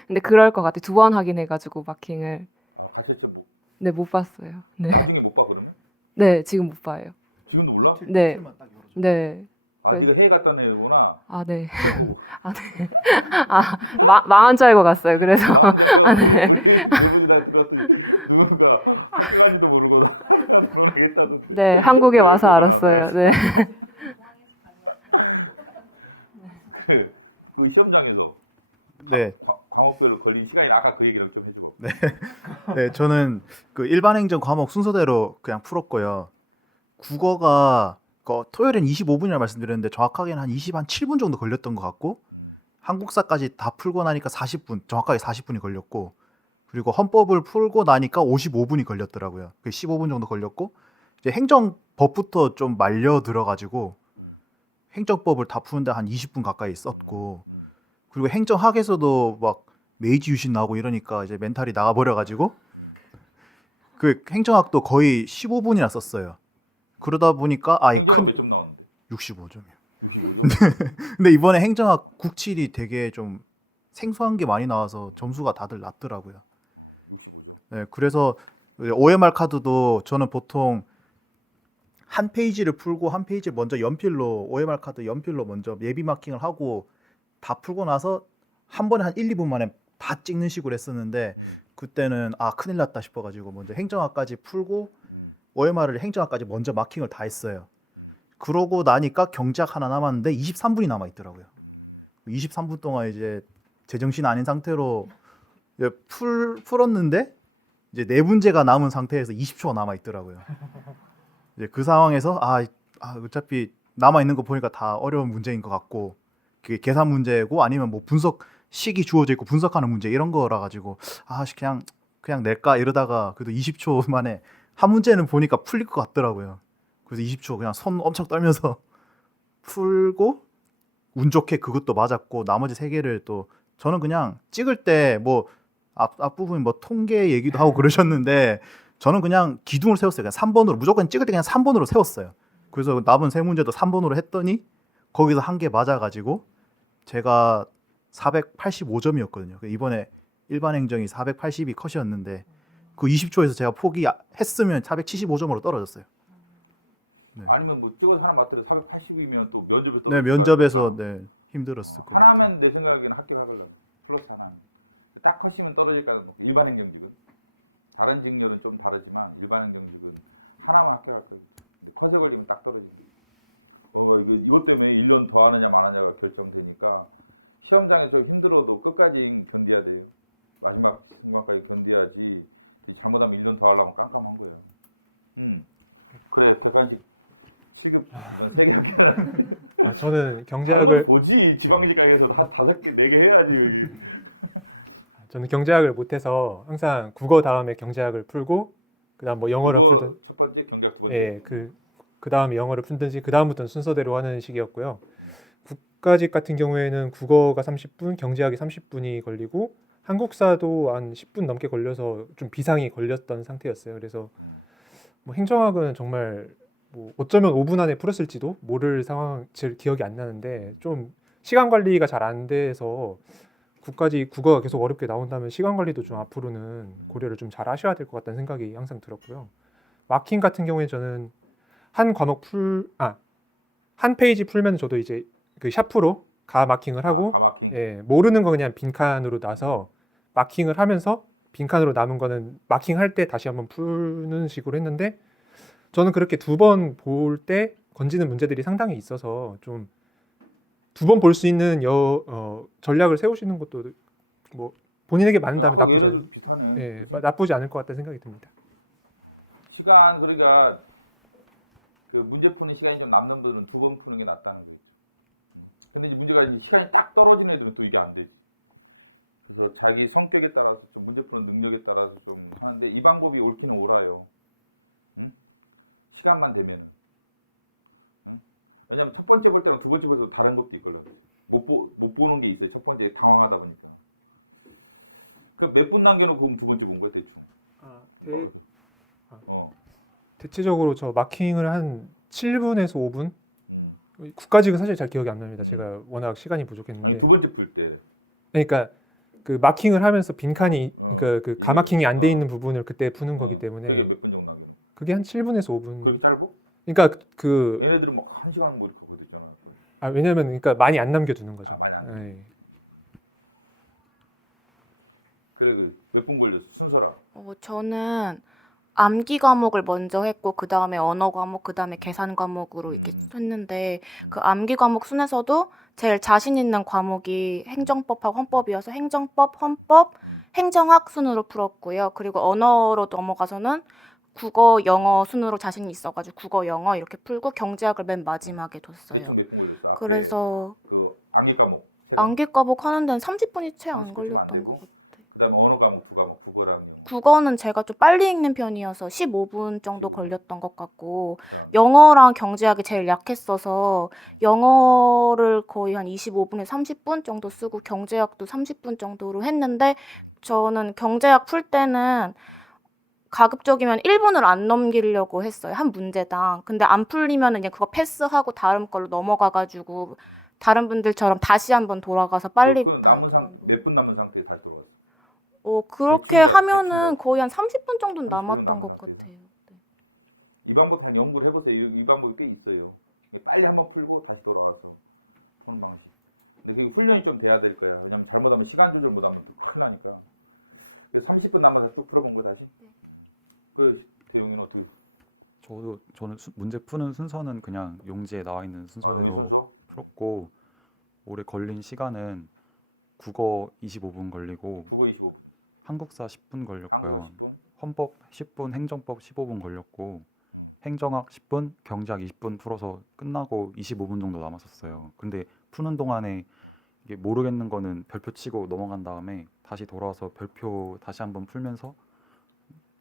근데 그럴 것 같아요. 2번 확인해가지고 마킹을 아 가채점 뭐 네 못 봤어요. 네. 나중에 못 봐 그러면? 네 지금 못 봐요. 지금도 몰라? 네. 네. 아 네. 네가 해외 갔다 온 애구나. 아 네. 시험 보고. 아 네. 망한 줄 알고 갔어요. 그래서. 나 혼자 네. 우리 내부지다 들어갔더니 누군가 학교 간지도 모르고 나가 들어오겠다던데. 네 한국에 와서 알았어요. 네. 그 시험장에서 네. 과목별로 걸린 시간이 아까 그 얘기를 좀 해줘봐. 네, 저는 그 일반 행정 과목 순서대로 그냥 풀었고요. 국어가 토요일엔 25분이라 말씀드렸는데 정확하게는 한 7분 정도 걸렸던 것 같고 한국사까지 다 풀고 나니까 40분, 정확하게 40분이 걸렸고 그리고 헌법을 풀고 나니까 55분이 걸렸더라고요. 그 15분 정도 걸렸고 이제 행정법부터 좀 말려 들어가지고 행정법을 다 푸는데 한 20분 가까이 썼고 그리고 행정학에서도 막 메이지 유신 나오고 이러니까 이제 멘탈이 나가버려가지고 그 행정학도 거의 15분이나 썼어요. 그러다 보니까 행정학 몇 점 나왔는데? 65점이요. 65점? 근데 이번에 행정학 국칠이 되게 좀 생소한 게 많이 나와서 점수가 다들 낮더라고요. 65점. 네, 그래서 OMR 카드도 저는 보통 한 페이지를 풀고 한 페이지를 먼저 연필로 OMR 카드 연필로 먼저 예비 마킹을 하고 다 풀고 나서 한 번에 한 1, 2분 만에 다 찍는 식으로 했었는데 그때는 큰일 났다 싶어가지고 먼저 행정학까지 풀고 OMR을 행정학까지 먼저 마킹을 다 했어요. 그러고 나니까 경제학 하나 남았는데 23분이 남아 있더라고요. 23분 동안 이제 제정신 아닌 상태로 이제 풀었는데 이제 4문제가 남은 상태에서 20초가 남아 있더라고요. 이제 그 상황에서 어차피 남아 있는 거 보니까 다 어려운 문제인 것 같고 그게 계산 문제고 아니면 뭐 분석식이 주어져 있고 분석하는 문제 이런 거라 가지고 그냥 낼까 이러다가 그래도 20초 만에 한 문제는 보니까 풀릴 것 같더라고요. 그래서 20초 그냥 손 엄청 떨면서 풀고 운 좋게 그것도 맞았고 나머지 3개를 또 저는 그냥 찍을 때 뭐 앞부분 뭐 통계 얘기도 하고 그러셨는데 저는 그냥 기둥을 세웠어요. 그냥 3번으로 무조건 찍을 때 그냥 3번으로 세웠어요. 그래서 남은 3문제도 3번으로 했더니 거기서 한 개 맞아가지고 제가 485점이었거든요. 이번에 일반 행정이 480이 컷이었는데 그 20초에서 제가 포기했으면 475점으로 떨어졌어요. 네. 아니면 뭐 찍어서 하나 맞더라도 480이면 또 면접에 떨어질 네, 면접에서 힘들었어요. 하나면 내 생각에는 합격하려면 플러스 하나면 딱 컷이면 떨어질까는 높고 일반 행정직은 다른 직렬은 좀 다르지만 일반 행정직은 하나만 합격할 거겠죠. 근데 컷에 걸리면 딱 떨어진다. 이것 때문에 1년 더 하느냐 마느냐가 결정되니까 시험장에서 좀 힘들어도 끝까지 견뎌야 돼요. 마지막 순간까지 견뎌야지. 잘못하면 1년 더 하려면 깜깜한 거예요. 그래 객관식 7급 이번 3개 합격하는데 저는 다른 것도 보지. 지방직 가게에서 5개, 4개 해야지 여기. 저는 경제학을 못해서 항상 국어 다음에 경제학을 풀고 그다음 뭐 영어를 국어 첫 번째, 경제학 두 번째. 네, 그 다음에 영어를 풀든지 그 다음부터는 순서대로 하는 식이었고요. 국가직 같은 경우에는 국어가 30분, 경제학이 30분이 걸리고 한국사도 한 10분 넘게 걸려서 좀 비상이 걸렸던 상태였어요. 그래서 뭐 행정학은 정말 뭐 어쩌면 5분 안에 풀었을지도 모를 상황, 제 기억이 안 나는데 좀 시간 관리가 잘 안 돼서 국가직 국어가 계속 어렵게 나온다면 시간 관리도 좀 앞으로는 고려를 좀 잘 하셔야 될 것 같다는 생각이 항상 들었고요. 마킹 같은 경우에 저는 한 과목 한 페이지 풀면 저도 이제 그 샤프로 가 마킹을 하고 가마킹. 예, 모르는 거 그냥 빈칸으로 놔서 마킹을 하면서 빈칸으로 남은 거는 마킹할 때 다시 한번 푸는 식으로 했는데 저는 그렇게 두 번 볼 때 건지는 문제들이 상당히 있어서 좀 두 번 볼 수 있는 전략을 세우시는 것도 뭐 본인에게 맞는다. 아까 얘네들도 비슷하네. 예, 그치? 나쁘지 않을 것 같다는 생각이 듭니다. 시간 그러니까 그 문제 푸는 시간이 좀 남는 분들은 두 번 푸는 게 낫다는 거 있죠. 근데 이제 문제가 이제 시간이 딱 떨어지는 애들은 또 이게 안 되지. 그래서 자기 성격에 따라서 좀 문제 푸는 능력에 따라서 좀 하는데 이 방법이 옳기는 옳아요. 시간만 되면은. 왜냐면 첫 번째 볼 때랑 두 번째 볼 때도 다른 것도 있걸요. 못 보는 게 있어요. 첫 번째 당황하다 보니까. 그 몇 분 남겨놓고 그럼 두 번째 본 거야 대충. 대체적으로 저 마킹을 한 7분에서 5분? 국가직은 사실 잘 기억이 안 납니다. 제가 워낙 시간이 부족했는데. 아니 두 번째 풀 때. 그러니까 그 마킹을 하면서 빈칸이 그 가마킹이 안 돼 있는 부분을 그때 푸는 거기 때문에. 그게 몇 분 정도 남겨놓고. 그게 한 7분에서 5분. 그렇게 짧아? 그러니까 그 얘네들은 막 1시간 뭐 이렇게 하고 있잖아. 왜냐면 그러니까 많이 안 남겨두는 거죠. 많이 안 남겨. 네. 그래 그 몇 분 걸렸어 순서라. 저는 암기 과목을 먼저 했고 그 다음에 언어 과목, 그 다음에 계산 과목으로 이렇게 했는데 그 암기 과목 순에서도 제일 자신 있는 과목이 행정법하고 헌법이어서 행정법, 헌법, 행정학 순으로 풀었고요. 그리고 언어로 넘어가서는 국어, 영어 순으로 자신이 있어가지고 국어, 영어 이렇게 풀고 경제학을 맨 마지막에 뒀어요. 대충 몇 분 걸렸어? 앞에 그래서 그 암기 과목 세 과목. 암기 과목 하는 데는 30분이 채 안 30분쯤 안 걸렸던 되고 것 같아요. 그다음에 언어 과목 두 과목 국어랑 영어. 국어는 제가 좀 빨리 읽는 편이어서 15분 정도 15분? 걸렸던 것 같고 그다음에 영어랑 경제학이 제일 약했어서 영어를 거의 한 25분에서 30분 정도 쓰고 경제학도 30분 정도로 했는데 저는 경제학 풀 때는 가급적이면 1분을 안 넘기려고 했어요. 한 문제당. 근데 안 풀리면 그냥 그거 패스하고 다른 걸로 넘어가가지고 다른 분들처럼 다시 한번 돌아가서 빨리. 그 남은 몇 분 남은 상태에 다시 돌아갔어. 그렇게 대충이라도, 하면은 대충이라도. 거의 한 30분 정도 30분 남았던 남은 것 상태에서? 같아요. 이 방법 그냥 연구를 해보세요. 이 방법이 꽤 있어요. 빨리 한번 풀고 다시 돌아와서 푸는 방식. 근데 그게 훈련이 좀 돼야 될 거야. 왜냐면 잘못하면 시간 조절 못하면 또 큰일 나니까. 그래서 30분 남아서 쭉 풀어본 거 다시. 그 대용이는 어떻게? 저는 문제 푸는 순서는 그냥 용지에 나와 있는 순서로 용지 순서? 풀었고 올해 걸린 시간은 국어 25분 걸리고 국어 25분. 한국사 10분 걸렸고요. 한국사 10분. 헌법 10분, 행정법 15분 걸렸고 행정학 10분, 경제학 20분 풀어서 끝나고 25분 정도 남았었어요. 근데 푸는 동안에 이게 모르겠는 거는 별표 치고 넘어간 다음에 다시 돌아와서 별표 다시 한번 풀면서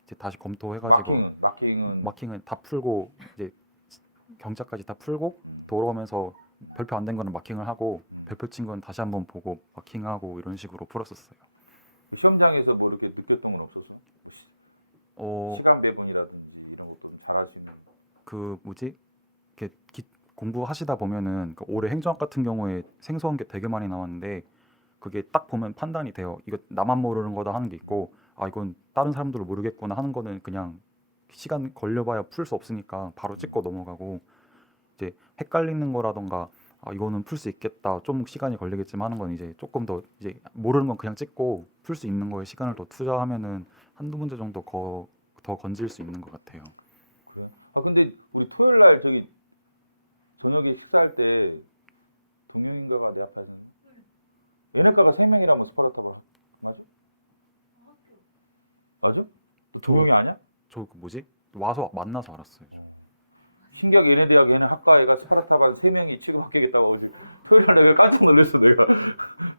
이제 다시 검토해가지고 마킹은 다 풀고 이제 경자까지 다 풀고 돌아오면서 별표 안 된 거는 마킹을 하고 별표 친 건 다시 한번 보고 마킹하고 이런 식으로 풀었었어요. 시험장에서 뭐 이렇게 느꼈던 건 없었어? 시간 배분이라든지 이런 것도 좀 잘할 수 있는. 그 이렇게 공부하시다 보면은 올해 행정학 같은 경우에 생소한 게 되게 많이 나왔는데 그게 딱 보면 판단이 돼요. 이거 나만 모르는 거다 하는 게 있고 이건 다른 사람들도 모르겠구나 하는 거는 그냥 시간 걸려봐야 풀 수 없으니까 바로 찍고 넘어가고 이제 헷갈리는 거라던가 이거는 풀 수 있겠다 좀 시간이 걸리겠지만 하는 건 이제 조금 더 이제 모르는 건 그냥 찍고 풀 수 있는 거에 시간을 더 투자하면은 한두 문제 정도 더 건질 수 있는 것 같아요. 그래? 근데 우리 토요일 날 저녁에 식사할 때 동영인가가 내 앞에 하셨는데 얘네과가 3명이라면 스파르타발 맞아? 맞아? 너 동영이 아니야? 저 와서 만나서 알았어요. 신기하게 얘네 대학 얘네 학과애가 스파르타반 3명이 취급합격했다고 어제 토요일 날 내가 깜짝 놀랐어. 내가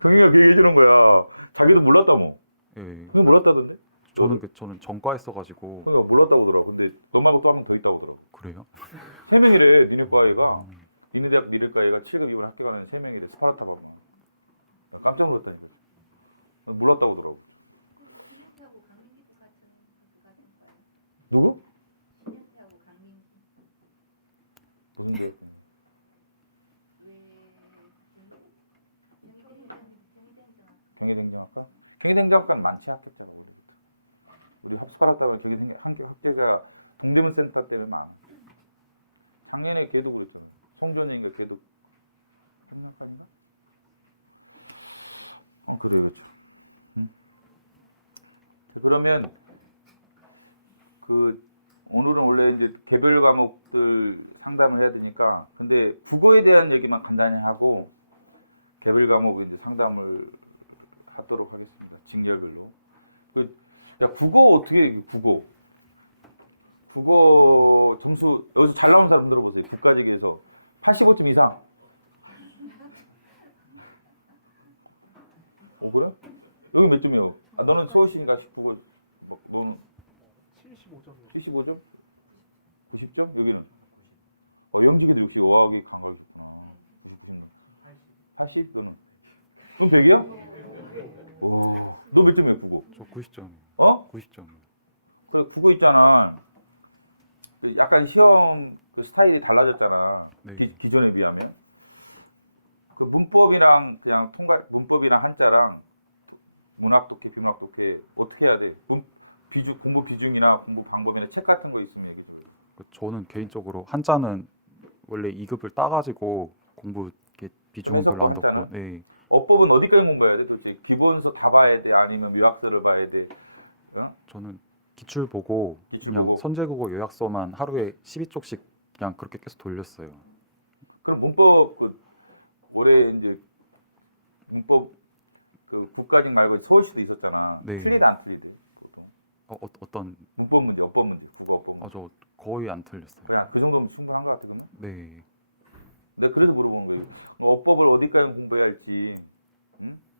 동영이가 그 얘기 해주는 거야. 자기도 몰랐다며. 그게 몰랐다던데? 저는 전과 했어가지고. 그러니까 몰랐다고 하더라고. 근데 너 말고 또 한 명 더 있다고 하더라고. 그래요? 3명이래. 니네과애가 니네 대학 니네과애가 7급 이번에 합격하는 3명이래. 스파르타반만. 깜짝 놀랐다니까. 몰랐다고 하더라고. 누구? 무슨 대학? 경희대행정학과? 경희대행정학과는 많지 합격자가 원래부터. 우리 스파르타반 경희대 합격자가 동대문 센터 때문에 많아. 작년에 걔도 그랬잖아요. 송전인가 걔도 행락관인가? 그래요, 그렇죠. 자, 그러면 오늘은 원래 이제 개별 과목들 상담을 해야 되니까, 근데 국어에 대한 얘기만 간단히 하고 개별 과목 이제 상담을 하도록 하겠습니다. 직렬별로. 야, 국어 어떻게 해? 국어 점수 여기서 잘 나온 사람 들어보세요. 국가직에서 85점 이상. 그래? 여기 몇 점이요? 너는 서울시니까 국어 너는 75점? 90점? 여기는? 영직이들 역시 어학이 감각이 좋구나. 90점. 80? 너는? 넌 100이야? 너 몇 점이야, 국어? 저 90점. 90점. 그래, 국어 있잖아. 약간 시험 스타일이 달라졌잖아. 네. 기존에 비하면. 문법이랑 그냥 문법이랑 한자랑 문학 독해, 비문학 독해 어떻게 해야 돼? 공부 비중이나 공부 방법이나 책 같은 거 있으면 얘기 좀 해줘. 저는 개인적으로 한자는 원래 2급을 따가지고 공부 이렇게 좀 했었고, 한자는? 네. 어법은 어디까지 공부해야 돼? 도대체 기본서 다 봐야 돼? 아니면 묘약서를 봐야 돼? 저는 기출 보고 선제국어 요약서만 하루에 12쪽씩 그냥 그렇게 계속 돌렸어요. 그럼 문법 올해 이제 문법 국가직 말고 서울시도 있었잖아. 네. 틀리대 안 틀리대 보통? 어떤 문법 문제, 어법 문제, 국어 어법 문제. 저 거의 안 틀렸어요. 그냥 그 정도면 충분한 것 같아 그러면? 네. 내가 그래서 물어보는 거예요. 어법을 어디까지 공부해야 할지,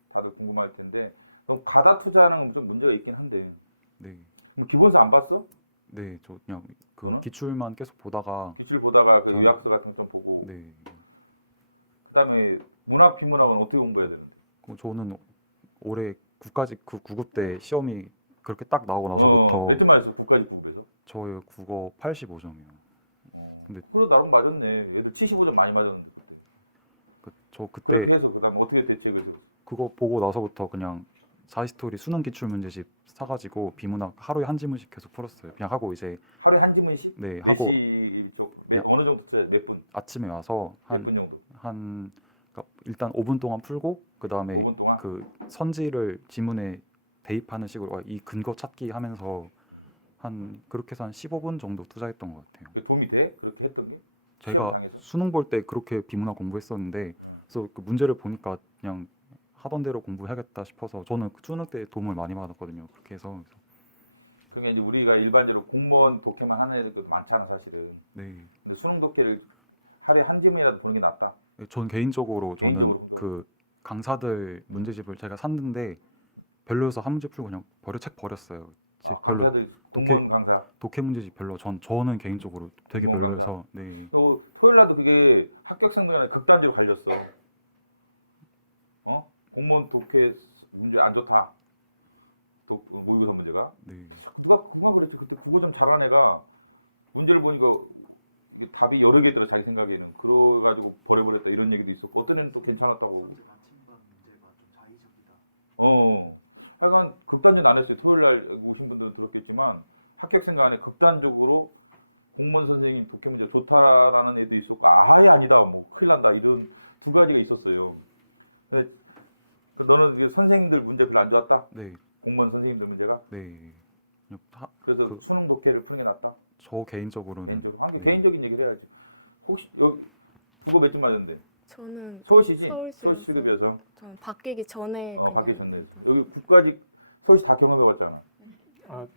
다들 궁금할 텐데 너무 가다 투자하는 건 좀 문제가 있긴 한데. 네. 그럼 기본서 안 봤어? 네, 저 그냥 너는? 기출만 계속 보다가 기출 보다가 요약서 같은 거 좀 보고. 네. 그다음에 문학, 비문학은 어떻게 공부해야 되는데? 저는 올해 국가직 9급 때 시험이 그렇게 딱 나오고 나서부터 몇 점 맞았어? 국가직 9급에서? 저의 국어 85점이요. 근데 그래 나름 맞았네. 애들 75점 많이 맞았는데 그때. 저 그때 그렇게 해서 그다음에 어떻게 대책을 세웠어? 그거 보고 나서부터 그냥 자히스토리 수능 기출 문제집 사가지고 비문학 하루에 한 지문씩 계속 풀었어요. 그냥 하고 이제 하루에 한 지문씩? 네. 몇 시, 어느 정도 써야 돼? 몇 분? 아침에 와서 몇 분 정도? 그러니까 일단 5분 동안 풀고 그 다음에 5분 동안? 선지를 지문에 대입하는 식으로 이 근거 찾기 하면서 그렇게 해서 한 15분 정도 투자했던 것 같아요. 도움이 돼? 그렇게 했던 게? 시험장에서? 수능 볼 때 그렇게 비문학 공부했었는데 그래서 문제를 보니까 그냥 하던 대로 공부해야겠다 싶어서 저는 수능 때 도움을 많이 받았거든요. 그렇게 해서 그게 이제 우리가 일반적으로 공무원 독해만 하는 애들도 많잖아 사실은. 네. 근데 수능 독해를 하루에 한 지문이라도 보는 게 낫다. 전 개인적으로 그 강사들 문제집을 제가 샀는데 별로여서 한 문제 풀고 그냥 책 버렸어요. 강사들 공무원 강사 독해 문제집 별로 저는 개인적으로 되게 공무원 별로여서 강사. 네. 토요일 날도 그게 합격생들 간에 극단적으로 갈렸어. 공무원 독해 문제 안 좋다. 모의고사 문제가. 네. 누가 그랬지. 그때 국어 좀 잘하는 애가 문제를 보니까 이게 답이 여러 개 있더라 자기 생각에는. 그래가지고 버려버렸다 이런 얘기도 있었고 어떤 애는 또 괜찮았다고 하고. 하여간 극단적은 안 했어요. 토요일 날 오신 분들은 들었겠지만 합격생 간에 극단적으로 공무원 선생님 독해 문제 좋다라는 애도 있었고 아예 아니다 뭐 큰일 난다 이런 두 가지가 있었어요. 근데 너는 이게 선생님들 문제 별로 안 좋았다? 네. 공무원 선생님들 문제가? 네. 그래서 수능 독해를 푸는 게 낫다? 저 개인적으로는. 개인적으로? 한 개 개인적인 얘기를 해야지. 혹시 여기 국어 몇 점 맞았는데? 저는 서울시지? 서울시 7급이어서. 저는 바뀌기 전에 바뀌기 전에 해서. 여기 국가직 서울시 다 경험해봤잖아.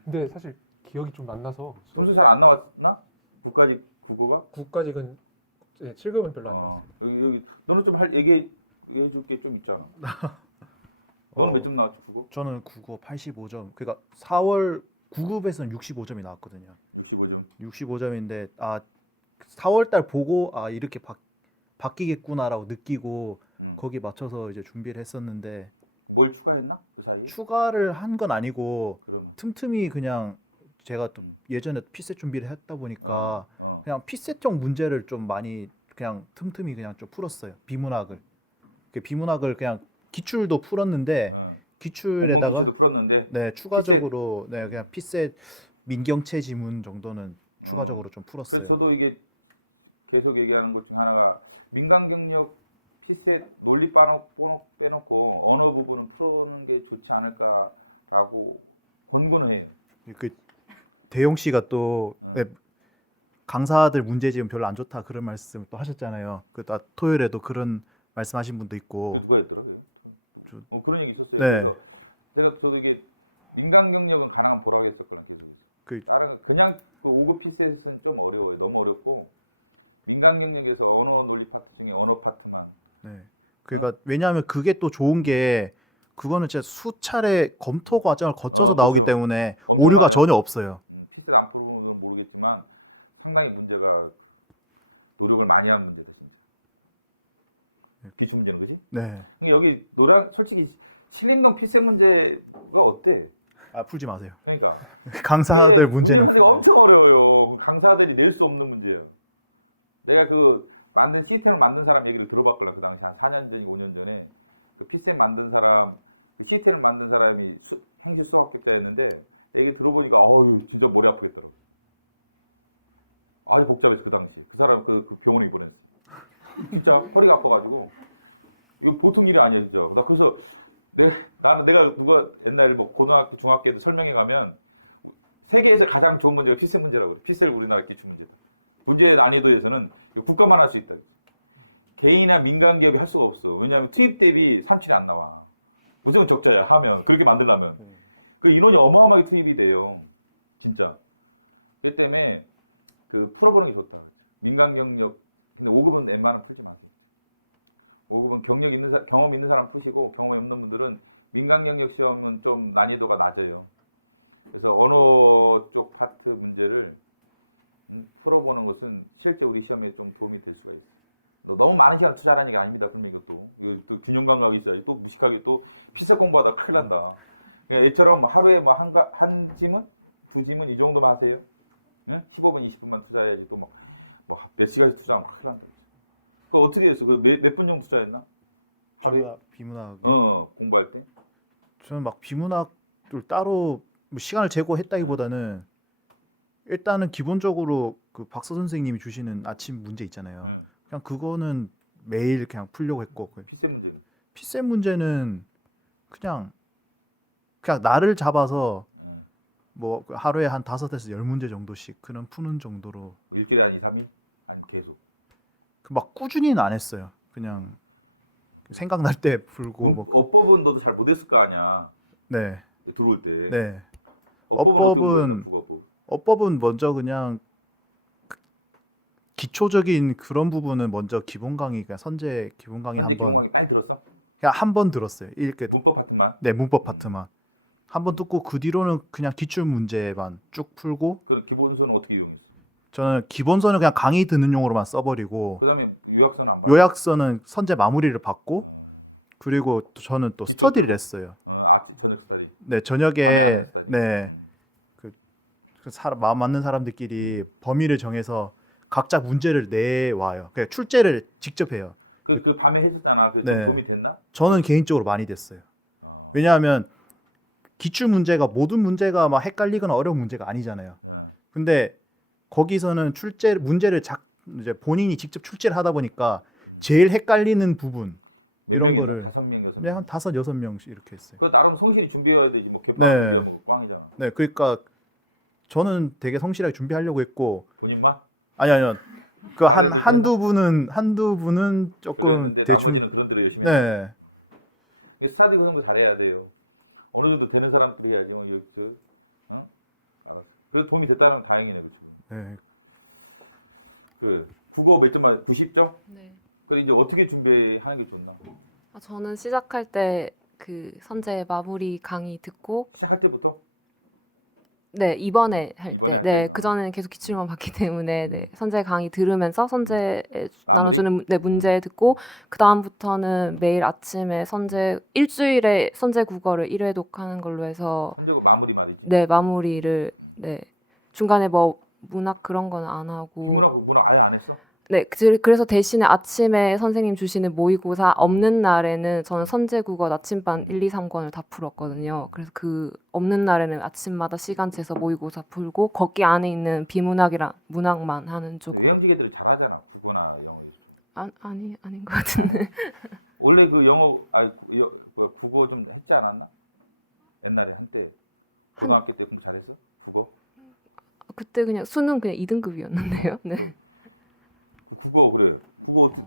근데 사실 기억이 좀 안 나서. 점수 잘 안 나왔나? 국가직 국어가? 국가직은 7급은 별로 안 나왔어요. 여기 너는 좀 얘기해 줄 게 좀 있잖아. 너는 몇 점 나왔지 국어? 저는 국어 85점. 그러니까 4월 9급에서는 65점이 나왔거든요. 65점. 65점인데 4월 달 보고 이렇게 바뀌겠구나라고 느끼고 거기 맞춰서 이제 준비를 했었는데 뭘 추가했나? 그 사이에? 추가를 한 건 아니고 그러면 틈틈이 그냥 제가 또 예전에 피셋 준비를 했다 보니까 그냥 피셋형 문제를 좀 많이 그냥 틈틈이 그냥 좀 풀었어요. 비문학을 그냥 기출도 풀었는데 공무원 기출도 풀었는데 네 추가적으로 그냥 피셋 민경채 지문 정도는 추가적으로 좀 풀었어요. 그래서 저도 이게 계속 얘기하는 것 중 하나가 민간 경력 피셋 논리 빼놓고 언어 부분은 풀어는 게 좋지 않을까라고 권고는 해요. 그 대용 씨가 또 강사들 문제지금 별로 안 좋다 그런 말씀 또 하셨잖아요. 그 토요일에도 그런 말씀하신 분도 있고. 그 누가 했더라 그게? 그런 얘기 있었어요. 네. 그래서 저도 이게 민간 경력은 가능한 보라고 했었거든 계속해서. 다른 그냥 그 5급 피셋은 좀 어려워요. 너무 어렵고 민간 경력에서 언어 논리 파트 중에 언어 파트만. 네. 그러니까 왜냐하면 그게 또 좋은 게 그거는 진짜 수차례 검토 과정을 거쳐서 나오기 그렇죠. 때문에 엄청나요. 오류가 전혀 없어요. 피셋 안 풀은 건 모르겠지만 상당히 문제가 노력을 많이 한 문제다 진짜. 기출 문제는 그지? 네. 근데 여기 솔직히 신림동 피셋 문제가 어때? 아 풀지 마세요. 그러니까 강사들 문제 만들기가 엄청 어려워요. 강사들이 낼 수 없는 문제예요. 내가 그 만든 시스템을 만든 사람 얘기를 들어봤거든. 그 당시 한 4년 전이고 5년 전에 그 피셋 만든 사람, 그 시스템을 만든 사람이 행시 수학 합격자였는데 얘기 들어보니까 어유 진짜 머리 아프겠더라고. 아주 복잡해서 그 당시 그 사람 그 병원에 입원했어요. 진짜 허리가 아파가지고 이거 보통 일이 아니에요, 진짜. 나 그래서 내가 누가 옛날에 뭐 고등학교, 중학교에도 설명해 가면 세계에서 가장 좋은 문제가 피셋 문제라고 그래. 피셋 우리나라 기출 문제다. 문제의 난이도에서는 국가만 할 수 있다. 개인이나 민간 기업이 할 수가 없어. 왜냐하면 투입 대비 산출이 안 나와. 무조건 적자야 하면 그렇게 만들려면 그 인원이 어마어마하게 투입이 돼요. 진짜. 그렇기 때문에 그 풀어보는 게 좋다. 그렇죠? 민간 경력. 근데 5급은 웬만하면 풀지 마세요. 5급은 경험 있는 사람 푸시고 경험이 없는 분들은 민간 경력 시험은 좀 난이도가 낮아요. 그래서 언어 쪽 파트 문제를 풀어보는 것은 실제 우리 시험에 좀 도움이 될 수가 있어요. 너무 많은 시간을 투자하는 게 아닙니다. 분명히 이것도. 이거 또 균형 감각이 있어야지. 또 무식하게 또 피셋 공부하다 큰일 난다. 그러니까 얘처럼 하루에 뭐 한 지문, 두 지문 이 정도만 하세요. 응? 15분, 20분만 투자해야지 또 뭐 몇 시간씩 투자하면 큰일 난다. 그거 어떻게 했어? 몇 분 정도 투자했나? 하루에? 비문학. 공부할 때? 저는 막 비문학을 따로 뭐 시간을 제거했다기보다는 일단은 기본적으로 그 박사 선생님이 주시는 아침 문제 있잖아요. 그냥 그거는 매일 그냥 풀려고 했고. 피셋 문제는? 피셋 문제는 그냥 나를 잡아서 뭐 하루에 한 5에서 10문제 정도씩 그냥 푸는 정도로. 뭐 일주일에 한 2, 3일? 아니면 계속? 막 꾸준히는 안 했어요. 그냥 생각날 때 풀고. 어법은 너도 잘 못했을 거 아니야. 네. 들어올 때. 네. 어법은 어떻게 공부했나? 국어법. 어법은 먼저 그냥 기초적인 그런 부분은 먼저 기본 강의, 그러니까 선제 기본 강의. 선제 기본 강의 빨리 들었어? 그냥 한 번 들었어요. 문법 파트만? 네, 문법 파트만. 한 번 듣고 그 뒤로는 그냥 기출 문제만 쭉 풀고. 그럼 기본서는 어떻게 이용했어? 저는 기본서는 그냥 강의 듣는 용으로만 써버리고. 그다음에 요약서는 안 받아? 요약서는 선제 마무리를 받고. 그리고 저는 또 스터디를 했어요. 저녁 스터디. 네, 저녁에. 밤에 하는 스터디. 네. 마음 맞는 사람들끼리 범위를 정해서 각자 문제를 내와요. 그러니까 출제를 직접 해요. 그 밤에 해줬잖아. 그 좀 네. 도움이 됐나? 저는 개인적으로 많이 됐어요. 왜냐하면 기출 문제가 모든 문제가 막 헷갈리거나 어려운 문제가 아니잖아요. 근데 거기서는 문제를 이제 본인이 직접 출제를 하다 보니까 제일 헷갈리는 부분. 몇 명 있나? 5명, 6명? 네, 한 5, 6명씩 이렇게 했어요. 그 나름 성실히 준비해야 되지. 뭐 개판 네. 준비하면 꽝이잖아. 네, 그러니까 저는 되게 성실하게 준비하려고 했고. 본인만? 아니요. 그 한두 분은 조금 그랬는데 대충... 나머지는 그런 대로 열심히 했는데. 네. 스터디 구성도 잘해야 돼요. 어느 정도 되는 사람들이 해야지. 뭐 알았어. 그래도 도움이 됐다면 다행이네, 그 지금. 네. 그 국어 몇 점만 90점? 네. 그래 이제 어떻게 준비하는 게 좋나? 저는 시작할 때 그 선제 마무리 강의 듣고. 시작할 때부터? 네, 이번에 할 때. 네, 그 전에는 계속 기출만 봤기 때문에 네, 선제 강의 들으면서 선제에 나눠주는 문제 듣고 그 다음부터는 매일 아침에 선제 일주일에 선제 국어를 1회 독하는 걸로 해서. 선제 마무리 말이지. 네, 마무리를 네 중간에 뭐 문학 그런 거는 안 하고. 비문학 문학 아예 안 했어? 네, 그래서 대신에 아침에 선생님 주시는 모의고사 없는 날에는 저는 선제국어 나침반 1, 2, 3권을 다 풀었거든요. 그래서 그 없는 날에는 아침마다 시간 재서 모의고사 풀고 거기 안에 있는 비문학이랑 문학만 하는 쪽. 근데 외형지개들은 잘하잖아. 국어나 영어에서 좀. 아닌 것 같은데. 아니야? 원래 그 영어 국어 좀 했지 않았나? 옛날에 한때 고등학교 때 공부 잘했어? 국어? 그때 그냥 수능 그냥 2등급이었는데요. 네. 그 국어 그래. 국어 어떻게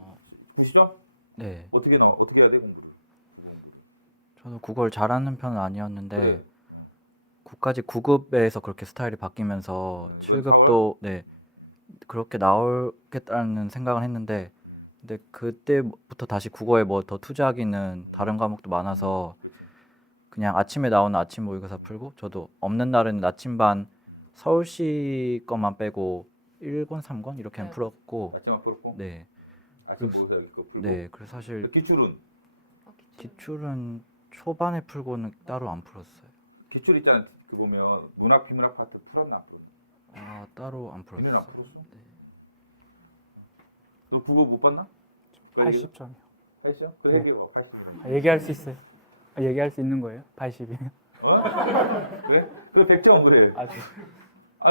90점? 네. 어떻게 해야 돼 공부를? 국어 공부를. 저도 국어를 잘하는 편은 아니었는데 그래. 9까지 9급에서 그렇게 스타일이 바뀌면서 이번 7급도 네. 그렇게 나올겠다는 생각을 했는데 근데 그때부터 다시 국어에 뭐 더 투자하기는 다른 과목도 많아서 그렇지. 그냥 아침에 나오는 아침 모의고사 풀고 저도 없는 날은 나침반 서울시 것만 빼고 1권, 3권 이렇게 풀었고 아침만 풀었고? 네. 아침 모의고사 여기 거 풀고? 네. 그래서 사실 기출은? 기출은 초반에 풀고는 따로 안 풀었어요. 기출 있잖아. 그 보면 문학 비문학 파트 풀었나 안 풀었나? 아, 따로 안 풀었어요. 니는 안 풀었어? 너 국어 못 봤나? 국가직에서? 80점이요. 80점? 그래 얘기해봐. 80이라. 얘기할 수 있어요. 얘기할 수 있는 거예요? 80이면. 어? 그래? 그래 100점 그래.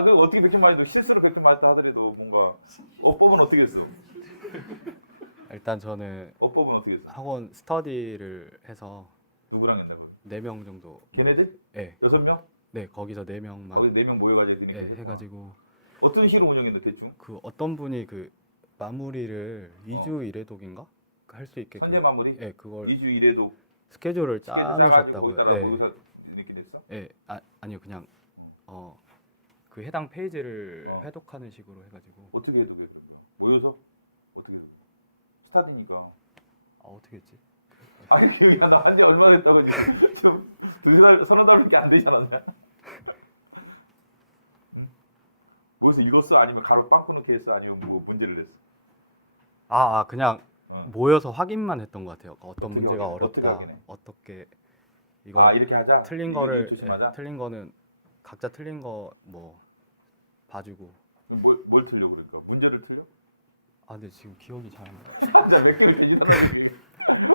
그 어떻게 100점 맞았어? 실수로 100점 맞았다 하더라도 뭔가 어법은 어떻게 했어? 일단 저는 어법은 어떻게 했어? 학원 스터디를 해서 누구랑 했나 거기? 4명 정도. 걔네들? 네. 6명? 네, 거기서 4명만. 거기서 4명 모여가지고 니네끼리 네, 했구나. 해가지고 어떤 식으로 운영했는데 대충? 그 어떤 분이 그 마무리를 2주 1회독인가 할 수 있게 선제 마무리? 네, 그걸 2주 1회독 스케줄을 짜가지고 거기다가 네. 모의고사 니네끼리 했어? 네, 아니요 그냥 그 해당 페이지를 회독하는 식으로 해가지고. 어떻게 해독해 그런 거야? 모여서? 어떻게 해독해? 스타디니까. 어떻게 했지? 기억이 안 나. 한지 얼마 됐다고 지금 두세 달, 서너 달밖에 안 되지 않았냐? 응? 모여서 읽었어? 아니면 가로 빵꾸 넣게 했어? 아니면 뭐 문제를 냈어? 그냥 모여서 확인만 했던 것 같아요. 어떻게 확인해? 어떻게 확인해? 어떻게 이렇게 하자? 틀린 이거 거를 조심하자? 네, 틀린 거는 각자 틀린 거 뭐 봐주고. 뭘 틀려 그러니까? 문제를 틀려? 근데 지금 기억이 잘 안 나. 자, 몇 개월 되지도 않아도 그게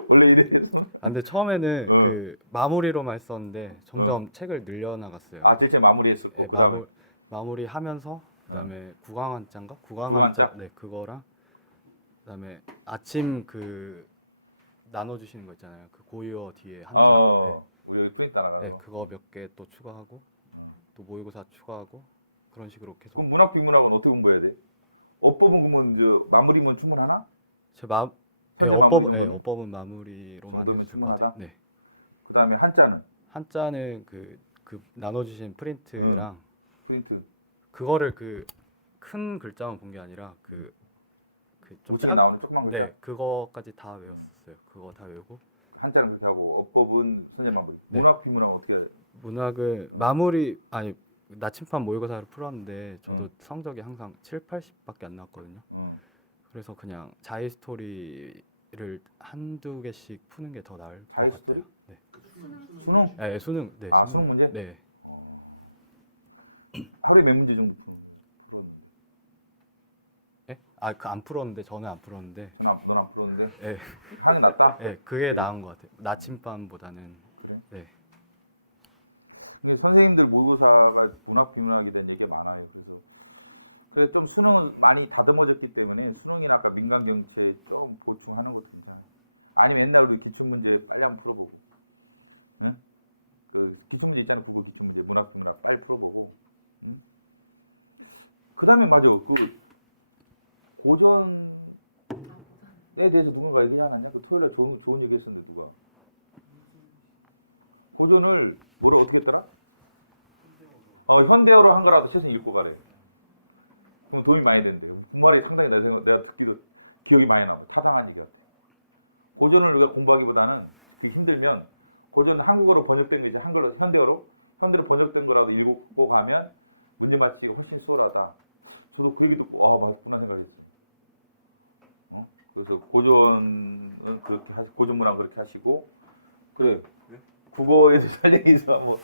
원래 이래서. 근데 처음에는 그 마무리로만 했었는데 점점 책을 늘려나갔어요. 제일 처음 마무리했었고 네, 그 다음에 마무리하면서 그다음에 국왕한자인가? 국왕한자? 네, 그거랑 그다음에 아침 그 나눠주시는 거 있잖아요. 그 고유어 뒤에 한자. 우리 여기 프린트 나가는 네, 거. 그거 몇 개 또 추가하고 또 모의고사 추가하고 그런 식으로 계속. 그럼 문학 비문학은 어떻게 공부해야 돼? 어법은 그러면 마무리면 충분하나? 선제 마무리 정도면? 어법은 마무리로 정도면 충분하다. 네. 그 다음에 한자는? 한자는 그 나눠주신 프린트랑 프린트. 그거를 그 큰 글자만 본 게 아니라 우측에 나오는 조그만 글자? 네, 그거까지 다 외웠어요. 그거 다 외우고. 한자는 그렇게 하고 어법은 선제 마무리. 문학 비문학은 어떻게 해야 돼? 문학은 마무리 나침반 모의고사를 풀었는데 저도 성적이 항상 7, 80밖에 안 나왔거든요. 그래서 그냥 자이 스토리를 한두 개씩 푸는 게 더 나을. 자이 스토리? 네. 수능? 네, 수능. 네, 수능 문제? 네. 하루에 몇 문제 정도 풀었는데? 네? 안 풀었는데 저는 안 풀었는데. 넌 안 풀었는데? 네. 하는 게 낫다? 네, 그게 나은 것 같아요. 나침반보다는. 그래? 네. 근데 선생님들 모의고사가 문학 비문학에 대한 얘기가 많아요. 그래서 좀 수능은 많이 다듬어졌기 때문에 수능이나 아까 민간경채 좀 보충하는 것도 괜찮아요. 아니면 옛날 우리 기출문제 빨리 한번 풀어보고, 응? 그 기출문제 있잖아요. 국어 기출문제 문학 비문학 빨리 풀어보고, 응? 그 다음에 맞아. 그 고전에 대해서 누군가 얘기하지 않았냐? 그 토요일에 좋은 얘기 했었는데 누가? 고전을 뭐라 어떻게 했더라? 현대어로 한 거라도 최소한 읽고 가래. 그럼 도움이 많이 된대. 그 말이 상당히 내가 듣기도 기억이 많이 남아. 타당한 얘기 같아. 고전을 우리가 공부하기보다는 그게 힘들면 고전 한국어로 번역된 거 이제 한글로 현대어로 번역된 거라도 읽고 가면 문제 맞히기가 훨씬 수월하다. 저도 그 얘기 듣고 맞구나 생각했어요. 그래서 고전은 그렇게 고전 문학 그렇게 하시고 그래. 국어에 대해서 할 얘기 있어 한번.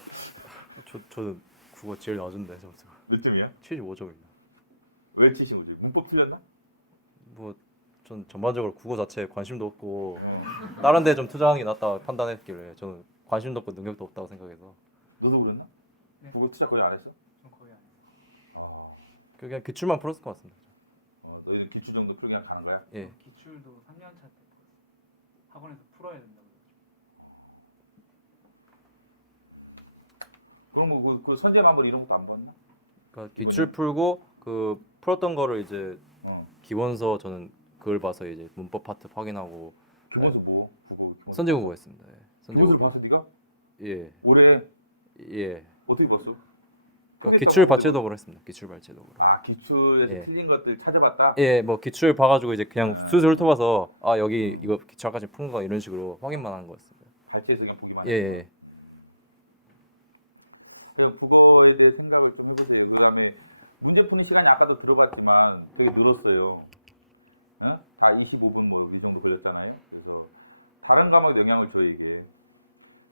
저는 국어 제일 낮은데 점수. 몇 점이야? 75점입니다. 왜 75점? 문법 틀렸나? 뭐 전 전반적으로 국어 자체에 관심도 없고 어. 다른 데 좀 투자하는 게 낫다 판단했길래 저는 관심도 없고 능력도 없다고 생각해서 너도 그랬나? 네. 국어 투자 거의 안 했어? 전 거의 안 했어요. 아, 그냥 기출만 풀었을 것 같습니다. 너희는 기출 정도 풀고 그냥 가는 거야? 예. 기출도 3년 차 때 학원에서 풀어야 된다고. 그럼 뭐 그 선제 마무리 이런 것도 안 봤나? 그러니까 이번 기출 년? 풀고 그 풀었던 거를 이제 어. 기본서 저는 그걸 봐서 이제 문법 파트 확인하고 기본서 뭐? 국어 기본서. 선제 봤어? 국어 했습니다. 예. 선제 기본서를 봤어 네가? 예. 올해 예. 어떻게 봤어? 포기했다고 기출 하고 발제독을 했습니다. 기출 발제독을. 아 기출에서 예. 틀린 것들 찾아봤다? 예, 뭐 기출 봐가지고 이제 그냥 아. 수술 훑어봐서 아 여기 음. 이거 기출까지 푼 거 이런 식으로 확인만 한 거였어요. 발제해서 그냥 보기만 예, 했구만. 예. 그냥 국어에 대해 생각을 좀 해보세요. 그다음에 문제 푸는 시간이 아까도 들어봤지만 되게 늘었어요. 어? 다 25분 뭐 이 정도 걸렸잖아요. 그래서 다른 과목에 영향을 줘요 이게.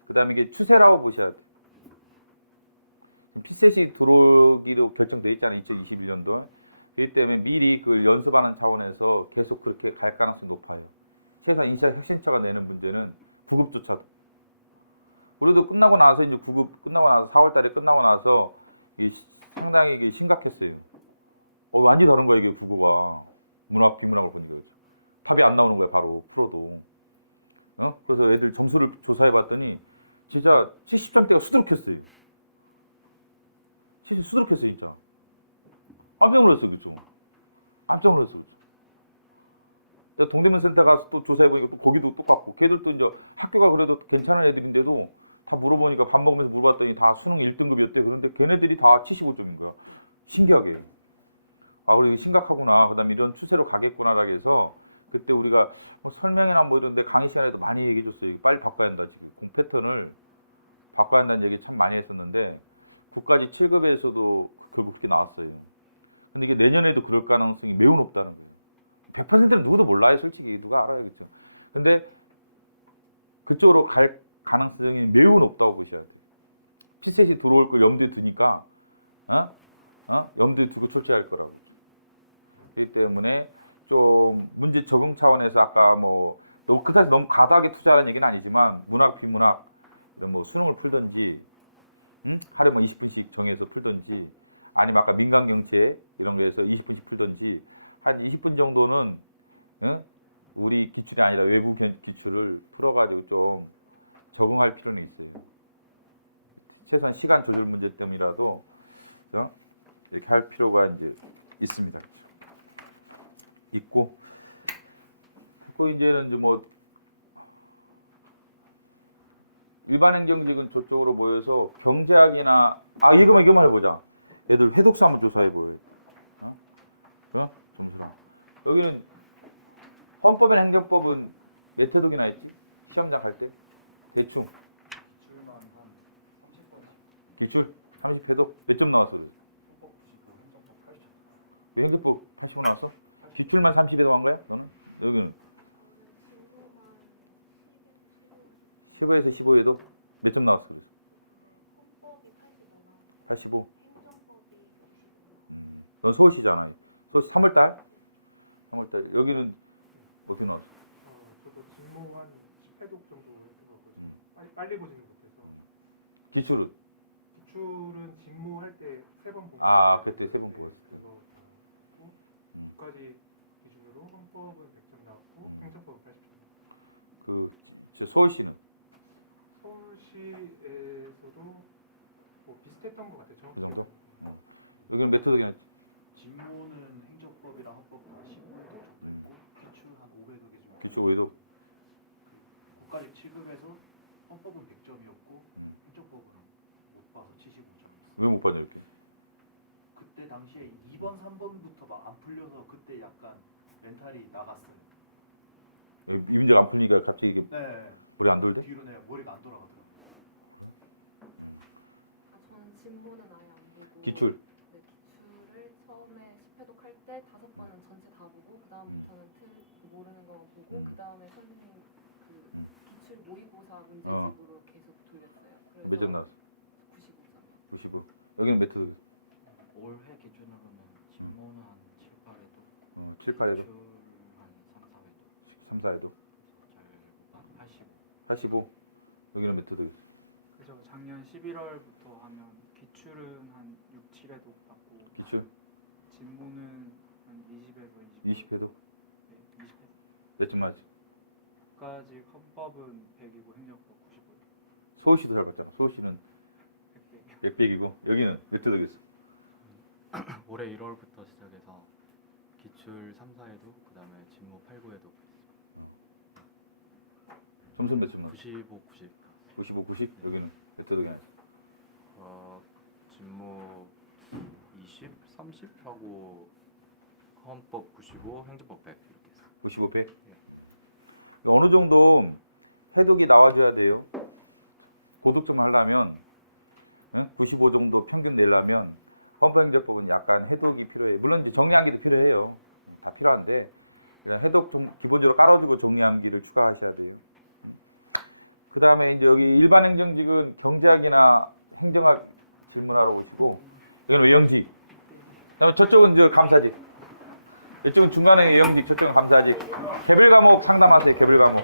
그다음에 이게 추세라고 보셔야 돼. 지금 피셋이 들어오기로 결정돼 있잖아요. 2021년도. 그렇기 때문에 미리 그걸 연습하는 차원에서 계속 그렇게 갈 가능성이 높아요. 최소한 인시아 혁신처가 내는 문제는 9급조차도. 우리도 끝나고 나서 이제 9급 끝나고 나서 4월 달에 끝나고 나서 이게 상당히 이게 심각했어요. 완전히 다른 거야 이게 국어가. 문학 비문학을 보니까 그렇죠. 답이 안 나오는 거야 바로 풀어도. 그래서 애들 점수를 조사해 봤더니 진짜 70점대가 수두룩했어요. 70 수두룩했어요 진짜. 깜짝 놀랐어요 그죠. 깜짝 놀랐어요 그죠. 내가 동대문 센터 가서 또 조사해 보니까 또 거기도 똑같고 걔들도 이제 학교가 그래도 괜찮은 애들인데도 다 물어보니까 밥 먹으면서 물어봤더니 다 수능 1등급이었대. 그런데 걔네들이 다 75점인 거야. 신기하게. 아, 그래, 이거 심각하구나. 그 다음에 이런 추세로 가겠구나라고 해서 그때 우리가 뭐 설명이나 뭐 이런데 강의 시간에도 많이 얘기해 줬어요. 빨리 바꿔야 한다. 지금 공 패턴을 바꿔야 한다는 얘기 참 많이 했었는데 국가직 7급에서도 결국 그렇게 나왔어요. 근데 이게 내년에도 그럴 가능성이 매우 높다는 거예요. 100%는 누구도 몰라요. 솔직히 누가 알아요. 그렇죠. 근데 그쪽으로 갈 가능성이 매우 높다고 보셔야 돼요. 피셋이 들어올 걸 염두에 두니까 염두에 두고 출제할 거라고. 그렇기 때문에 좀 문제 적응 차원에서 아까 뭐 그 사실 너무 과다하게 투자하는 얘기는 아니지만 문학 비문학 이런 뭐 수능을 풀든지 하루에 뭐 20분씩 정해서 풀든지 아니면 아까 민간 경제 이런 거에서 20분씩 풀든지 한 20분 정도는 우리 기출이 아니라 외부 기출을 풀어가지고 좀 적응할 필요는 있어요. 최소한 시간 조절 문제 때문이라도 이렇게 할 필요가 이제 있습니다. 그렇죠? 있고, 그리고 이제는 이제 뭐 일반 행정직은 저쪽으로 모여서 경제학이나 이거만 해보자. 애들 회독수 한번 조사해 보여. 점수랑 여기는 헌법이나 행정법은 몇 회독이나 했지? 시험장 갈 때 대충 기출만 한 30번. 기출 30회독 몇 점 나왔어 그래서? 헌법 95, 행정법 80. 왜 행정법 85 나왔어? 기출만 30회독 한 거야? 너는? 여기는 15에서 15회독 몇 점 나왔어 그래서? 85. 넌 서울시잖아. 서울시 3월달? 3월달 여기는 어떻게 나왔어? 저도 직무 한 10회독 정도 했던 것 같거든요. 빨리 보지는 못해서. 기출은? 기출은 직무할 때 3번 본 그때 3번 보았을 때. 국가직 기준으로 헌법은 100점 나왔고 행정법은 80점. 저 서울시는? 서울시에서도 뭐 비슷했던 것 같아요. 그 정도? 여기는 몇 회독이나 했지? 직무는 행정법이랑 헌법 다 15회독 정도 했고 기출 한 5회독이 정도. 기출 5회독? 국가직 7급에서 헌법은 100점이었고 행정법은 못 봐서 75점. 왜 못 봤냐 이렇게? 그때 당시에 2번, 3번부터 막 안 풀려서 그때 약간 멘탈이 나갔어요. 이 문제가 안 풀리니까 갑자기 이게 네. 머리 안 돌대? 뒤로 내가 머리가 안 돌아가더라고요. 저는 직무는 아예 안 보고 기출? 네, 기출을 처음에 10회독 할 때 5번은 전체 다 보고 그 다음부터는 모르는 거 보고 그 다음에 선생님 기출 모의고사 문제집으로 계속 돌렸어요. 몇 점 나왔어? 95점. 95. 여기는 몇 회독? 올해 기준으로는 직무는 한 7, 8회독. 7, 8회독. 기출은 3, 4에도 잘 85. 85. 여기는 몇 회독 있어? 그죠. 작년 11월부터 하면 기출은 한 6, 7회독 받고 기출 진모는 한 20에서 20회독. 20회독. 몇 점 맞지? 까지 헌법은 100이고 행정법 95. 서울시도 잘 봤잖아. 서울시는 100. 100이고 여기는 몇 회독 있어? 올해 1월부터 시작해서 기출 3, 4에도 그다음에 진모 8, 9에도 점수는 몇 점 맞지? 95, 90. 95, 90. 여기는 몇 회독이 나지? 진모 20, 30 하고 헌법 95, 행정법 100 이렇게 있어요. 95, 100. 어느 정도 해독이 나와줘야 돼요. 고득점 하려면 95 정도 평균 내려면 헌법행정법은 약간 해독이 필요해요. 물론 이제 정리암기도 필요해요. 다 필요한데 이런 해독 좀 기본적으로 깔아주고 정리암기를 추가하셔야 돼요. 그 다음에 이제 여기 일반 행정직은 경제학이나 행정학 질문하러 오시고 여기는 외형직. 그다음에 저쪽은 저 감사직. 이쪽은 중간에 외형직, 저쪽은 감사직. 개별 과목 상담하세요. 개별 과목.